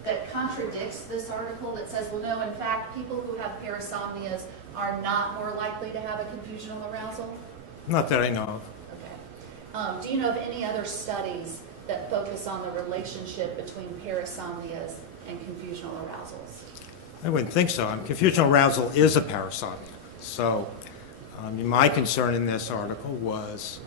that contradicts this article that says, well, no, in fact, people who have parasomnias are not more likely to have a confusional arousal? Not that I know of. Okay. Do you know of any other studies that focus on the relationship between parasomnias and confusional arousals? I wouldn't think so. Confusional arousal is a parasomnia. So my concern in this article was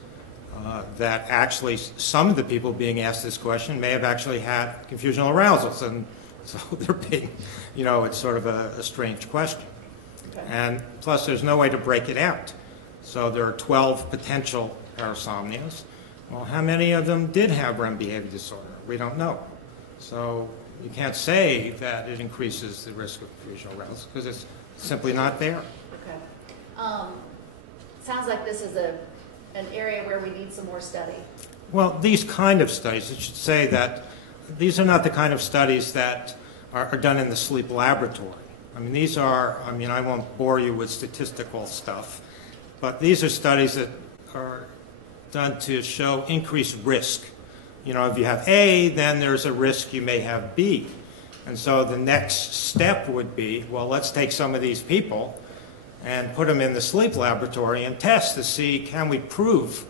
that actually some of the people being asked this question may have actually had confusional arousals. And so they're being, you know, it's sort of a strange question. Okay. And plus there's no way to break it out. So there are 12 potential parasomnias. Well, how many of them did have REM behavior disorder? We don't know. So you can't say that it increases the risk of confusional arousal because it's simply not there. Okay. Sounds like this is an area where we need some more study. Well, these kind of studies, it should say that these are not the kind of studies that are done in the sleep laboratory. I mean, these are, I mean, I won't bore you with statistical stuff, but these are studies that are done to show increased risk. You know, if you have A, then there's a risk you may have B. And so the next step would be, well, let's take some of these people and put them in the sleep laboratory and test to see, can we prove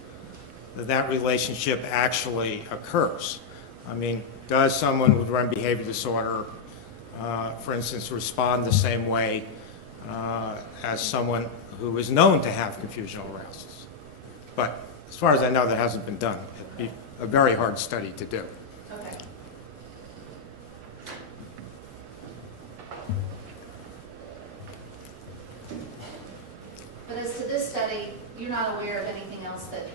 that that relationship actually occurs? I mean, does someone with REM behavior disorder, for instance, respond the same way as someone who is known to have confusional arousals? But as far as I know, that hasn't been done. It'd be a very hard study to do. Okay. But as to this study, you're not aware of anything else that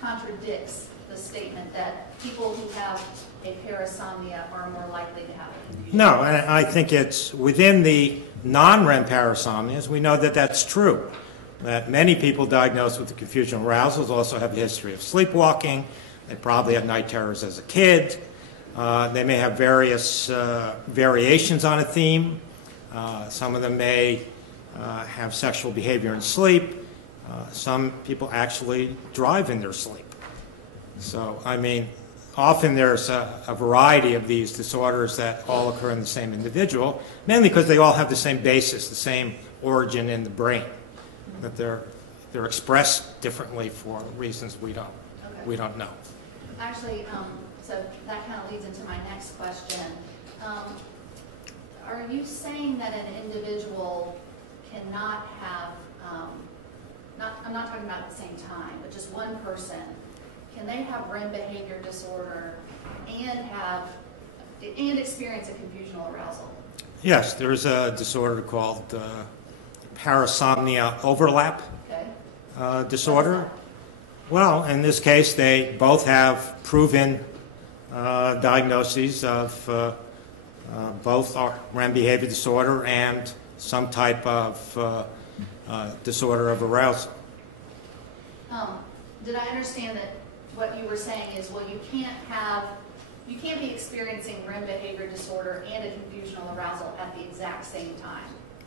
contradicts the statement that people who have a parasomnia are more likely to have it? No, and I think it's within the non-REM parasomnias, we know that that's true. That many people diagnosed with the confusional arousals also have a history of sleepwalking. They probably had night terrors as a kid. They may have various variations on a theme. Some of them may have sexual behavior in sleep. Some people actually drive in their sleep. So, I mean, often there's a variety of these disorders that all occur in the same individual, mainly because they all have the same basis, the same origin in the brain, that they're expressed differently for reasons we don't know. Actually, so that kind of leads into my next question. Are you saying that an individual cannot have, I'm not talking about at the same time, but just one person, can they have REM behavior disorder and experience a confusional arousal? Yes, there's a disorder called Parasomnia Overlap disorder. Well, in this case, they both have proven diagnoses of both REM behavior disorder and some type of disorder of arousal. Did I understand that what you were saying is, well, you can't be experiencing REM behavior disorder and a confusional arousal at the exact same time?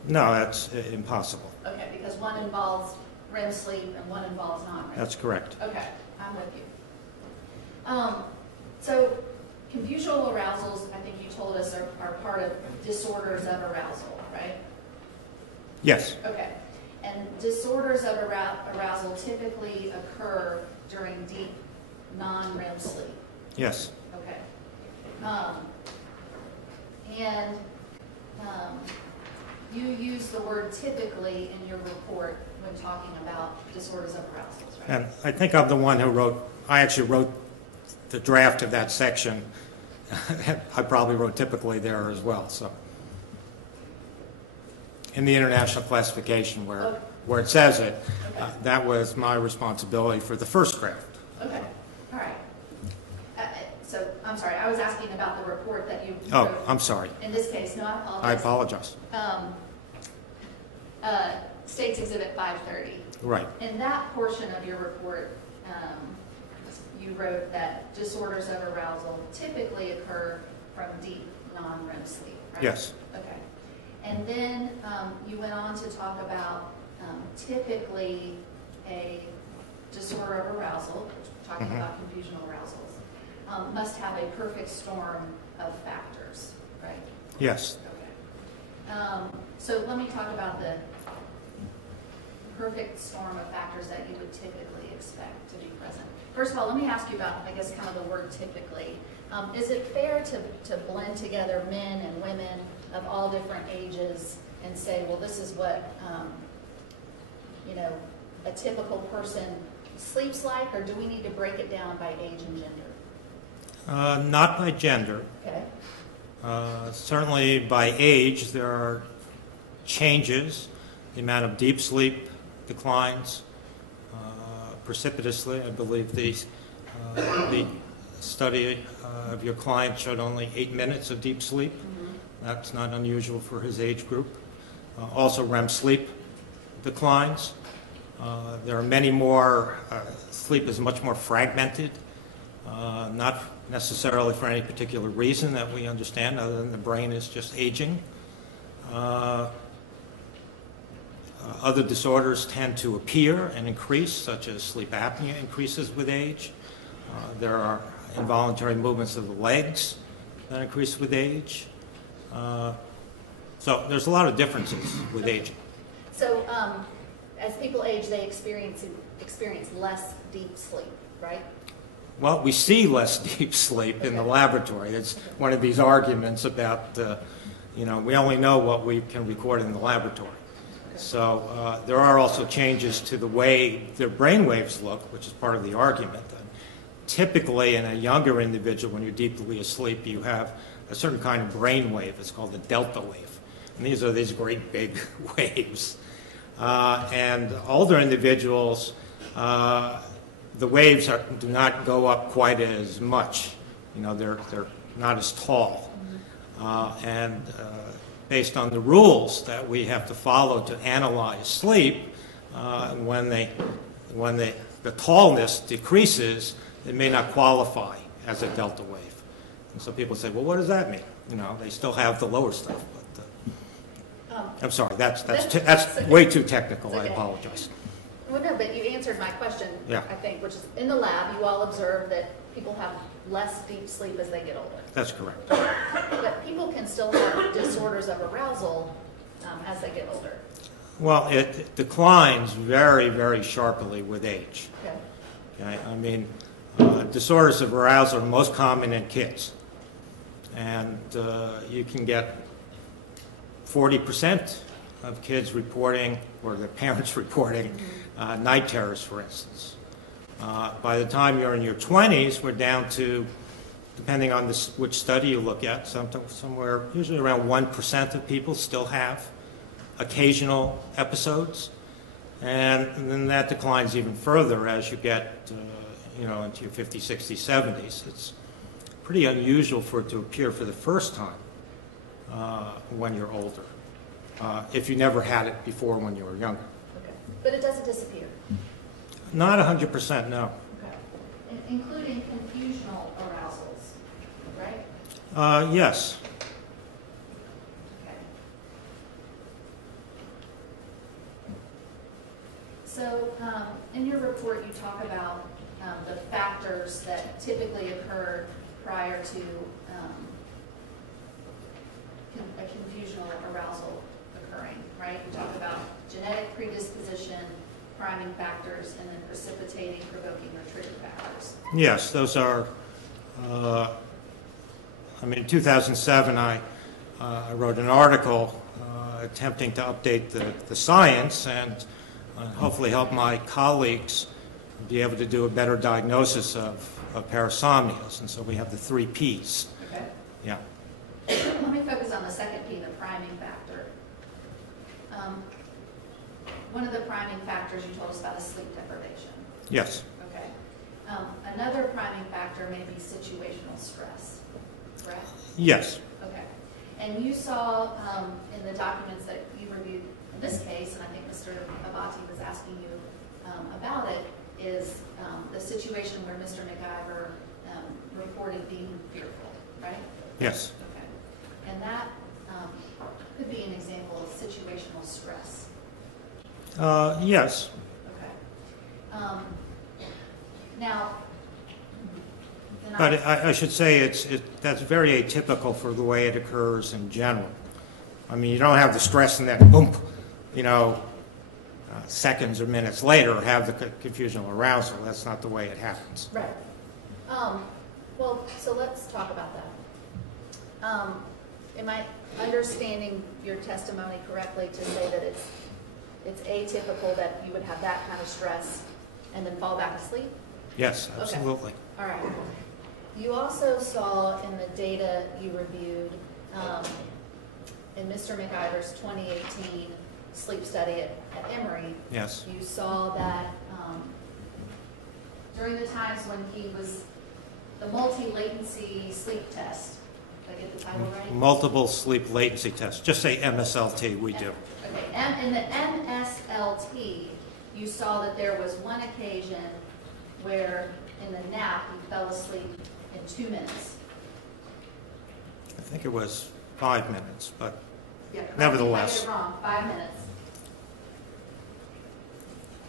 No, that's impossible. Okay, because one involves REM sleep and one involves non-REM. That's correct. Okay, I'm with you. So confusional arousals, I think you told us, are part of disorders of arousal, right? Yes. Okay. And disorders of arousal typically occur during deep non-REM sleep. Yes. Okay. You use the word typically in your report when talking about disorders of arousals, right? And I think I'm the one who I actually wrote the draft of that section. I probably wrote typically there as well, so. In the international classification where it says it, that was my responsibility for the first draft. Okay, all right. So, I'm sorry, I was asking about the report that you Oh, wrote. I'm sorry. In this case, no, I apologize. States Exhibit 530. Right. In that portion of your report, you wrote that disorders of arousal typically occur from deep non-REM sleep, right? Yes. Okay. And then you went on to talk about typically a disorder of arousal, talking about confusional arousals, must have a perfect storm of factors, right? Yes. Okay. So let me talk about the perfect storm of factors that you would typically expect to be present. First of all, let me ask you about, I guess, kind of the word typically. Is it fair to blend together men and women of all different ages and say, well, this is what, a typical person sleeps like, or do we need to break it down by age and gender? Not by gender. Okay. Certainly by age, there are changes. The amount of deep sleep declines precipitously. I believe the study of your client showed only 8 minutes of deep sleep. That's not unusual for his age group. Also, REM sleep declines. There are many more, sleep is much more fragmented, not necessarily for any particular reason that we understand, other than the brain is just aging. Other disorders tend to appear and increase, such as sleep apnea increases with age. There are involuntary movements of the legs that increase with age. So there's a lot of differences with aging. So as people age, they experience less deep sleep, right? Well, we see less deep sleep in the laboratory. It's one of these arguments about, we only know what we can record in the laboratory. So there are also changes to the way their brain waves look, which is part of the argument. Typically, in a younger individual, when you're deeply asleep, you have a certain kind of brain wave. It's called the delta wave. And these are these great big waves. And older individuals, the waves do not go up quite as much. You know, they're not as tall. And based on the rules that we have to follow to analyze sleep, when the tallness decreases, it may not qualify as a delta wave. And so people say, well, what does that mean? You know, they still have the lower stuff. But I'm sorry, that's way too technical. I apologize. Well, no, but you answered my question, Yeah. I think, which is, in the lab, you all observe that people have less deep sleep as they get older. That's correct. But people can still have disorders of arousal as they get older. Well, it declines very, very sharply with age. Okay. Okay? I mean, disorders of arousal are most common in kids. And you can get 40% of kids reporting, or their parents reporting, night terrors, for instance. By the time you're in your 20s, we're down to, depending on which study you look at, somewhere, usually around 1% of people still have occasional episodes. And then that declines even further as you get into your 50s, 60s, 70s. It's pretty unusual for it to appear for the first time when you're older, if you never had it before when you were younger. Okay. But it doesn't disappear? Not 100%, no. Okay. Including confusional arousals, right? Yes. Okay. So in your report, you talk about the factors that typically occur prior to a confusional arousal occurring, right? You talk about genetic predisposition, priming factors, and then precipitating, provoking, or trigger factors. Yes, those are, in 2007, I wrote an article attempting to update the science and hopefully help my colleagues be able to do a better diagnosis of parasomnias. And so we have the 3 Ps. Okay. Yeah. Let me focus on the second P, the priming factor. One of the priming factors you told us about is sleep deprivation. Yes. Okay. Another priming factor may be situational stress, correct? Yes. Okay. And you saw in the documents that you reviewed in this case, and I think Mr. Abati was asking you about it, is the situation where Mr. McIver reported being fearful, right? Yes. Okay. And that could be an example of situational stress. Yes. Okay. Now, But I should say that's very atypical for the way it occurs in general. I mean, you don't have the stress and then boom, seconds or minutes later have the confusional arousal. That's not the way it happens. right. Well, so let's talk about that. Am I understanding your testimony correctly to say that it's atypical that you would have that kind of stress and then fall back asleep? Yes, absolutely. Okay. All right. You also saw in the data you reviewed in Mr. McIver's 2018 sleep study at Emory. Yes. You saw that during the times when he was the multi-latency sleep test. Did I get the title right? Multiple sleep latency tests. Just say MSLT, we do. Okay, in the MSLT, you saw that there was one occasion where in the nap he fell asleep in 2 minutes. I think it was 5 minutes, but Yeah, nevertheless. I get it wrong, 5 minutes.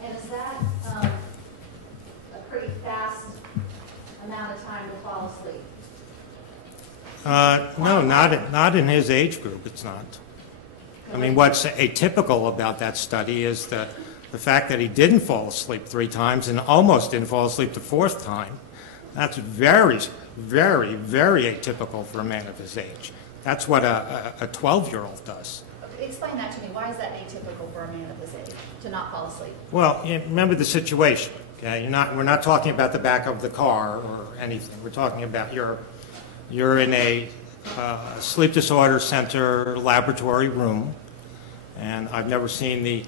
And is that a pretty fast amount of time to fall asleep? No, not in his age group, it's not. I mean, what's atypical about that study is the fact that he didn't fall asleep 3 times and almost didn't fall asleep the 4th time. That's very, very, very atypical for a man of his age. That's what a 12-year-old does. Okay, explain that to me. Why is that atypical for a man of his age to not fall asleep? Well, remember the situation, okay? We're not talking about the back of the car or anything. We're talking about you're in a sleep disorder center laboratory room, and I've never seen the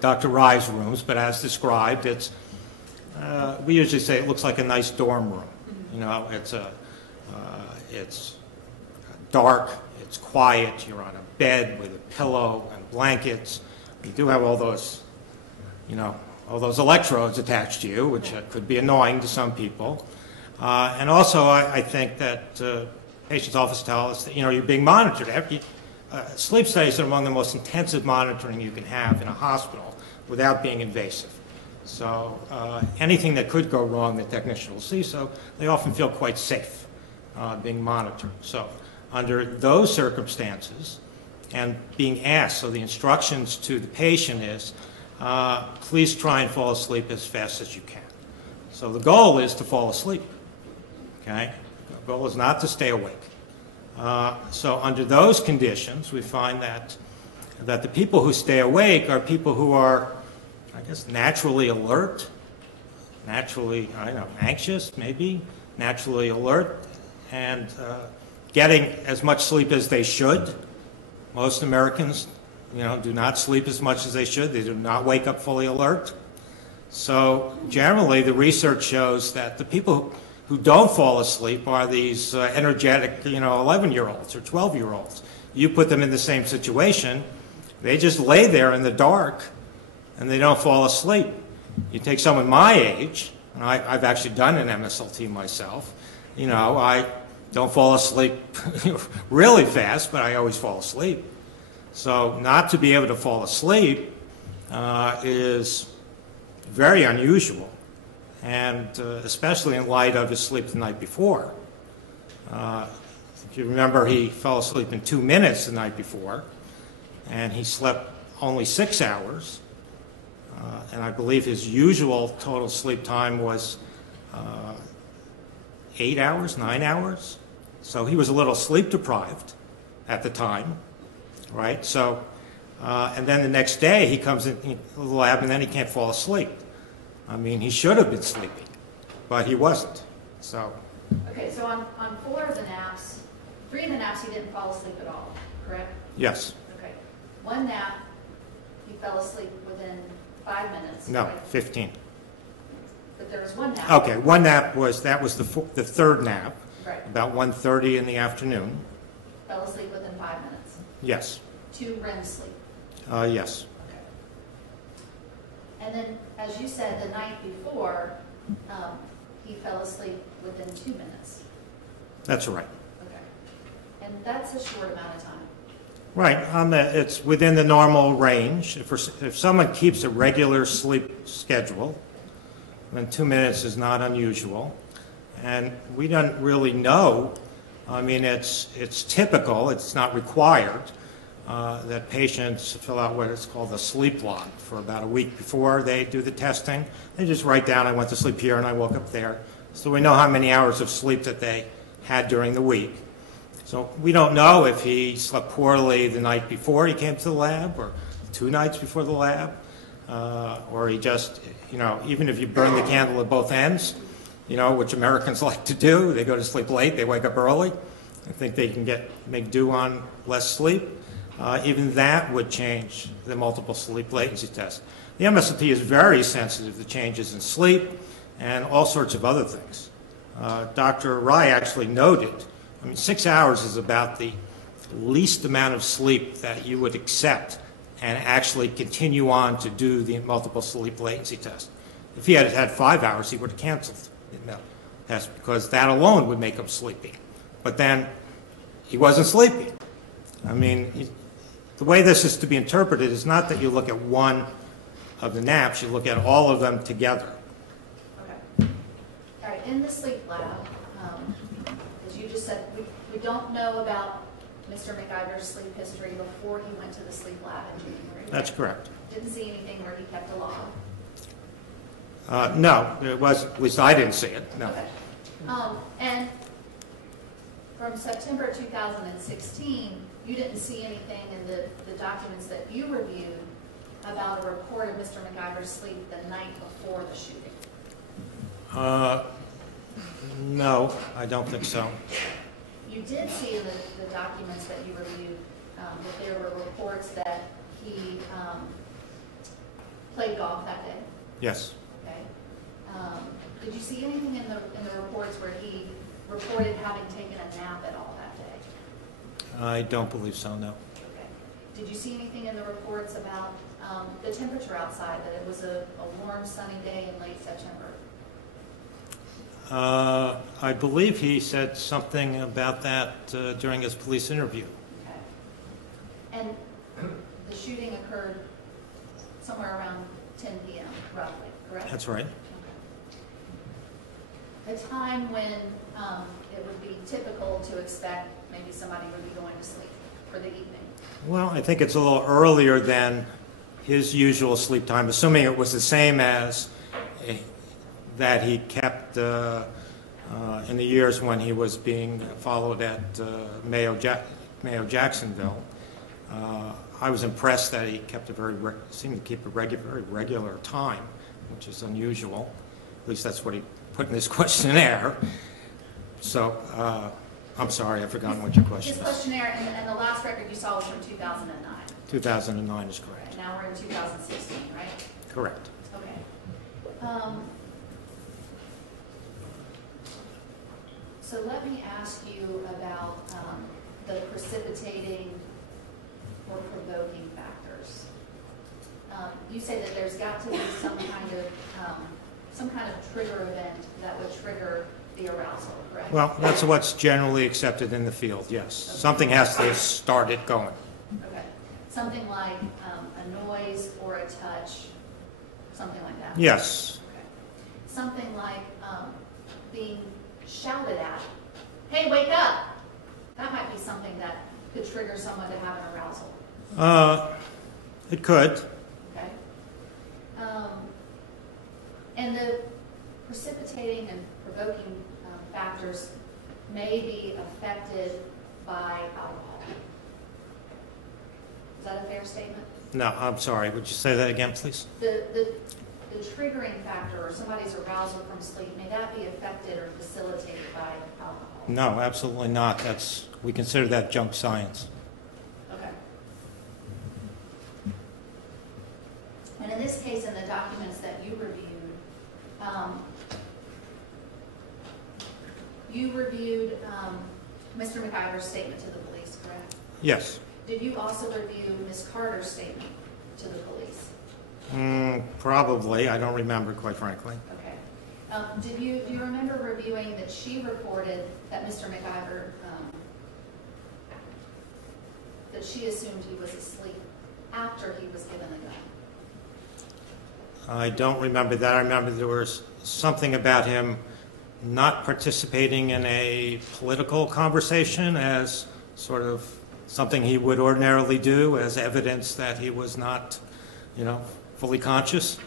Dr. Rye's rooms, but as described, we usually say it looks like a nice dorm room. You know, it's dark, it's quiet, you're on a bed with a pillow and blankets. You do have all those, you know, all those electrodes attached to you, which could be annoying to some people. And also, I think that patients often tell us that, you know, you're being monitored. Sleep studies are among the most intensive monitoring you can have in a hospital without being invasive. So anything that could go wrong, the technician will see, so they often feel quite safe being monitored. So under those circumstances, and being asked, so the instructions to the patient is, please try and fall asleep as fast as you can. So the goal is to fall asleep, okay? The goal is not to stay awake. So under those conditions, we find that the people who stay awake are people who are, I guess, naturally alert, naturally, I don't know, anxious, maybe, naturally alert, and getting as much sleep as they should. Most Americans, you know, do not sleep as much as they should. They do not wake up fully alert. So generally, the research shows that the people who don't fall asleep are these energetic, you know, 11-year-olds or 12-year-olds. You put them in the same situation, they just lay there in the dark and they don't fall asleep. You take someone my age, and I've actually done an MSLT myself, you know, I don't fall asleep really fast, but I always fall asleep. So not to be able to fall asleep is very unusual, and especially in light of his sleep the night before. If you remember, he fell asleep in 2 minutes the night before, and he slept only 6 hours, and I believe his usual total sleep time was 8 hours, 9 hours. So he was a little sleep deprived at the time, right? So, and then the next day he comes in the lab and then he can't fall asleep. I mean, he should have been sleeping, but he wasn't, so. Okay, so on 4 of the naps, 3 of the naps he didn't fall asleep at all, correct? Yes. Okay. 1 nap, he fell asleep within 5 minutes. No, right? 15. But there was 1 nap. Okay, 1 nap was, that was the third nap, Right. about 1:30 in the afternoon. Fell asleep within 5 minutes. Yes, 2 REM sleep. yes. Okay. And then, as you said, the night before, he fell asleep within 2 minutes. That's right. Okay. And that's a short amount of time. Right, it's within the normal range. If someone keeps a regular sleep schedule, then 2 minutes is not unusual. And we don't really know. I mean, it's typical, it's not required, that patients fill out what is called a sleep log for about a week before they do the testing. They just write down, I went to sleep here and I woke up there. So we know how many hours of sleep that they had during the week. So we don't know if he slept poorly the night before he came to the lab, or 2 nights before the lab, or he just, you know, even if you burn the candle at both ends, you know, which Americans like to do, they go to sleep late, they wake up early, I think they can make do on less sleep. Even that would change the multiple sleep latency test. The MSLT is very sensitive to changes in sleep and all sorts of other things. Dr. Rye actually noted, I mean, 6 hours is about the least amount of sleep that you would accept and actually continue on to do the multiple sleep latency test. If he had had 5 hours, he would have canceled the test because that alone would make him sleepy. But then he wasn't sleeping. I mean, the way this is to be interpreted is not that you look at one of the naps, you look at all of them together. Okay. All right, in the sleep lab, as you just said, we don't know about Mr. McIver's sleep history before he went to the sleep lab in January. That's correct. Didn't see anything where he kept a log. No, it was, at least I didn't see it, no. Okay. And from September 2016, you didn't see anything in the documents that you reviewed about a report of Mr. McIver's sleep the night before the shooting? No, I don't think so. You did see in the documents that you reviewed that there were reports that he played golf that day? Yes. Okay. Did you see anything in the reports where he reported having taken a nap at all that day? I don't believe so, no. Okay. Did you see anything in the reports about the temperature outside, that it was a warm, sunny day in late September? I believe he said something about that during his police interview. Okay. And the shooting occurred somewhere around 10 p.m., roughly, correct? That's right. Okay. A time when it would be typical to expect maybe somebody would be going to sleep for the evening. Well, I think it's a little earlier than his usual sleep time, assuming it was the same as that he kept in the years when he was being followed at Mayo Jacksonville. I was impressed that he kept seemed to keep a very regular time, which is unusual. At least that's what he put in his questionnaire. So, I'm sorry, I've forgotten what your question His is. questionnaire and the last record you saw was from 2009. 2009 is correct. Right, now we're in 2016, right? Correct. Okay. So let me ask you about the precipitating or provoking factors. You say that there's got to be some kind of trigger event that would trigger the arousal, correct? Well, that's what's generally accepted in the field, yes. Okay. Something has to start it going. Okay. Something like a noise or a touch, something like that? Yes. Okay. Something like being shouted at, hey, wake up! That might be something that could trigger someone to have an arousal. It could. Okay. And the precipitating and provoking factors may be affected by alcohol. Is that a fair statement? No, I'm sorry. Would you say that again, please? The triggering factor or somebody's arousal from sleep, may that be affected or facilitated by alcohol? No, absolutely not. We consider that junk science. Okay. And in this case, in the documents that you reviewed Mr. McIver's statement to the police, correct? Yes. Did you also review Ms. Carter's statement to the police? Probably. I don't remember, quite frankly. Okay. Do you remember reviewing that she reported that Mr. McIver, that she assumed he was asleep after he was given the gun? I don't remember that. I remember there was something about him not participating in a political conversation as sort of something he would ordinarily do as evidence that he was not, fully conscious.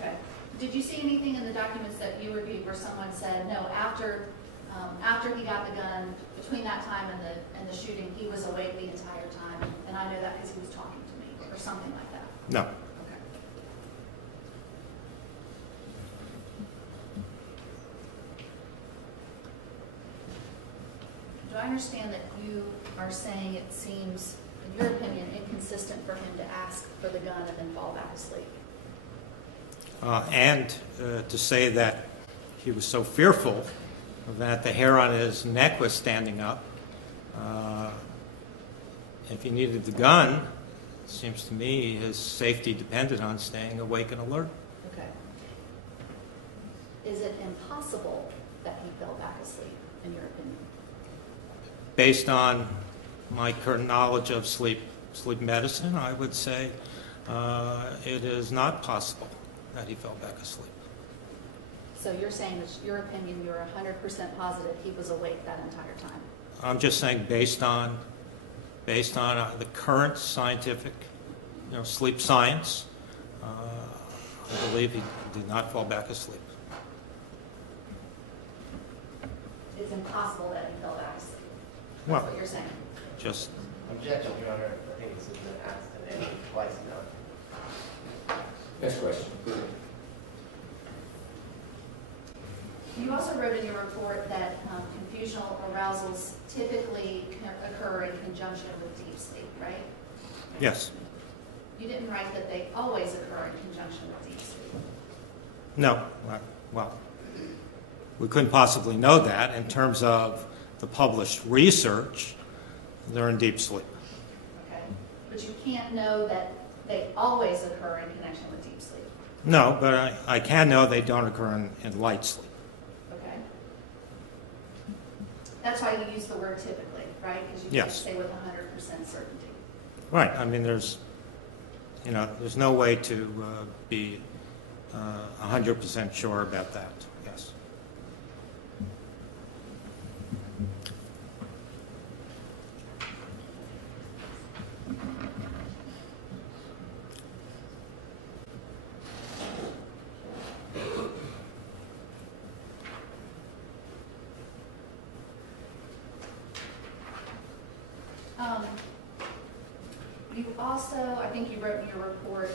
Okay. Did you see anything in the documents that you reviewed where someone said, no, after he got the gun, between that time and the shooting, he was awake the entire time, and I know that because he was talking to me, or something like that? No. Okay. Do I understand that you are saying it seems, in your opinion, inconsistent for him to ask for the gun and then fall back asleep? And to say that he was so fearful that the hair on his neck was standing up. If he needed the gun, it seems to me his safety depended on staying awake and alert. Okay. Is it impossible that he fell back asleep, in your opinion? Based on my current knowledge of sleep medicine, I would say it is not possible that he fell back asleep. So you're saying that your opinion, you're 100% positive he was awake that entire time? I'm just saying based on the current scientific, sleep science, I believe he did not fall back asleep. It's impossible that he fell back asleep. Well, That's what you're saying? just Objection, Your Honor. I think this has been asked today twice now. Next question. You also wrote in your report that confusional arousals typically occur in conjunction with deep sleep, right? yes. You didn't write that they always occur in conjunction with deep sleep. No, well, we couldn't possibly know that. In terms of the published research, they're in deep sleep. Okay, but you can't know that they always occur in connection with deep sleep. No, but I can know they don't occur in light sleep. Okay. That's why you use the word typically, right? Because you can't Yes. say with 100% certainty. Right. I mean, there's no way to be 100% sure about that. Yes. You also, I think you wrote in your report,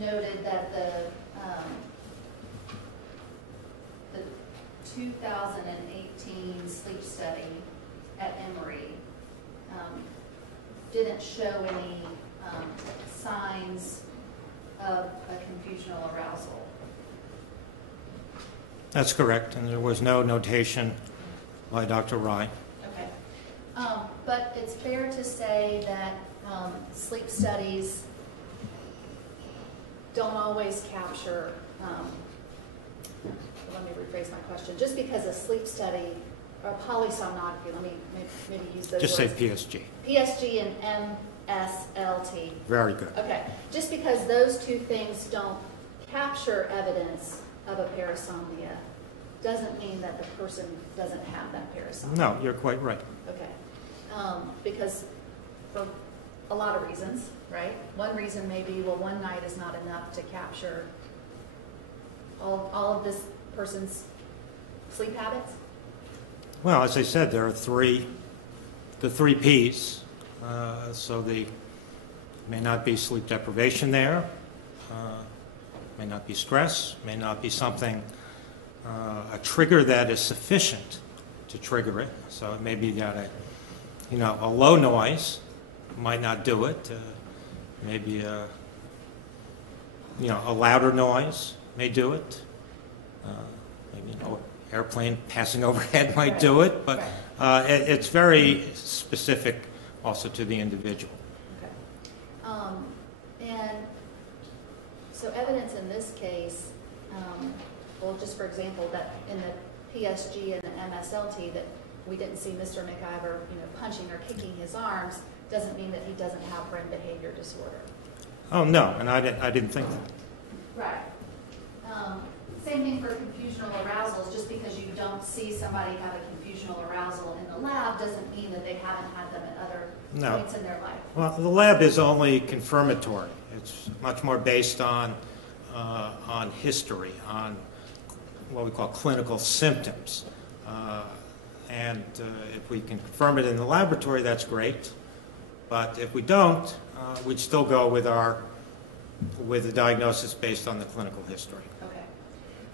noted that the 2018 sleep study at Emory didn't show any signs of a confusional arousal. That's correct, and there was no notation by Dr. Rye. Okay. But it's fair to say that sleep studies don't always capture, let me rephrase my question, just because a sleep study or polysomnography, let me maybe use those Just words. say PSG. PSG and MSLT. Very good. Okay, just because those two things don't capture evidence of a parasomnia doesn't mean that the person doesn't have that parasomnia. No, you're quite right. Okay, because for a lot of reasons, right? One reason may be, well, one night is not enough to capture all of this person's sleep habits. Well, as I said, there are the three Ps. So the may not be sleep deprivation there, may not be stress, may not be something, a trigger that is sufficient to trigger it. So it may be that a low noise might not do it. Maybe a louder noise may do it. Maybe airplane passing overhead might do it, but it's very specific also to the individual. Okay. And so evidence in this case, well, just for example, that in the PSG and the MSLT that we didn't see Mr. McIver, punching or kicking his arms, doesn't mean that he doesn't have brain behavior disorder. Oh, no, and I didn't think that. Right. Same thing for confusional arousals. Just because you don't see somebody have a confusional arousal in the lab doesn't mean that they haven't had them at other points in their life. Well, the lab is only confirmatory. It's much more based on history, on what we call clinical symptoms. And if we can confirm it in the laboratory, that's great. But if we don't, we'd still go with the diagnosis based on the clinical history. Okay.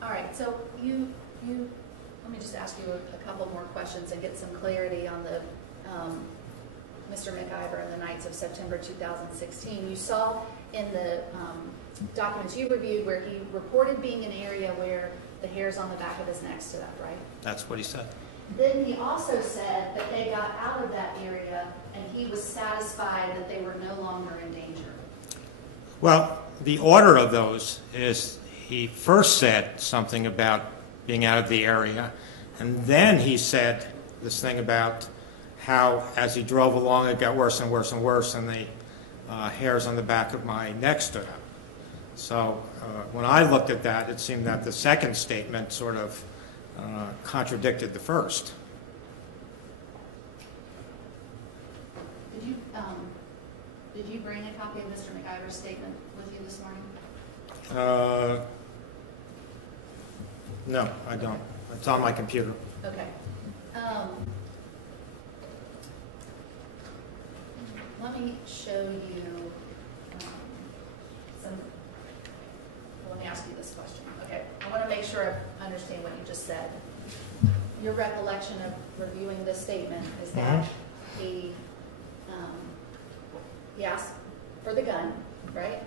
All right. So let me just ask you a couple more questions and get some clarity on the Mr. McIver and the nights of September 2016. You saw in the documents you reviewed where he reported being in an area where the hairs on the back of his neck stood up, right? That's what he said. Then he also said that they got out of that area and he was satisfied that they were no longer in danger. Well, the order of those is he first said something about being out of the area, and then he said this thing about how as he drove along it got worse and worse and worse, and the hairs on the back of my neck stood up. So when I looked at that, it seemed that the second statement sort of contradicted the first. Did you bring a copy of Mr. McIver's statement with you this morning? No, I don't. It's on my computer. Okay. Let me show you let me ask you this question. Okay, I want to make sure I understand what you just said. Your recollection of reviewing this statement is that he asked for for the gun, right?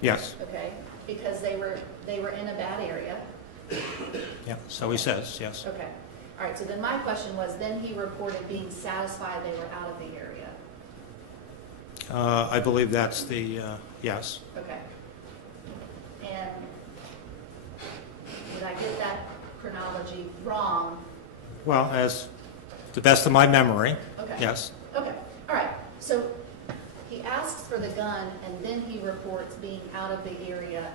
Yes, Okay, because they were in a bad area. yeah, so he says, yes. Okay, all right, so then my question was, then he reported being satisfied they were out of the area. I believe that's the, yes. Okay. And did I get that chronology wrong? Well, as to the best of my memory, Okay. yes. Okay, all right. So he asks for the gun, and then he reports being out of the area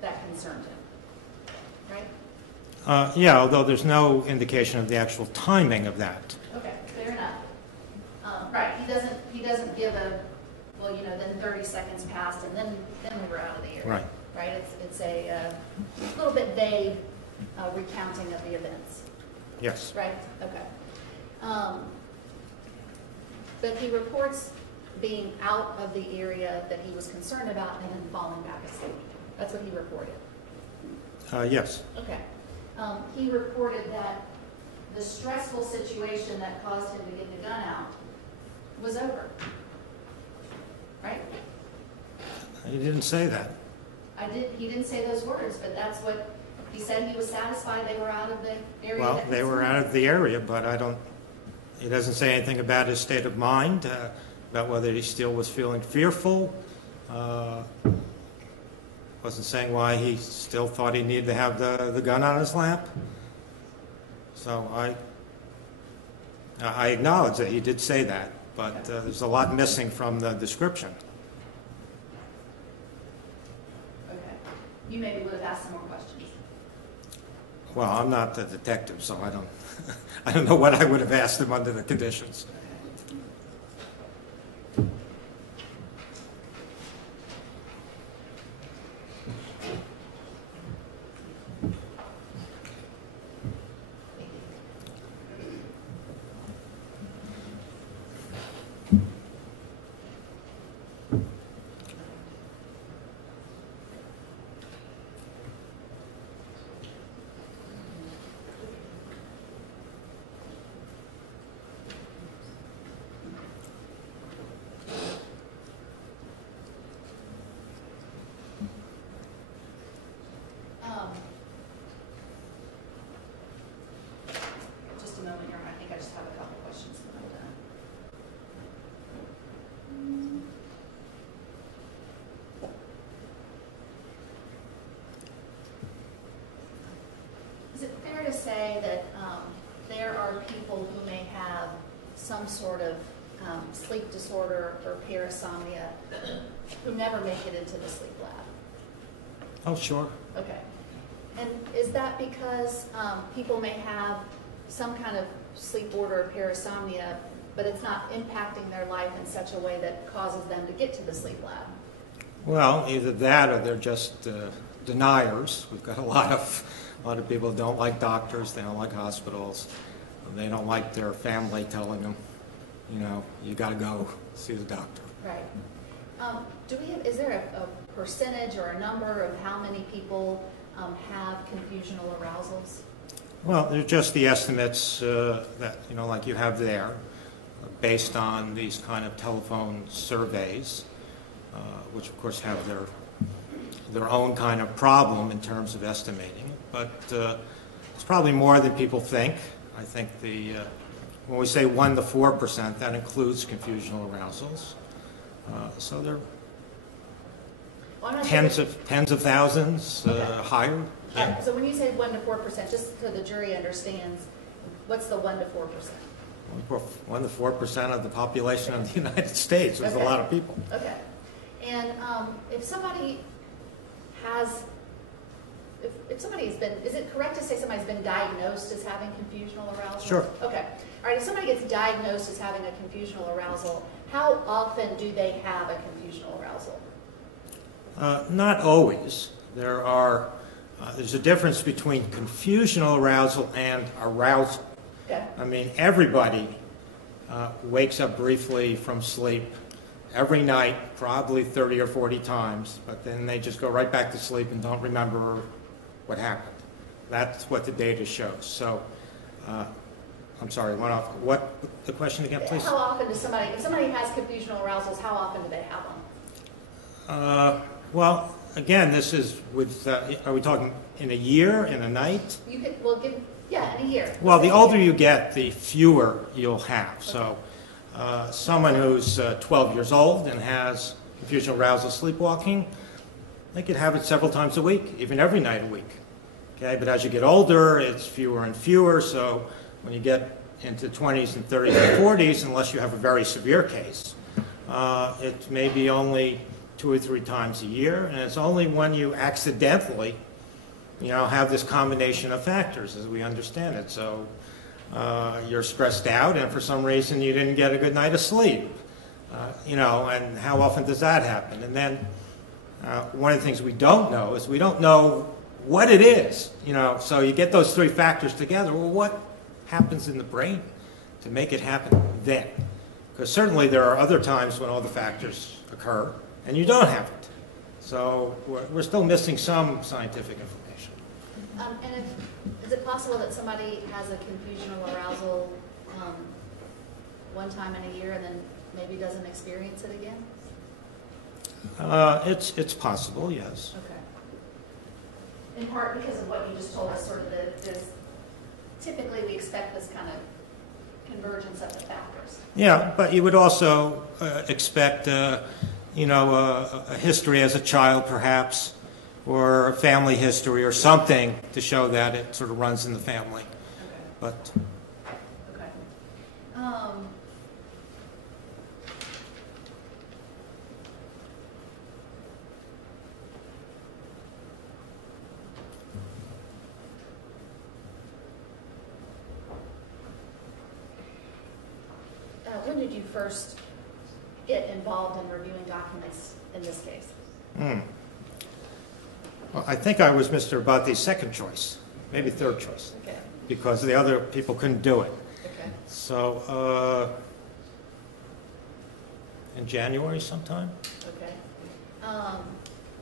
that concerned him, right? Yeah, although there's no indication of the actual timing of that. Okay, fair enough. Right, he doesn't give a, well, you know, then 30 seconds passed, and then we were out of the area. Right. Right, it's a little bit vague recounting of the events. Yes. Right, okay. But he reports being out of the area that he was concerned about and then falling back asleep. That's what he reported. Yes. Okay. He reported that the stressful situation that caused him to get the gun out was over. Right? He didn't say that. He didn't say those words, but that's what he said. He was satisfied they were out of the area. Well, that they were concerned out of the area, but he doesn't say anything about his state of mind, about whether he still was feeling fearful. Wasn't saying why he still thought he needed to have the gun on his lap. So I acknowledge that he did say that, but there's a lot missing from the description. Okay. You maybe would have asked some more questions. Well, I'm not the detective, so I don't know what I would have asked him under the conditions. Just a moment here. I think I just have a couple questions that I'm done. Is it fair to say that there are people who may have some sort of sleep disorder or parasomnia who never make it into the sleep lab? Oh, sure. Okay. And is that because people may have some kind of sleep order or parasomnia, but it's not impacting their life in such a way that causes them to get to the sleep lab? Well, either that or they're just deniers. We've got a lot of people who don't like doctors, they don't like hospitals, they don't like their family telling them, you know, you got to go see the doctor. Right. Is there a percentage or a number of how many people have confusional arousals? Well, they're just the estimates that, you know, like you have there, based on these kind of telephone surveys, which of course have their own kind of problem in terms of estimating. But it's probably more than people think. I think when we say 1 to 4%, that includes confusional arousals. So they're tens of thousands higher. Yeah. So when you say 1 to 4%, just so the jury understands, what's the 1 to 4%? 1 to 4% of the population of the United States. There's a lot of people. Okay. And if somebody has, if somebody's been, is it correct to say somebody's been diagnosed as having confusional arousal? Sure. Okay. All right, if somebody gets diagnosed as having a confusional arousal, how often do they have a confusional arousal? Not always. There's a difference between confusional arousal and arousal. Okay. I mean, everybody wakes up briefly from sleep every night, probably 30 or 40 times, but then they just go right back to sleep and don't remember what happened. That's what the data shows. So, I'm sorry, what the question again, please? How often does somebody, if somebody has confusional arousals, how often do they have them? Well, again, this is with, are we talking in a year, in a night? You could, well, give, yeah, in a year. Well, the older you get, the fewer you'll have. So someone who's 12 years old and has confusional arousal sleepwalking, they could have it several times a week, even every night a week. Okay, but as you get older, it's fewer and fewer. So when you get into 20s and 30s and 40s, unless you have a very severe case, it may be only 2 or 3 times a year, and it's only when you accidentally, have this combination of factors, as we understand it. So you're stressed out, and for some reason you didn't get a good night of sleep, and how often does that happen? And then one of the things we don't know is we don't know what it is, so you get those 3 factors together. Well, what happens in the brain to make it happen then? Because certainly there are other times when all the factors occur and you don't have it. So we're still missing some scientific information. And is it possible that somebody has a confusional arousal one time in a year and then maybe doesn't experience it again? It's possible, yes. Okay. In part because of what you just told us, sort of typically we expect this kind of convergence of the factors. Yeah, but you would also expect, a history as a child, perhaps, or a family history or something to show that it sort of runs in the family. Okay. But Okay. When did you first get involved in reviewing documents in this case? Well, I think I was Mr. Abati's second choice, maybe third choice, Okay. because the other people couldn't do it. Okay. So in January sometime? Okay.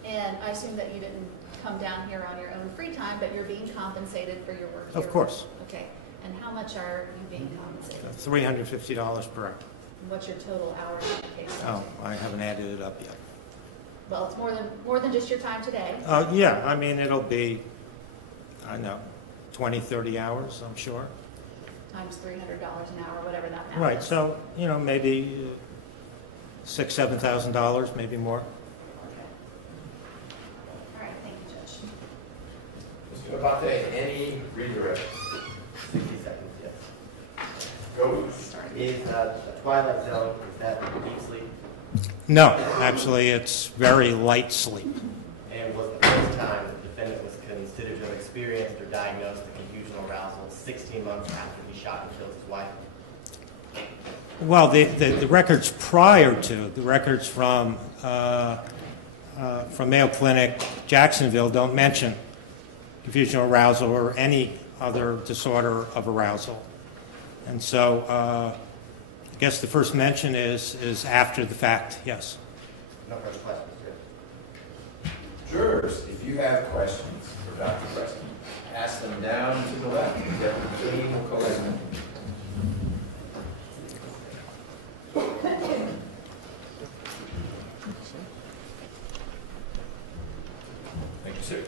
And I assume that you didn't come down here on your own free time, but you're being compensated for your work here? Of course. Okay. And how much are you being compensated? $350 per hour. And what's your total hours in the case? Oh, I haven't added it up yet. Well, it's more than just your time today. Yeah, I mean, it'll be, 20, 30 hours, I'm sure. Times $300 an hour, whatever that math Right, is. so, maybe $6,000, $7,000, maybe more. Okay. All right, thank you, Judge. Mr. Abate, any redirect? 60 seconds, yes. Go. Is Twilight Zone, is that deep sleep? No, actually, it's very light sleep. And was the first time the defendant was considered to have experienced or diagnosed the confusional arousal 16 months after he shot and killed his wife? Well, the records prior to, the records from Mayo Clinic, Jacksonville, don't mention confusional arousal or any other disorder of arousal. And so I guess the first mention is after the fact, yes. No further questions, Judge. Jurors, if you have questions for Dr. Preston, ask them down to the left. The team will collect them. Thank you, sir.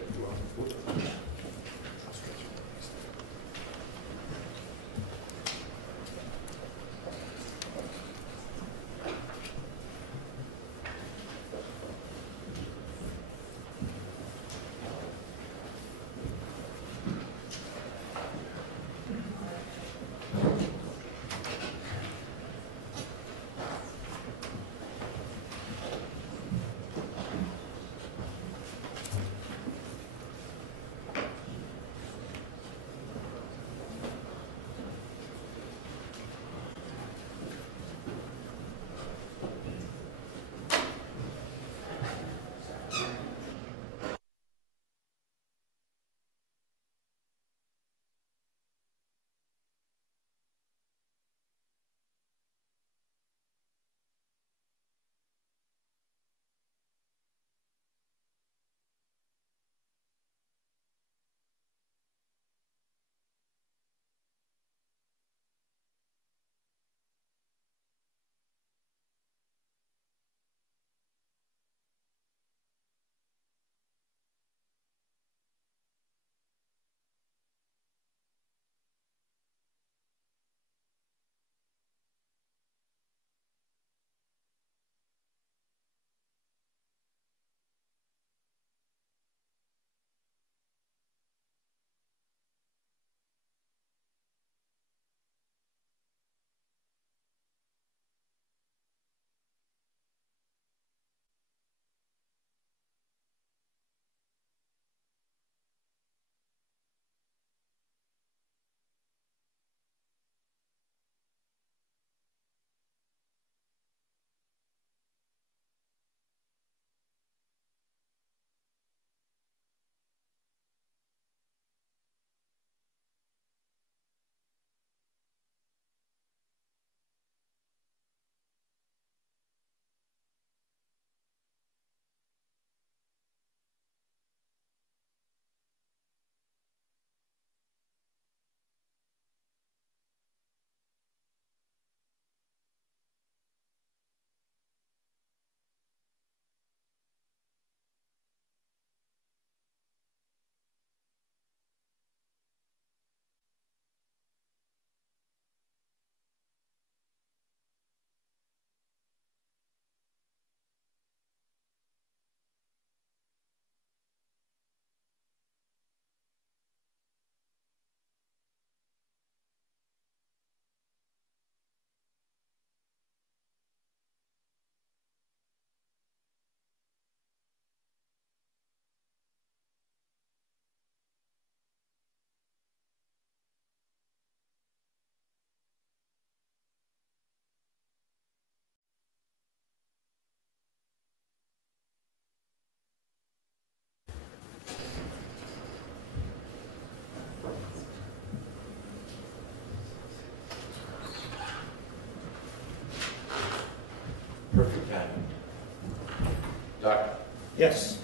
Doctor, Yes.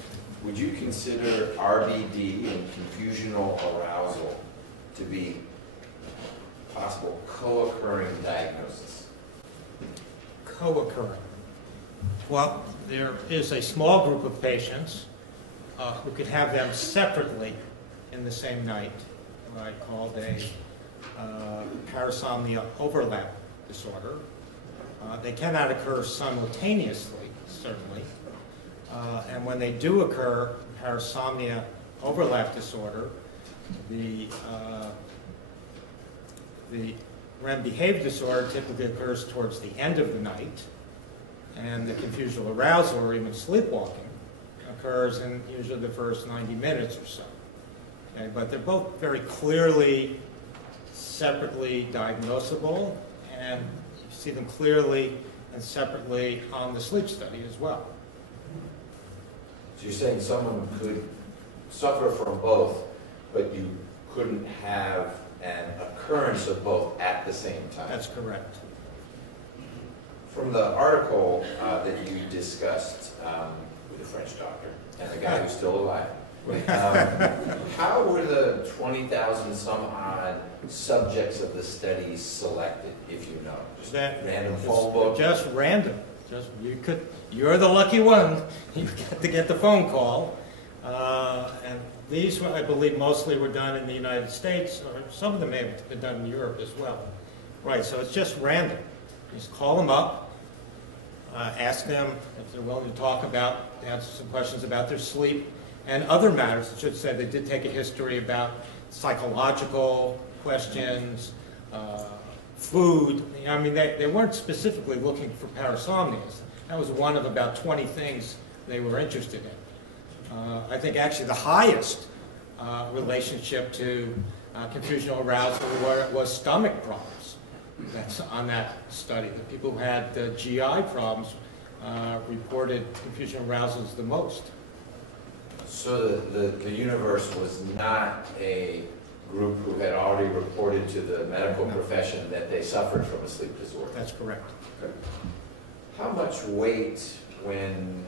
would you consider RBD and confusional arousal to be possible co-occurring diagnosis? Co-occurring. Well, there is a small group of patients who could have them separately in the same night, what I called a Parasomnia Overlap disorder. They cannot occur simultaneously, certainly. And when they do occur, Parasomnia Overlap disorder, the REM behavior disorder typically occurs towards the end of the night, and the confusional arousal or even sleepwalking occurs in usually the first 90 minutes or so. Okay, but they're both very clearly, separately diagnosable, and you see them clearly and separately on the sleep study as well. So you're saying someone could suffer from both, but you couldn't have an occurrence of both at the same time? That's correct. From the article that you discussed with the French doctor and the guy who's still alive, how were the 20,000 some odd subjects of the study selected, if you know? Just random phone book? Just random. You're the lucky one. You got to get the phone call. And these, I believe, mostly were done in the United States, or some of them may have been done in Europe as well. Right, so it's just random. You just call them up, ask them if they're willing to talk about, answer some questions about their sleep, and other matters. I should say they did take a history about psychological questions, food. I mean, they weren't specifically looking for parasomnias. That was one of about 20 things they were interested in. I think actually the highest relationship to confusional arousal was stomach problems. That's on that study. The people who had GI problems reported confusional arousals the most. So the universe was not a group who had already reported to the medical profession that they suffered from a sleep disorder? That's correct. Okay. How much weight, when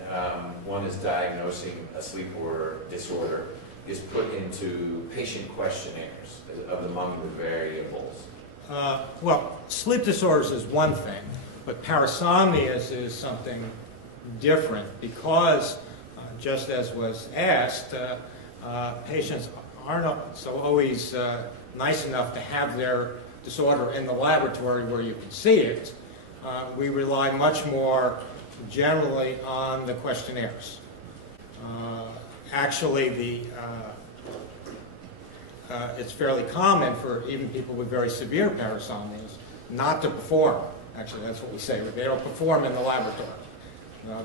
one is diagnosing a sleep disorder, is put into patient questionnaires among the variables? Well, sleep disorders is one thing, but parasomnias is something different because, just as was asked, patients are not so always nice enough to have their disorder in the laboratory where you can see it. We rely much more generally on the questionnaires. Actually, it's fairly common for even people with very severe parasomnias not to perform. Actually, that's what we say. They don't perform in the laboratory.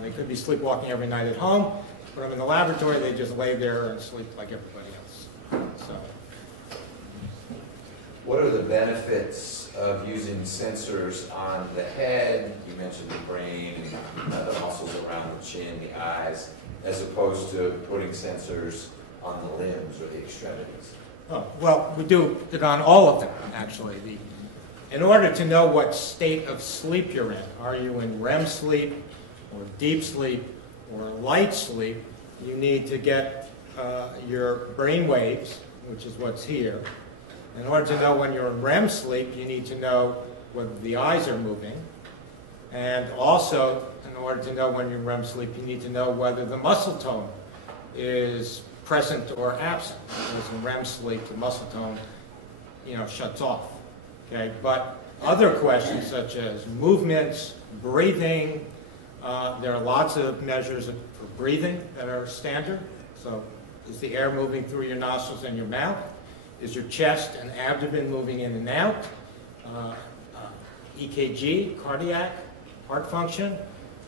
They could be sleepwalking every night at home, but in the laboratory, they just lay there and sleep like everybody else. So, what are the benefits of using sensors on the head? You mentioned the brain and the muscles around the chin, the eyes, as opposed to putting sensors on the limbs or the extremities? oh, well, we do it on all of them, actually. In order to know what state of sleep you're in, are you in REM sleep or deep sleep or light sleep, you need to get your brain waves, which is what's here. In order to know when you're in REM sleep, you need to know whether the eyes are moving. And also, in order to know when you're in REM sleep, you need to know whether the muscle tone is present or absent. Because in REM sleep, the muscle tone, shuts off. Okay, but other questions such as movements, breathing, there are lots of measures for breathing that are standard. So, is the air moving through your nostrils and your mouth? Is your chest and abdomen moving in and out? EKG, cardiac, heart function.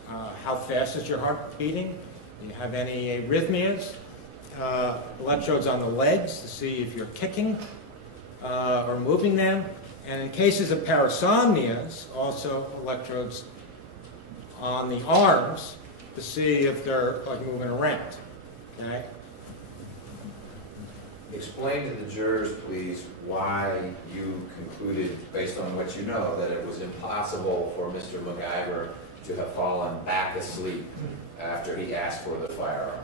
How fast is your heart beating? Do you have any arrhythmias? Electrodes on the legs to see if you're kicking or moving them. And in cases of parasomnias, also electrodes on the arms to see if they're moving around. Okay? Explain to the jurors, please, why you concluded, based on what you know, that it was impossible for Mr. McIver to have fallen back asleep after he asked for the firearm?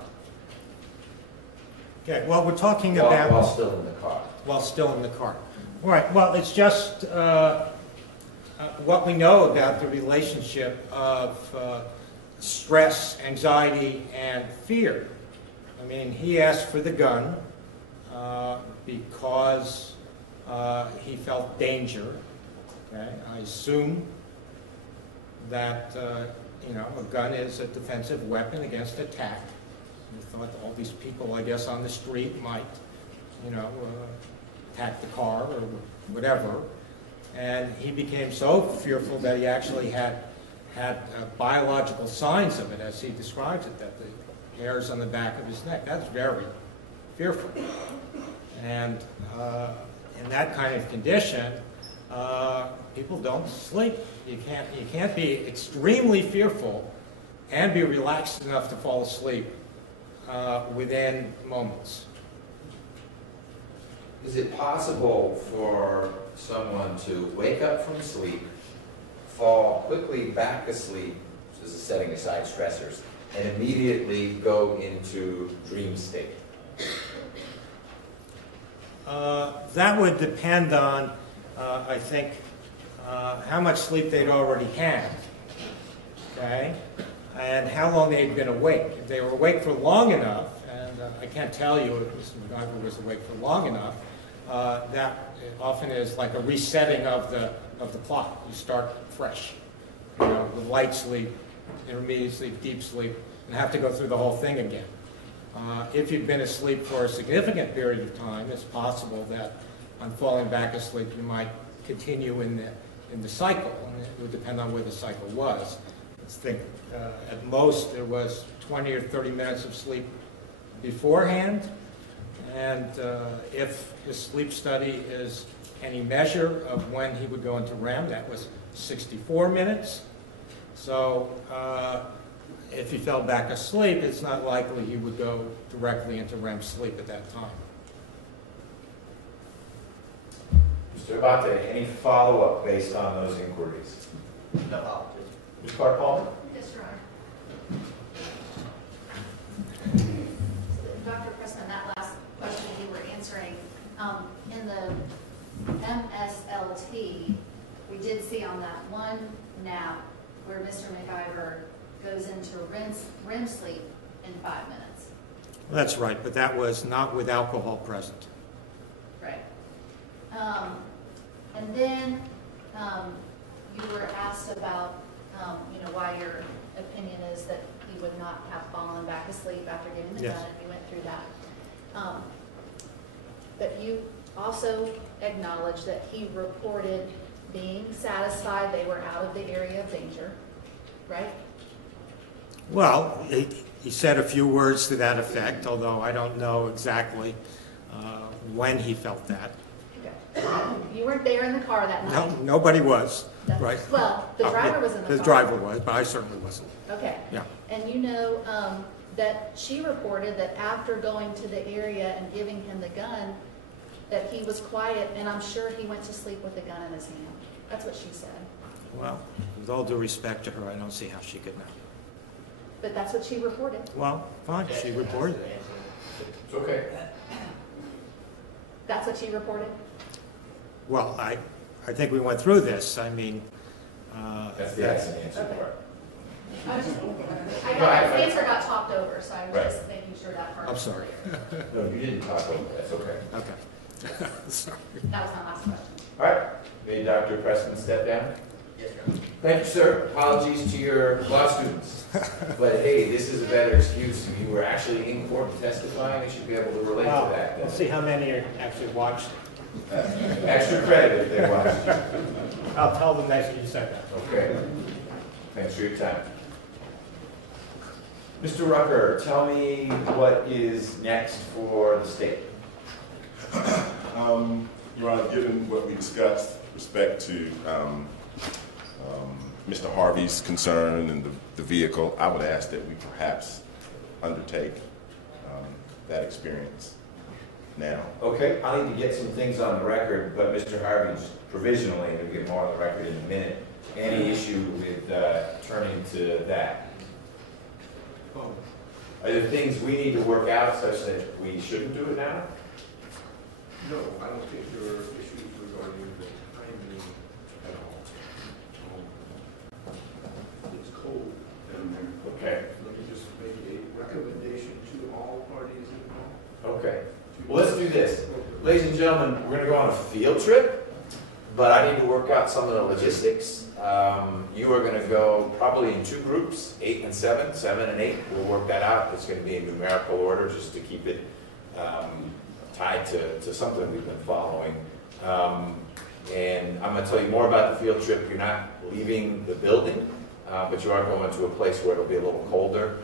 Okay, well, we're talking While about... still in the car. While still in the car. All right, well, it's just what we know about the relationship of stress, anxiety, and fear. I mean, he asked for the gun because he felt danger. Okay? I assume that you know, a gun is a defensive weapon against attack. He thought all these people, I guess, on the street might, you know, attack the car or whatever. And he became so fearful that he actually had biological signs of it, as he describes it, that the hairs on the back of his neck. That's very fearful. And in that kind of condition, people don't sleep. You can't be extremely fearful and be relaxed enough to fall asleep within moments. Is it possible for someone to wake up from sleep, fall quickly back asleep, this is setting aside stressors, and immediately go into dream state? That would depend on, I think, how much sleep they'd already had, okay, and how long they'd been awake. If they were awake for long enough, and I can't tell you if Mr. McIver was awake for long enough, that often is like a resetting of the clock. You start fresh, you know, with light sleep, intermediate sleep, deep sleep, and have to go through the whole thing again. If you've been asleep for a significant period of time, it's possible that on falling back asleep you might continue in the cycle, and it would depend on where the cycle was. Let's think, at most there was 20 or 30 minutes of sleep beforehand, and if his sleep study is any measure of when he would go into REM, that was 64 minutes. So if he fell back asleep, it's not likely he would go directly into REM sleep at that time. Mr. Abate, any follow-up based on those inquiries? No. Ms. Clark-Palmer? Yes, Your Honor. Dr. Preston, that last question you were answering, in the MSLT, we did see on that one nap where Mr. McIver goes into REM sleep in 5 minutes. That's right, but that was not with alcohol present. Right. And then you were asked about, you know, why your opinion is that he would not have fallen back asleep after getting the Yes. gun. You went through that. But you also acknowledged that he reported being satisfied they were out of the area of danger, right? Well, he said a few words to that effect, although I don't know exactly when he felt that. Okay. You weren't there in the car that night. No, nobody was, right? Well, the driver was in the car. The driver was, but I certainly wasn't. Okay. Yeah. And you know that she reported that after going to the area and giving him the gun, that he was quiet, and I'm sure he went to sleep with the gun in his hand. That's what she said. Well, with all due respect to her, I don't see how she could know. But that's what she reported. Well, fine, she reported. It's okay. That's what she reported? Well, I think we went through this. I mean, That's the yes and answer Okay. part. I was just, the answer got talked over, so I was just making sure that part. I'm sorry. No, you didn't talk over, that's okay. Okay. Sorry. That was my last question. All right, may Dr. Preston step down? Yes, Your Honor. Thank you, sir. Apologies to your law students. But hey, this is a better excuse. You were actually in court testifying, you should be able to relate to that. We'll see how many are actually watched. Extra credit if they watched. I'll tell them that you said that. Okay. Thanks for your time. Mr. Rucker, tell me what is next for the state. Your Honor, given what we discussed with respect to Mr. Harvey's concern and the vehicle, I would ask that we perhaps undertake that experience now. Okay, I need to get some things on the record, but Mr. Harvey, just provisionally, and we'll get more on the record in a minute. any issue with turning to that? Oh, Are there things we need to work out such that we shouldn't do it now? no, I don't think there are issues regarding the timing at all. It's cold down there. Okay. Let me just make a recommendation to all parties involved. Okay. Well, let's do this. Ladies and gentlemen, we're going to go on a field trip, but I need to work out some of the logistics. You are going to go probably in 2 groups, 8 and 7, 7 and 8. We'll work that out. It's going to be in numerical order just to keep it tied to something we've been following. And I'm going to tell you more about the field trip. You're not leaving the building, but you are going to a place where it'll be a little colder.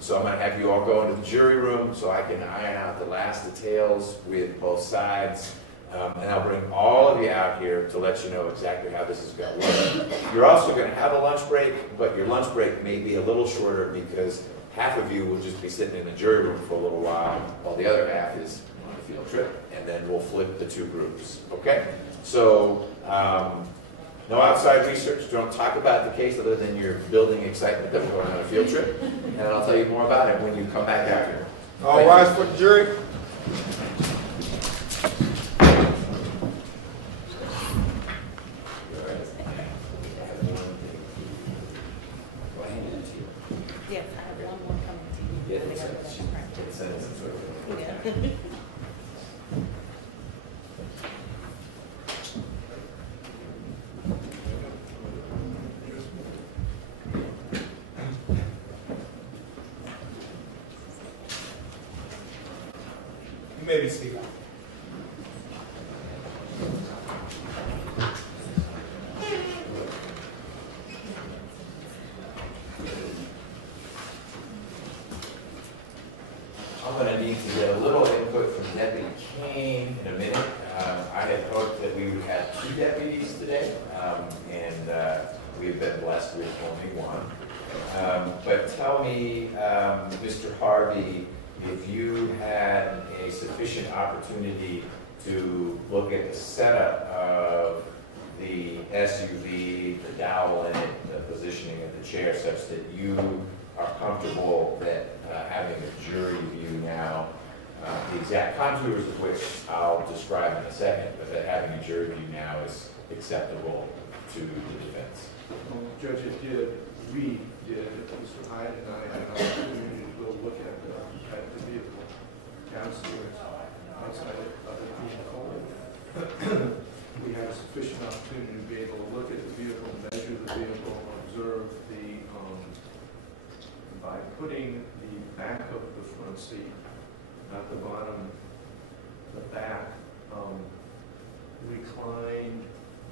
So I'm going to have you all go into the jury room so I can iron out the last details with both sides. And I'll bring all of you out here to let you know exactly how this is going to work. You're also going to have a lunch break, but your lunch break may be a little shorter because half of you will just be sitting in the jury room for a little while the other half is on the field trip. And then we'll flip the 2 groups, okay? So, no outside research. Don't talk about the case other than your building excitement that we're going on a field trip. And I'll tell you more about it when you come back out here. All rise for the jury. Yes, I have one more coming to you. Yeah, You may be seated. I'm going to need to get a little input from Deputy Kane in a minute. I had hoped that we would have 2 deputies today, and we've been blessed with only 1. But tell me, Mr. Harvey, if you had a sufficient opportunity to look at the setup of the SUV, the dowel in it, the positioning of the chair, such that you are comfortable that having a jury view now, the exact contours of which I'll describe in a second, but that having a jury view now is acceptable to the defense. Judge, we did, Mr. Hyde and I had an opportunity to go look at the vehicle downstairs outside of it being cold. We had a sufficient opportunity to be able to look at the vehicle, measure the vehicle, observe the, by putting the back of the front seat at the bottom, the back reclined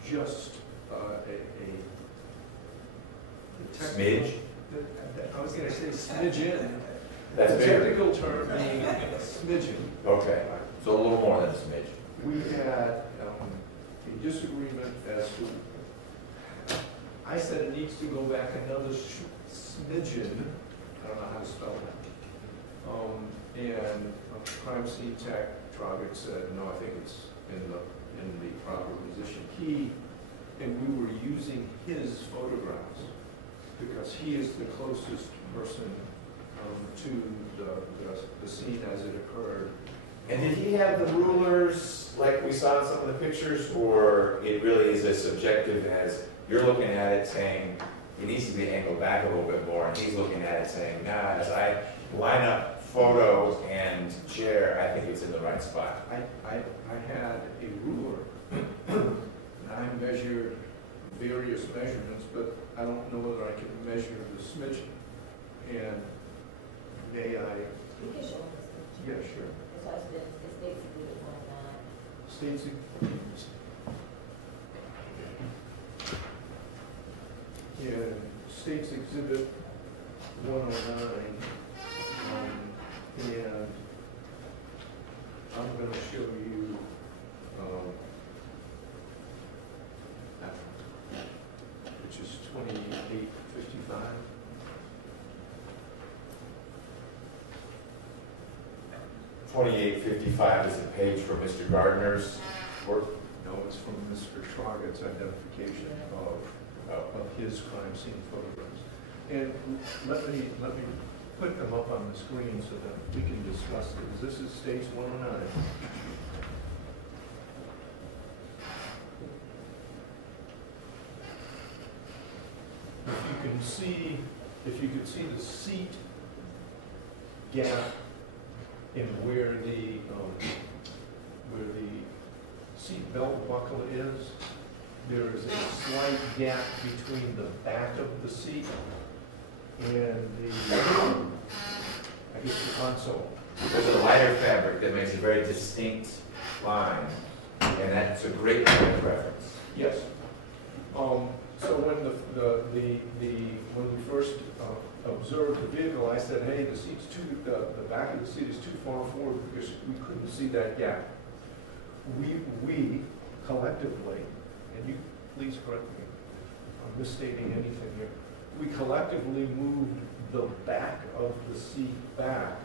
just Smidge? I was going to say smidgen. That's The bigger. technical term being smidgen. Okay, so a little more than a smidge. We had a disagreement as to, I said it needs to go back another smidgen. I don't know how to spell that. And crime scene tech, Trogic said, no, I think it's in the proper position. And we were using his photographs because he is the closest person to the scene as it occurred. And did he have the rulers like we saw in some of the pictures, or it really is as subjective as you're looking at it saying it needs to be angled back a little bit more, and he's looking at it saying, nah, as I line up photo and chair, I think it's in the right spot. I had a ruler, and I measured various measurements, but I don't know whether I can measure the smidgen. And may I? You can show them this. Yeah, sure. It's basically the one that. Stacy? Yeah, States Exhibit 109, and I'm going to show you which is 2855. 2855 is a page from Mr. Gardner's work. No, it's from Mr. Troggett's identification of his crime scene photographs. And let me put them up on the screen so that we can discuss these. This is States 109. If you could see the seat gap in where the seat belt buckle is, there is a slight gap between the back of the seat and the, I guess, the console. There's a lighter fabric that makes a very distinct line, and that's a great point of reference. Yes. So when when we first observed the vehicle, I said, hey, the back of the seat is too far forward because we couldn't see that gap. We collectively, and you please correct me if I'm misstating anything here, we collectively moved the back of the seat back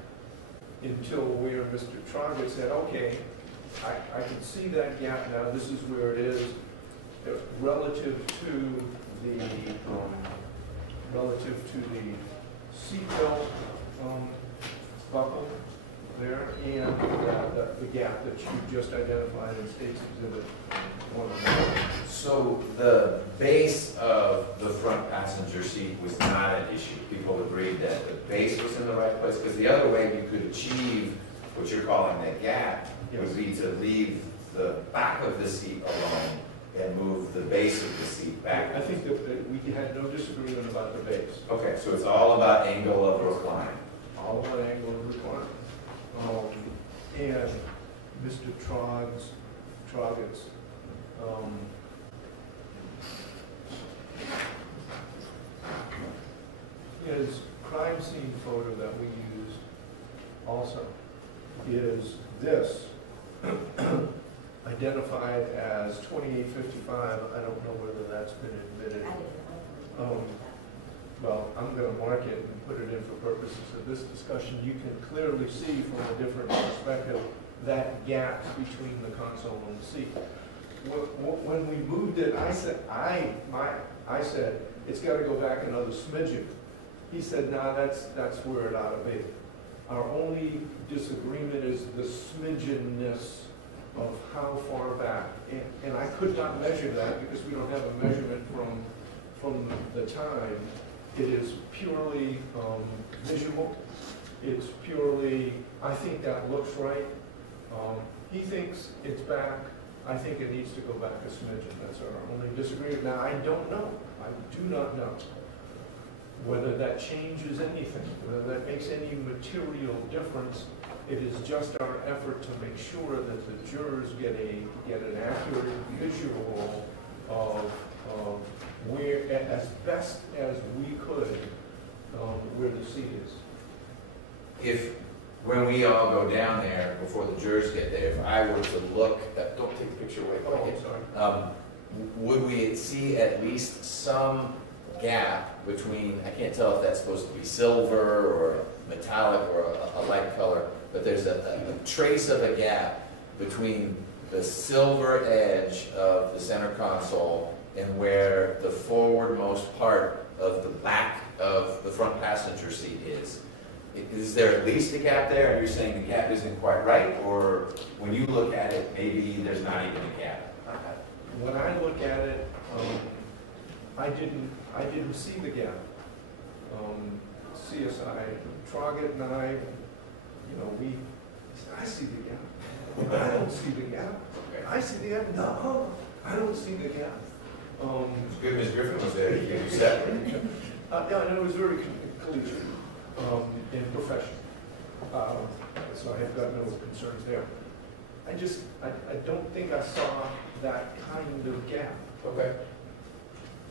until where Mr. Troggett said, okay, I can see that gap now, this is where it is, relative to the seatbelt buckle there, and the gap that you just identified in State's Exhibit 109. So the base of the front passenger seat was not an issue. People agreed that the base was in the right place, because the other way you could achieve what you're calling that gap would be to leave the back of the seat alone and move the base of the seat back. I think that we had no disagreement about the base. Okay, so it's all about angle of recline. All about angle of recline. And Mr. Troggett's his crime scene photo that we used also is this, identified as 2855. I don't know whether that's been admitted. Well, I'm going to mark it and put it in for purposes of this discussion. You can clearly see from a different perspective that gap between the console and the seat. When we moved it, I said it's got to go back another smidgen. He said, no, that's where it ought to be. Our only disagreement is the smidgenness of how far back. And I could not measure that because we don't have a measurement from the time. It is purely visual. It's purely, I think that looks right. He thinks it's back. I think it needs to go back a smidgen. That's our only disagreement. Now, I don't know. I do not know whether that changes anything, whether that makes any material difference. It is just our effort to make sure that the jurors get an accurate visual of where, as best as we could, where the seat is. If, when we all go down there, before the jurors get there, if I were to look, don't take the picture away from me. Sorry. Would we see at least some gap between, I can't tell if that's supposed to be silver or metallic or a light color, but there's a trace of a gap between the silver edge of the center console and where the forwardmost part of the back of the front passenger seat is. Is there at least a gap there, and you're saying the gap isn't quite right, or when you look at it, maybe there's not even a gap? When I look at it, I didn't see the gap. CSI, Troggett and I see the gap. I don't see the gap. I see the gap. No, I don't see the gap. It's good Ms. Griffin was there to give you separate. Yeah, and it was very collegiate and professional. So I have got no concerns there. I don't think I saw that kind of gap. Okay.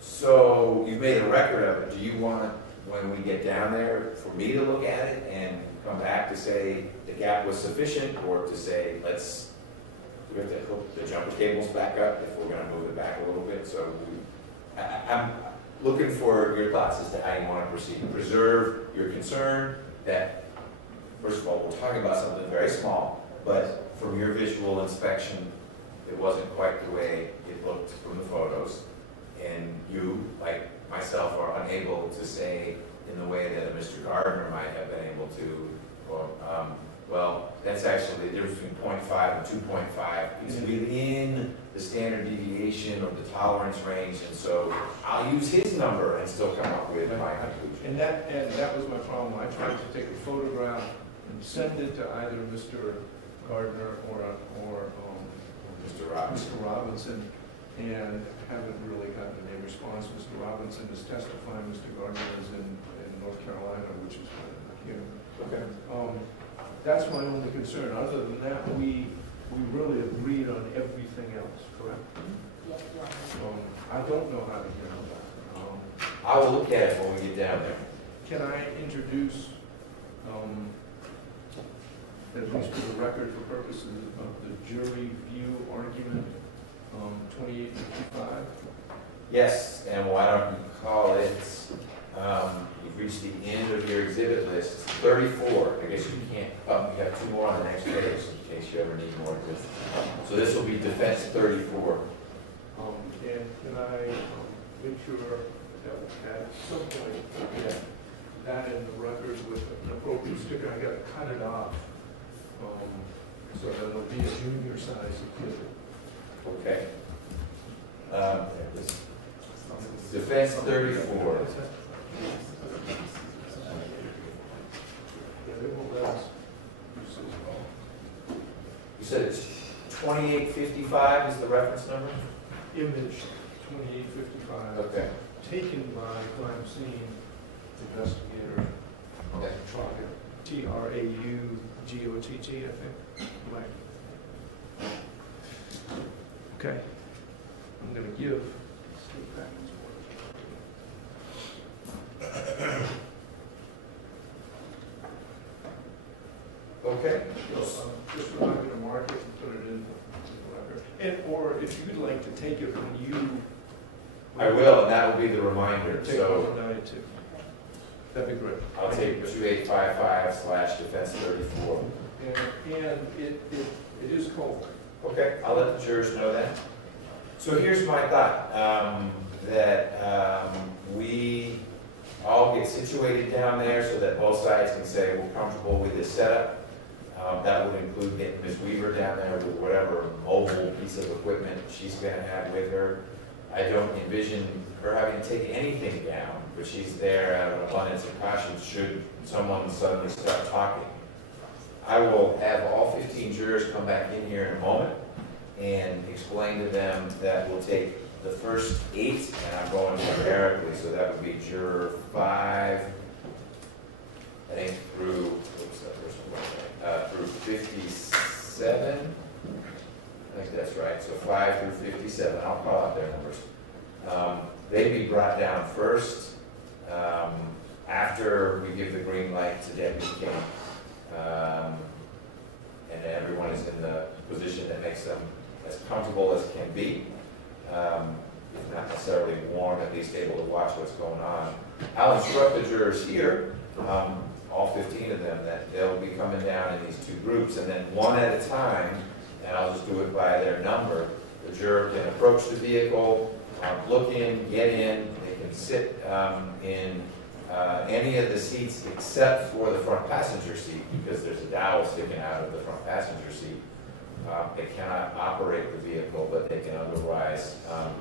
So you've made a record of it. Do you want, when we get down there, for me to look at it and come back to say the gap was sufficient, or to say do we have to hook the jumper cables back up if we're going to move it back a little bit? So I'm looking for your thoughts as to how you want to proceed. Preserve your concern that, first of all, we're talking about something very small, but from your visual inspection, it wasn't quite the way it looked from the photos. And you, like myself, are unable to say in the way that a Mr. Gardner might have been able to, or, well, that's actually the difference between 0.5 and 2.5. It's within the standard deviation or the tolerance range, and so I'll use his number and still come up with my conclusion. And that was my problem. I tried to take a photograph and send it to either Mr. Gardner or Mr. Robinson, and haven't really gotten any response. Mr. Robinson is testifying, Mr. Gardner is in North Carolina, which is not here. Okay. That's my only concern. Other than that, we really agreed on everything else, correct? Yes, you are. I don't know how to handle that. I will look at it when we get down there. Can I introduce, at least for the record, for purposes of the jury view argument, 2855? Yes, and why don't you call it, you've reached the end of your exhibit list, 34. I guess you can't, you have 2 more on the next page in case you ever need more. So this will be defense 34. And can I make sure that at some point, get that in the record with an appropriate sticker? I gotta cut it off, so that it'll be a junior size exhibit. Okay. Defense 34. You said it's 2855 is the reference number? Image 2855. Okay. Taken by crime scene investigator Traugott, Traugott, I think. Right. Okay. I'm going to give Steve back his word. Okay. Just remind me to mark it and put it in the record. And, or if you'd like to take it when you... I will, and that will be the reminder. Take So it tonight too. That'd be great. I'll take 2855/defense 34. And it is cold. Okay, I'll let the jurors know that. So here's my thought, that we all get situated down there so that both sides can say we're comfortable with this setup. That would include getting Ms. Weaver down there with whatever mobile piece of equipment she's going to have with her. I don't envision her having to take anything down, but she's there out of an abundance of caution should someone suddenly start talking. I will have all 15 jurors come back in here in a moment and explain to them that we'll take the first 8, and I'm going numerically, so that would be juror 5, I think through, what's that first one? Through 57. I think that's right. So 5 through 57. I'll call out their numbers. They'd be brought down first after we give the green light to Deputy King. And everyone is in the position that makes them as comfortable as can be. If not necessarily warm, at least able to watch what's going on. I'll instruct the jurors here, all 15 of them, that they'll be coming down in these 2 groups, and then one at a time, and I'll just do it by their number. The juror can approach the vehicle, look in, get in, they can sit in any of the seats except for the front passenger seat, because there's a dowel sticking out of the front passenger seat. They cannot operate the vehicle, but they can otherwise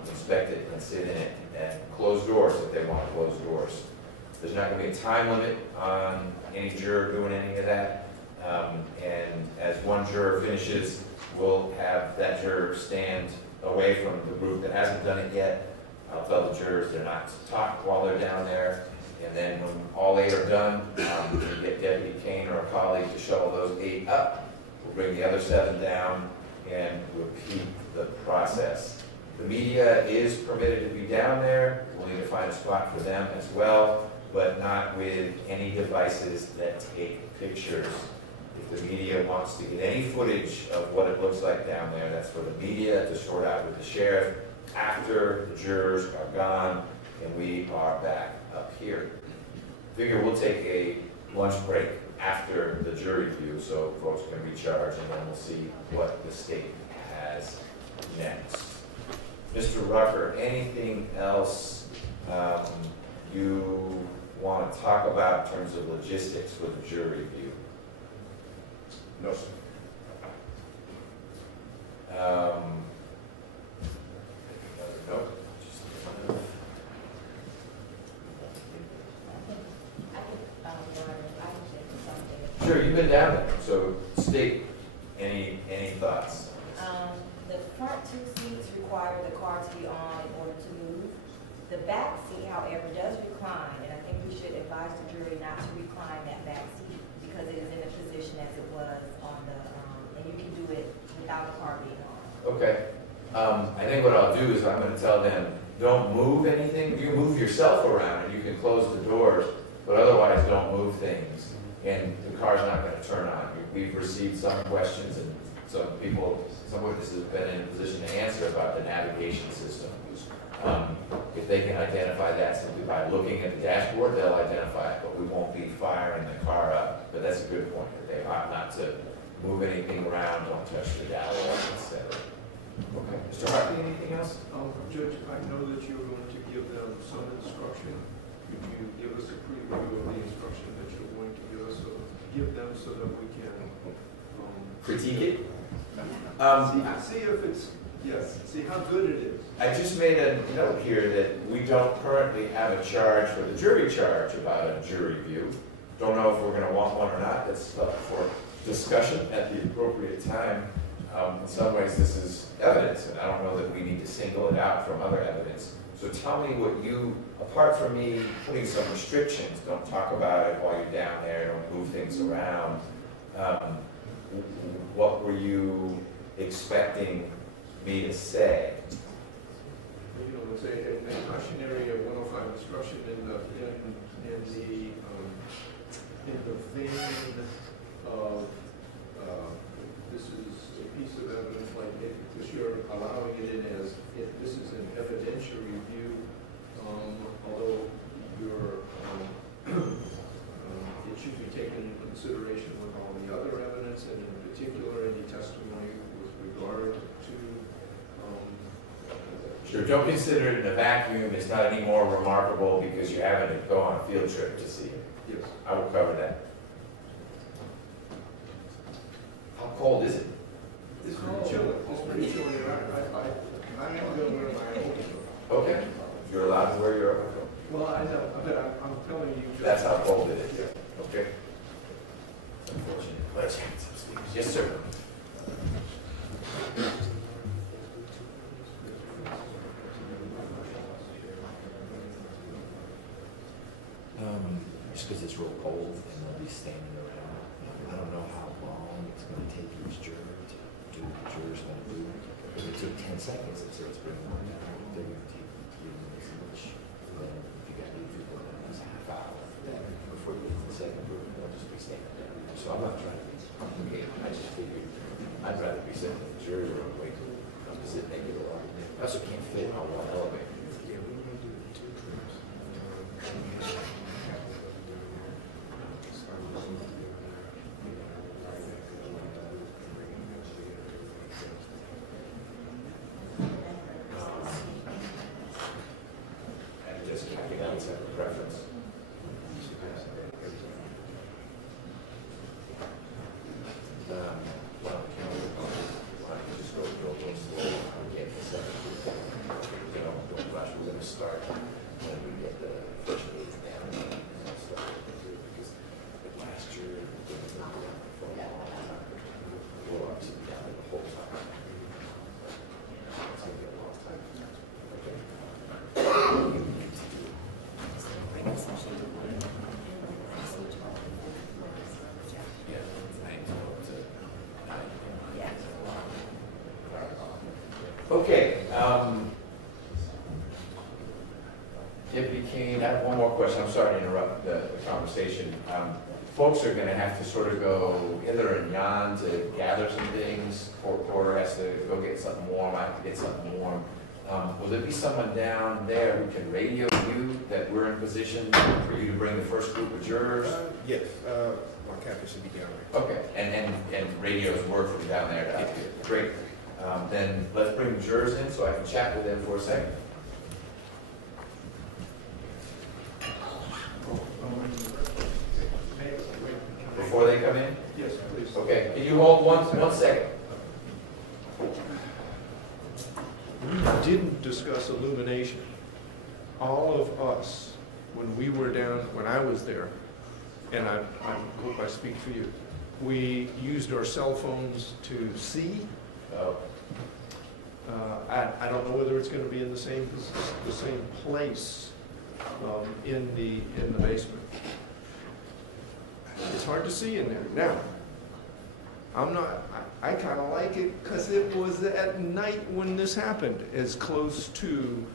inspect it and sit in it, and close doors if they want to close doors. There's not going to be a time limit on any juror doing any of that. And as one juror finishes, we'll have that juror stand away from the group that hasn't done it yet. I'll tell the jurors they're not to talk while they're down there. And then when all 8 are done, we get Deputy Kane or a colleague to shuttle those 8 up. We'll bring the other 7 down and repeat the process. The media is permitted to be down there. We'll need to find a spot for them as well, but not with any devices that take pictures. If the media wants to get any footage of what it looks like down there, that's for the media to sort out with the sheriff after the jurors are gone and we are back up here. Figure we'll take a lunch break after the jury view so folks can recharge, and then we'll see what the state has next. Mr. Rucker, anything else you want to talk about in terms of logistics with the jury review? No, sir. No. Sure, you've been down there, so state any thoughts? The front two seats require the car to be on in order to move. The back seat, however, does recline, and I think we should advise the jury not to recline that back seat because it is in a position as it was on the, and you can do it without the car being on. Okay. I think what I'll do is I'm going to tell them, don't move anything. You can move yourself around and you can close the doors, but otherwise don't move things. And the car's not going to turn on. We've received some questions and some witnesses have been in a position to answer about the navigation system. If they can identify that simply by looking at the dashboard, they'll identify it, but we won't be firing the car up. But that's a good point, that they ought not to move anything around, don't touch the dial, etc. Okay. Mr. Hartley, anything else? Judge, I know that you're going to give them some instruction. Could you give us a preview of the instruction that you're going to give us, so give them so that we can Critique it? see if it's, yes, see how good it is. I just made a note here that we don't currently have a charge for the jury charge about a jury review. Don't know if we're going to want one or not. That's up for discussion at the appropriate time. In some ways, this is evidence, and I don't know that we need to single it out from other evidence. So tell me what you, apart from me putting some restrictions, don't talk about it while you're down there, don't move things around. What were you expecting me to say? You know, it's a cautionary 105 instruction in the vein of this is a piece of evidence like because you're allowing it in as if this is an evidentiary review, although you're it should be taken into consideration with all the other evidence and in particular any testimony with regard to Sure, don't consider it in a vacuum. It's not any more remarkable because you haven't to go on a field trip to see it. yes. I will cover that. How cold is it? It's pretty chilly. It's pretty chilly. I'm not going to wear my overcoat. Okay, you're allowed to wear your overcoat. Well, I know, but I'm telling you. That's how cold it is. Okay. Unfortunate. Let's have some sleeves. Yes, sir. Just because it's real cold and they'll be standing around. I don't know how long it's going to take each juror to do what the juror's going to do. If it took 10 seconds, it starts bringing more down. They're going to take this much. Then if you got 8 people, then it's a half hour. Then before you get to the second group, they'll just be standing there. So I'm not trying to be complicated. I just figured I'd rather be sitting in the jury room waiting to sit naked or I also can't fit on one elevator. Preference. Well, why don't you just go slow and get the second group. Don't rush. We're going to start when we get the first group down. We'll start because last year we didn't go down for a long time. We'll obviously be down there the whole time. It's going to be a long time. Okay. Okay. Deputy Kane, I have one more question. I'm sorry to interrupt the conversation. Folks are going to have to sort of go hither and yon to gather some things. Porter has to go get something warm. I have to get something warm. Will there be someone down there who can radio you that we're in position for you to bring the first group of jurors? Yes, my captain should be down there. Okay, and radios work from down there. Great. then let's bring the jurors in so I can chat with them for a second. Before they come in? Yes, please. Okay, can you hold one second? We didn't discuss illumination. All of us, when we were down, when I was there, and I hope I speak for you, we used our cell phones to see. Oh. I don't know whether it's going to be in the same place in the basement. It's hard to see in there. Now, I kind of like it because it was at night when this happened, as close to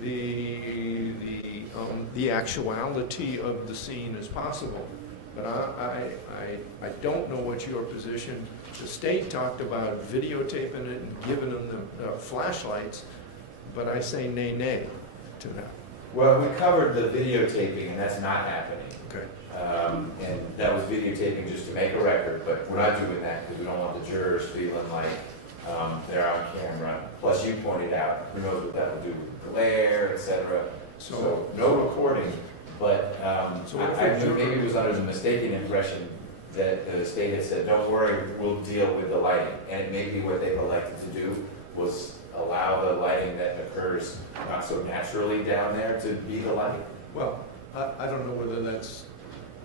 the actuality of the scene as possible. But I don't know what your position. The state talked about videotaping it and giving them the flashlights, but I say nay to that. Well, we covered the videotaping, and that's not happening. Okay. And that was videotaping just to make a record, but we're not doing that because we don't want the jurors feeling like they're on camera. Plus, you pointed out, who knows what that will do with glare, et cetera. So no recording, but I knew maybe it was under the mistaken impression that the state had said, don't worry, we'll deal with the lighting. And maybe what they've elected to do was allow the lighting that occurs not so naturally down there to be the lighting. Well, I don't know whether that's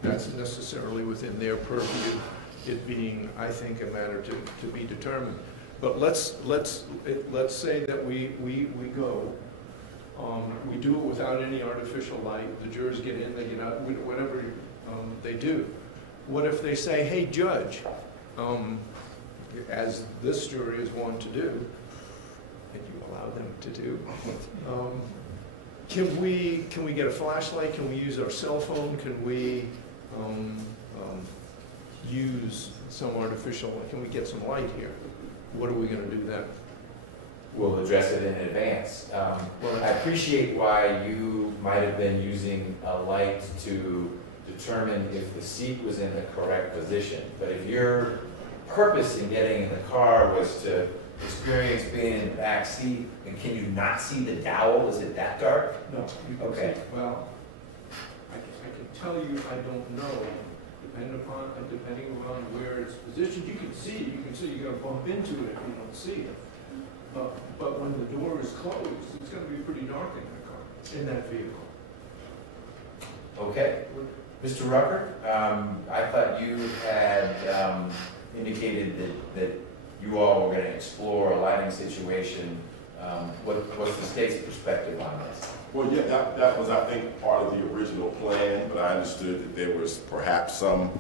necessarily within their purview, it being, I think, a matter to be determined. But let's say that we go. We do it without any artificial light. The jurors get in, they get out, whatever they do. What if they say, hey, judge, as this jury is wont to do, and you allow them to do, can we get a flashlight? Can we use our cell phone? Can we use some artificial, can we get some light here? What are we going to do then? We'll address it in advance. I appreciate why you might have been using a light to determine if the seat was in the correct position. But if your purpose in getting in the car was to experience being in the back seat, and can you not see the dowel? Is it that dark? No. Okay. Well, I can tell you I don't know. Depending upon where it's positioned, you can see you're going to bump into it if you don't see it. But when the door is closed, it's going to be pretty dark in that car, in that vehicle. Okay. Mr. Rucker, I thought you had indicated that you all were going to explore a lighting situation. What's the state's perspective on this? Well, yeah, that was, I think, part of the original plan, but I understood that there was perhaps some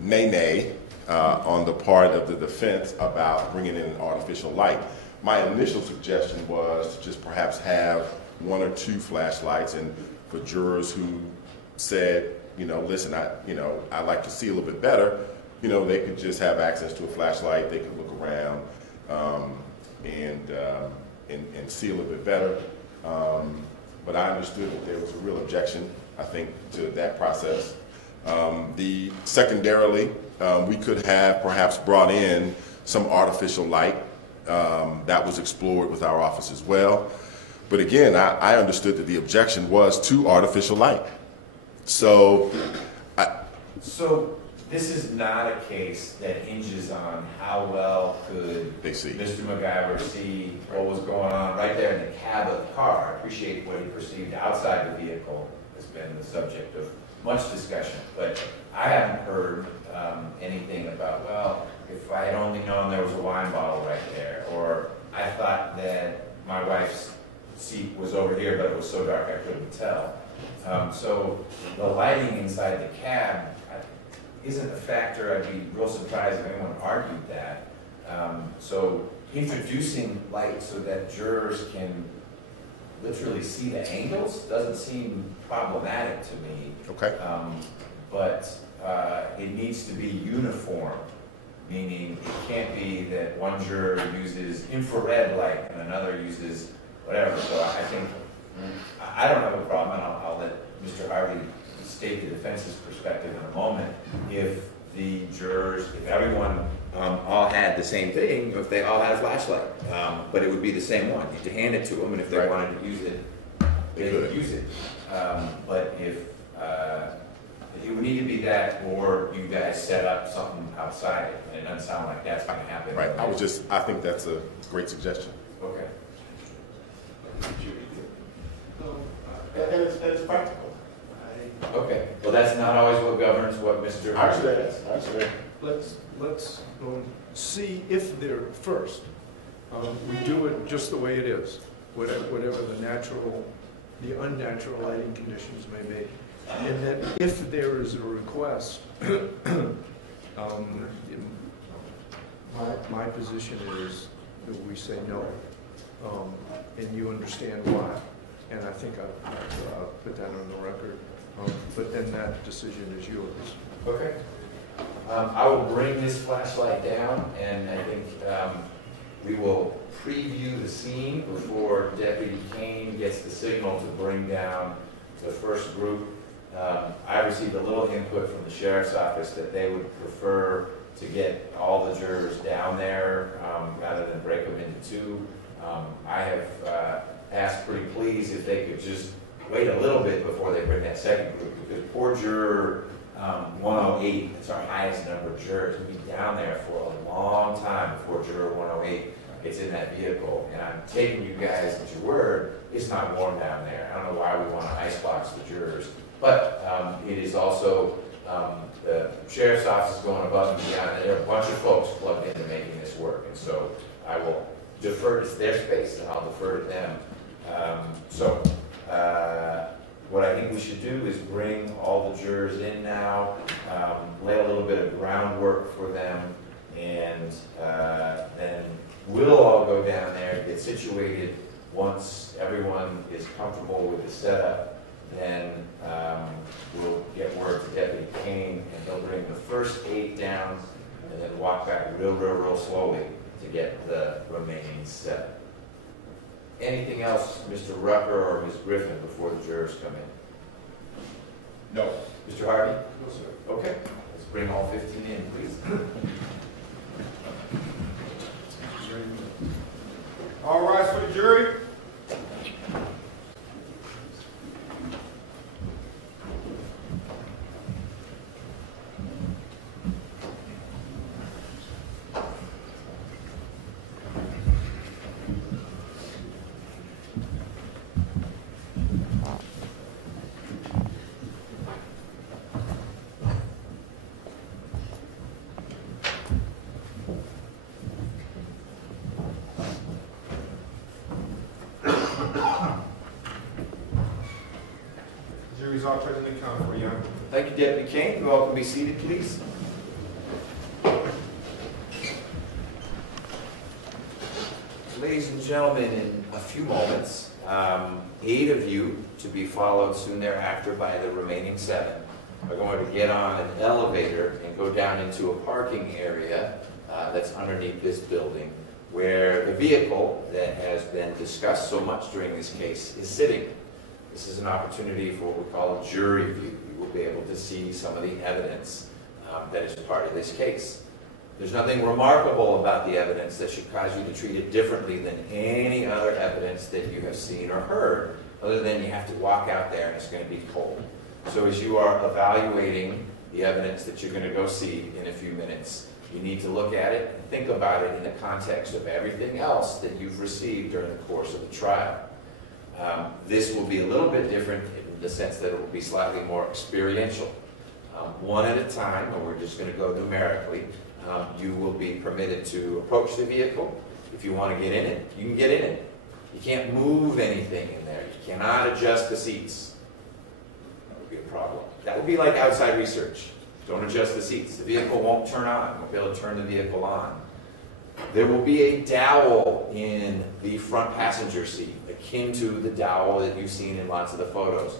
nay on the part of the defense about bringing in an artificial light. My initial suggestion was to just perhaps have one or two flashlights, and for jurors who said, listen, I like to see a little bit better, they could just have access to a flashlight, they could look around and see a little bit better. But I understood that there was a real objection, I think, to that process. Secondarily, we could have perhaps brought in some artificial light. That was explored with our office as well. But again, I understood that the objection was to artificial light. So this is not a case that hinges on how well could Mr. McIver see what was going on right there in the cab of the car. I appreciate what he perceived outside the vehicle has been the subject of much discussion, but I haven't heard anything about, well, if I had only known there was a wine bottle right there, or I thought that my wife's seat was over here, but it was so dark I couldn't tell. So the lighting inside the cab isn't a factor. I'd be real surprised if anyone argued that. So introducing light so that jurors can literally see the angles doesn't seem problematic to me. Okay. But it needs to be uniform, meaning it can't be that one juror uses infrared light and another uses whatever. So I think, I don't have a problem, and I'll let Mr. Harvey state the defense's perspective in a moment. If the jurors, if everyone all had the same thing, if they all had a flashlight. But it would be the same one. You could hand it to them, and if they Right. wanted to use it, they could use it. But if it would need to be that, or you guys set up something outside, and it doesn't sound like that's going to happen. Right, I think that's a great suggestion. Okay. And it's practical. Okay, well, that's not always what governs what Mr. I understand. Let's see if they're first. We do it just the way it is, whatever the unnatural lighting conditions may be. And then if there is a request, my position is that we say no, and you understand why. And I think I'll put that on the record, but then that decision is yours. Okay. I will bring this flashlight down, and I think we will preview the scene before Deputy Kane gets the signal to bring down the first group. I received a little input from the Sheriff's Office that they would prefer to get all the jurors down there rather than break them into two. I have asked pretty please if they could just wait a little bit before they bring that second group, because poor juror 108, it's our highest number of jurors, will be down there for a long time before juror 108 gets in that vehicle. And I'm taking you guys at your word, it's not warm down there. I don't know why we want to icebox the jurors. But it is also, the Sheriff's Office is going above and beyond. There are a bunch of folks plugged into making this work. And so I will defer, it's their space, and I'll defer to them. What I think we should do is bring all the jurors in now, lay a little bit of groundwork for them, and then we'll all go down there, get situated. Once everyone is comfortable with the setup, then we'll get word to Deputy Kane, and he'll bring the first 8 down, and then walk back real slowly to get the remaining 7. Anything else, Mr. Rucker or Ms. Griffin, before the jurors come in? No. Mr. Harvey? No, sir. Okay, let's bring all 15 in, please. All rise for the jury. Jury's all present and counted for, Your Honor. Thank you, Deputy Kane. You all can be seated, please. Ladies and gentlemen, in a few moments, 8 of you, to be followed soon thereafter by the remaining 7, are going to get on an elevator and go down into a parking area that's underneath this building, where the vehicle that has been discussed so much during this case is sitting. This is an opportunity for what we call a jury view. You will be able to see some of the evidence that is part of this case. There's nothing remarkable about the evidence that should cause you to treat it differently than any other evidence that you have seen or heard, other than you have to walk out there and it's going to be cold. So as you are evaluating the evidence that you're going to go see in a few minutes, you need to look at it and think about it in the context of everything else that you've received during the course of the trial. This will be a little bit different in the sense that it will be slightly more experiential. One at a time, and we're just going to go numerically, you will be permitted to approach the vehicle. If you want to get in it, you can get in it. You can't move anything in there. You cannot adjust the seats. That would be a problem. That would be like outside research. Don't adjust the seats. The vehicle won't turn on. You won't be able to turn the vehicle on. There will be a dowel in the front passenger seat, akin to the dowel that you've seen in lots of the photos.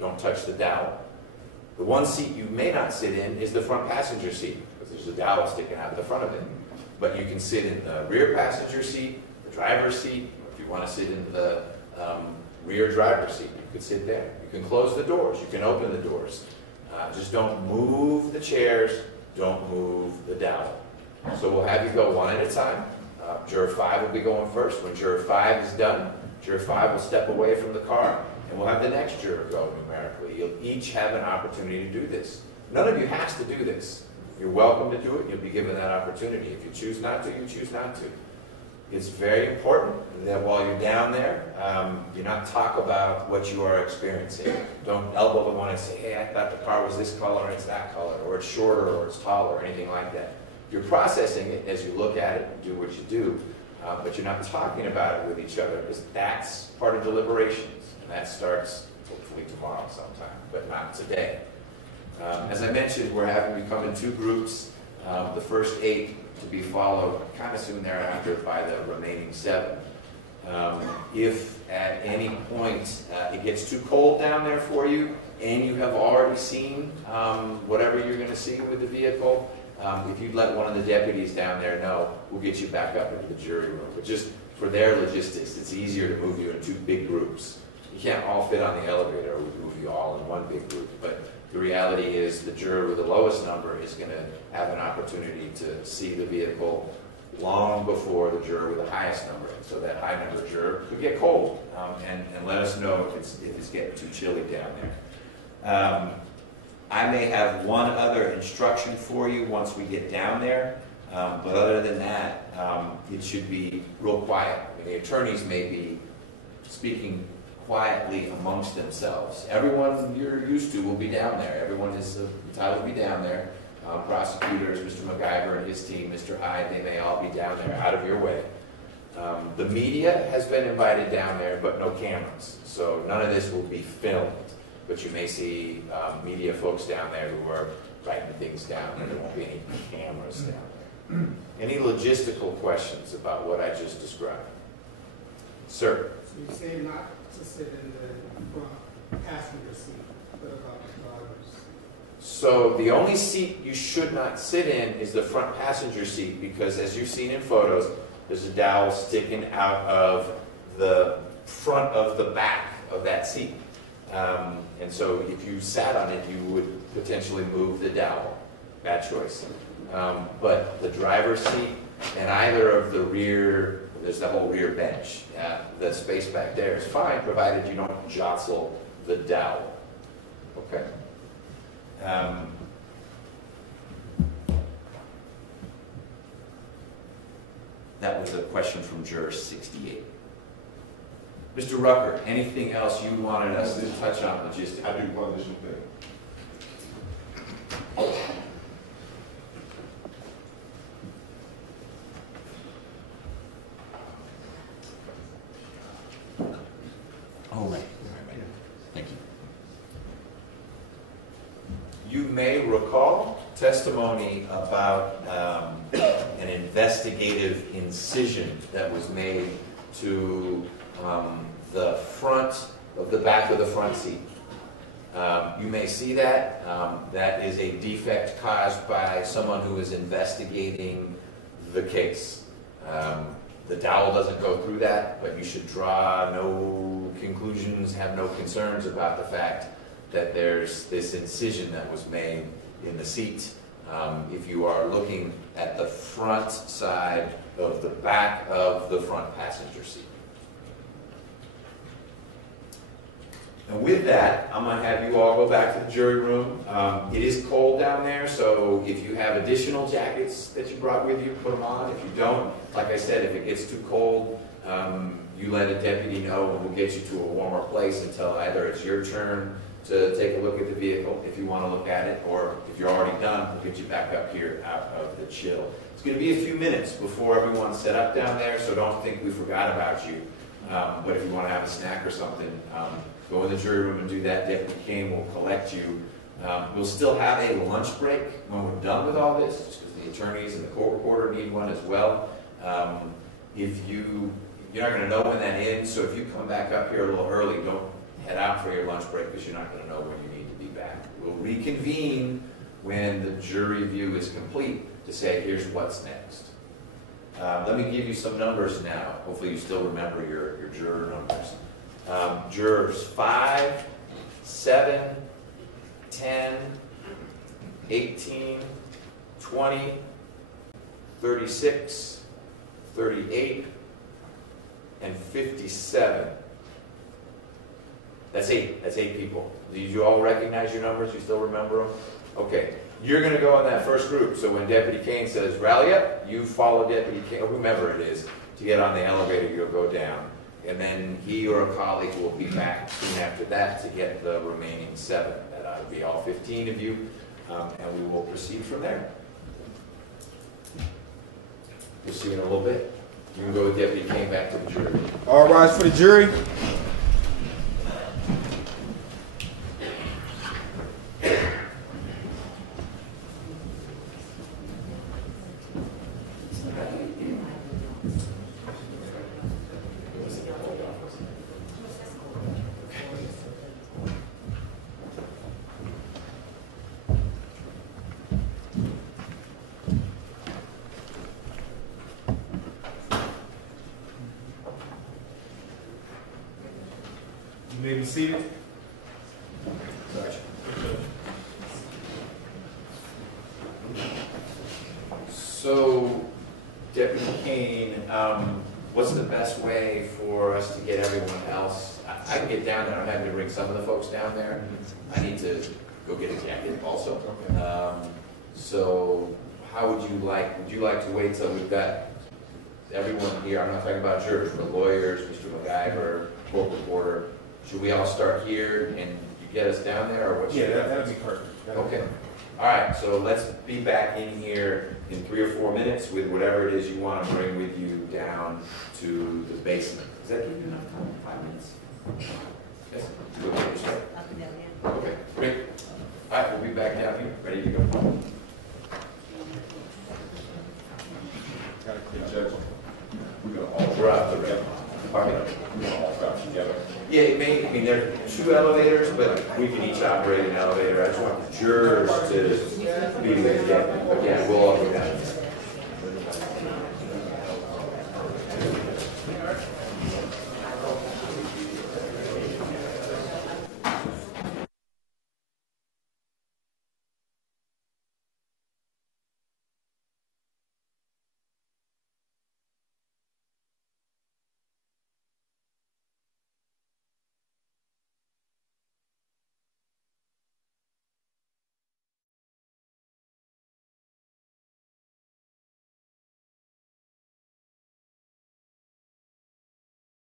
Don't touch the dowel. The one seat you may not sit in is the front passenger seat, because there's a dowel sticking out of the front of it. But you can sit in the rear passenger seat, the driver's seat. If you want to sit in the rear driver's seat, you could sit there. You can close the doors. You can open the doors. Just don't move the chairs. Don't move the dowel. So we'll have you go one at a time. Juror 5 will be going first. When Juror 5 is done, Juror 5 will step away from the car, and we'll have the next juror go numerically. You'll each have an opportunity to do this. None of you has to do this. You're welcome to do it. You'll be given that opportunity. If you choose not to, you choose not to. It's very important that while you're down there, you not talk about what you are experiencing. Don't elbow the one and say, hey, I thought the car was this color and it's that color, or it's shorter or it's taller, or anything like that. You're processing it as you look at it and do what you do, but you're not talking about it with each other, because that's part of deliberations, and that starts hopefully tomorrow sometime, but not today. As I mentioned, we're having you come in 2 groups. The first 8 to be followed kind of soon thereafter by the remaining 7. If at any point it gets too cold down there for you, and you have already seen whatever you're going to see with the vehicle, if you'd let one of the deputies down there know, we'll get you back up into the jury room. But just for their logistics, it's easier to move you in 2 big groups. You can't all fit on the elevator, or we move you all in one big group. But the reality is the juror with the lowest number is going to have an opportunity to see the vehicle long before the juror with the highest number. So that high number juror could get cold, and let us know if it's getting too chilly down there. I may have one other instruction for you once we get down there, but other than that, it should be real quiet. I mean, the attorneys may be speaking quietly amongst themselves. Everyone you're used to will be down there. Everyone is entitled to be down there. Prosecutors, Mr. McIver and his team, Mr. Hyde, they may all be down there, out of your way. The media has been invited down there, but no cameras. So none of this will be filmed. But you may see media folks down there who are writing things down, and there won't be any cameras down there. Any logistical questions about what I just described? Sir? So you say not to sit in the front passenger seat, but about the driver's seat? So the only seat you should not sit in is the front passenger seat, because as you've seen in photos, there's a dowel sticking out of the front of the back of that seat. And so if you sat on it, you would potentially move the dowel. Bad choice. But the driver's seat and either of the rear, there's the whole rear bench. The space back there is fine, provided you don't jostle the dowel. Okay? That was a question from juror 68. Mr. Rucker, anything else you wanted us to touch on logistically? I do one additional thing. Oh, right. Thank you. You may recall testimony about an investigative incision that was made to the front of the back of the front seat. You may see that. That is a defect caused by someone who is investigating the case. The dowel doesn't go through that, but you should draw no conclusions, have no concerns about the fact that there's this incision that was made in the seat. If you are looking at the front side of the back of the front passenger seat. And with that, I'm going to have you all go back to the jury room. It is cold down there, so if you have additional jackets that you brought with you, put them on. If you don't, like I said, if it gets too cold, you let a deputy know, and we'll get you to a warmer place until either it's your turn to take a look at the vehicle, if you want to look at it, or if you're already done, we'll get you back up here out of the chill. It's going to be a few minutes before everyone's set up down there, so don't think we forgot about you. But if you want to have a snack or something, go in the jury room and do that. Deputy Kane will collect you. We'll still have a lunch break when we're done with all this, just because the attorneys and the court reporter need one as well. You're not going to know when that ends, so if you come back up here a little early, don't head out for your lunch break, because you're not going to know when you need to be back. We'll reconvene when the jury view is complete to say, here's what's next. Let me give you some numbers now. Hopefully you still remember your juror numbers. Jurors 5, 7, 10, 18, 20, 36, 38, and 57. That's eight people. Did you all recognize your numbers? You still remember them? Okay. You're going to go in that first group. So when Deputy Kane says, rally up, you follow Deputy Kane, or whomever it is, to get on the elevator, you'll go down. And then he or a colleague will be back soon after that to get the remaining 7. That'll be all 15 of you, and we will proceed from there. We'll see you in a little bit. You can go with Deputy Kane back to the jury. All rise for the jury. You may be seated. So, Deputy Kane, what's the best way for us to get everyone else? I can get down there. I'm happy to bring some of the folks down there. I need to go get a jacket also. So, how would you like to wait till we've got everyone here? I'm not talking about jurors, but lawyers, Mr. McIver, court reporter. Should we all start here and you get us down there, or what? Yeah, that'd be perfect. Okay. All right, so let's be back in here in 3 or 4 minutes with whatever it is you want to bring with you down to the basement. Does that give you enough time? 5 minutes? Yes? You okay to start? Okay, great. All right, we'll be back down here, ready to go. Got a clear judge. We're going to all drop together. Pardon me? We're going to all drop together. Yeah, it may, I mean, there are 2 elevators, but we can each operate an elevator. I just want the jurors to be together.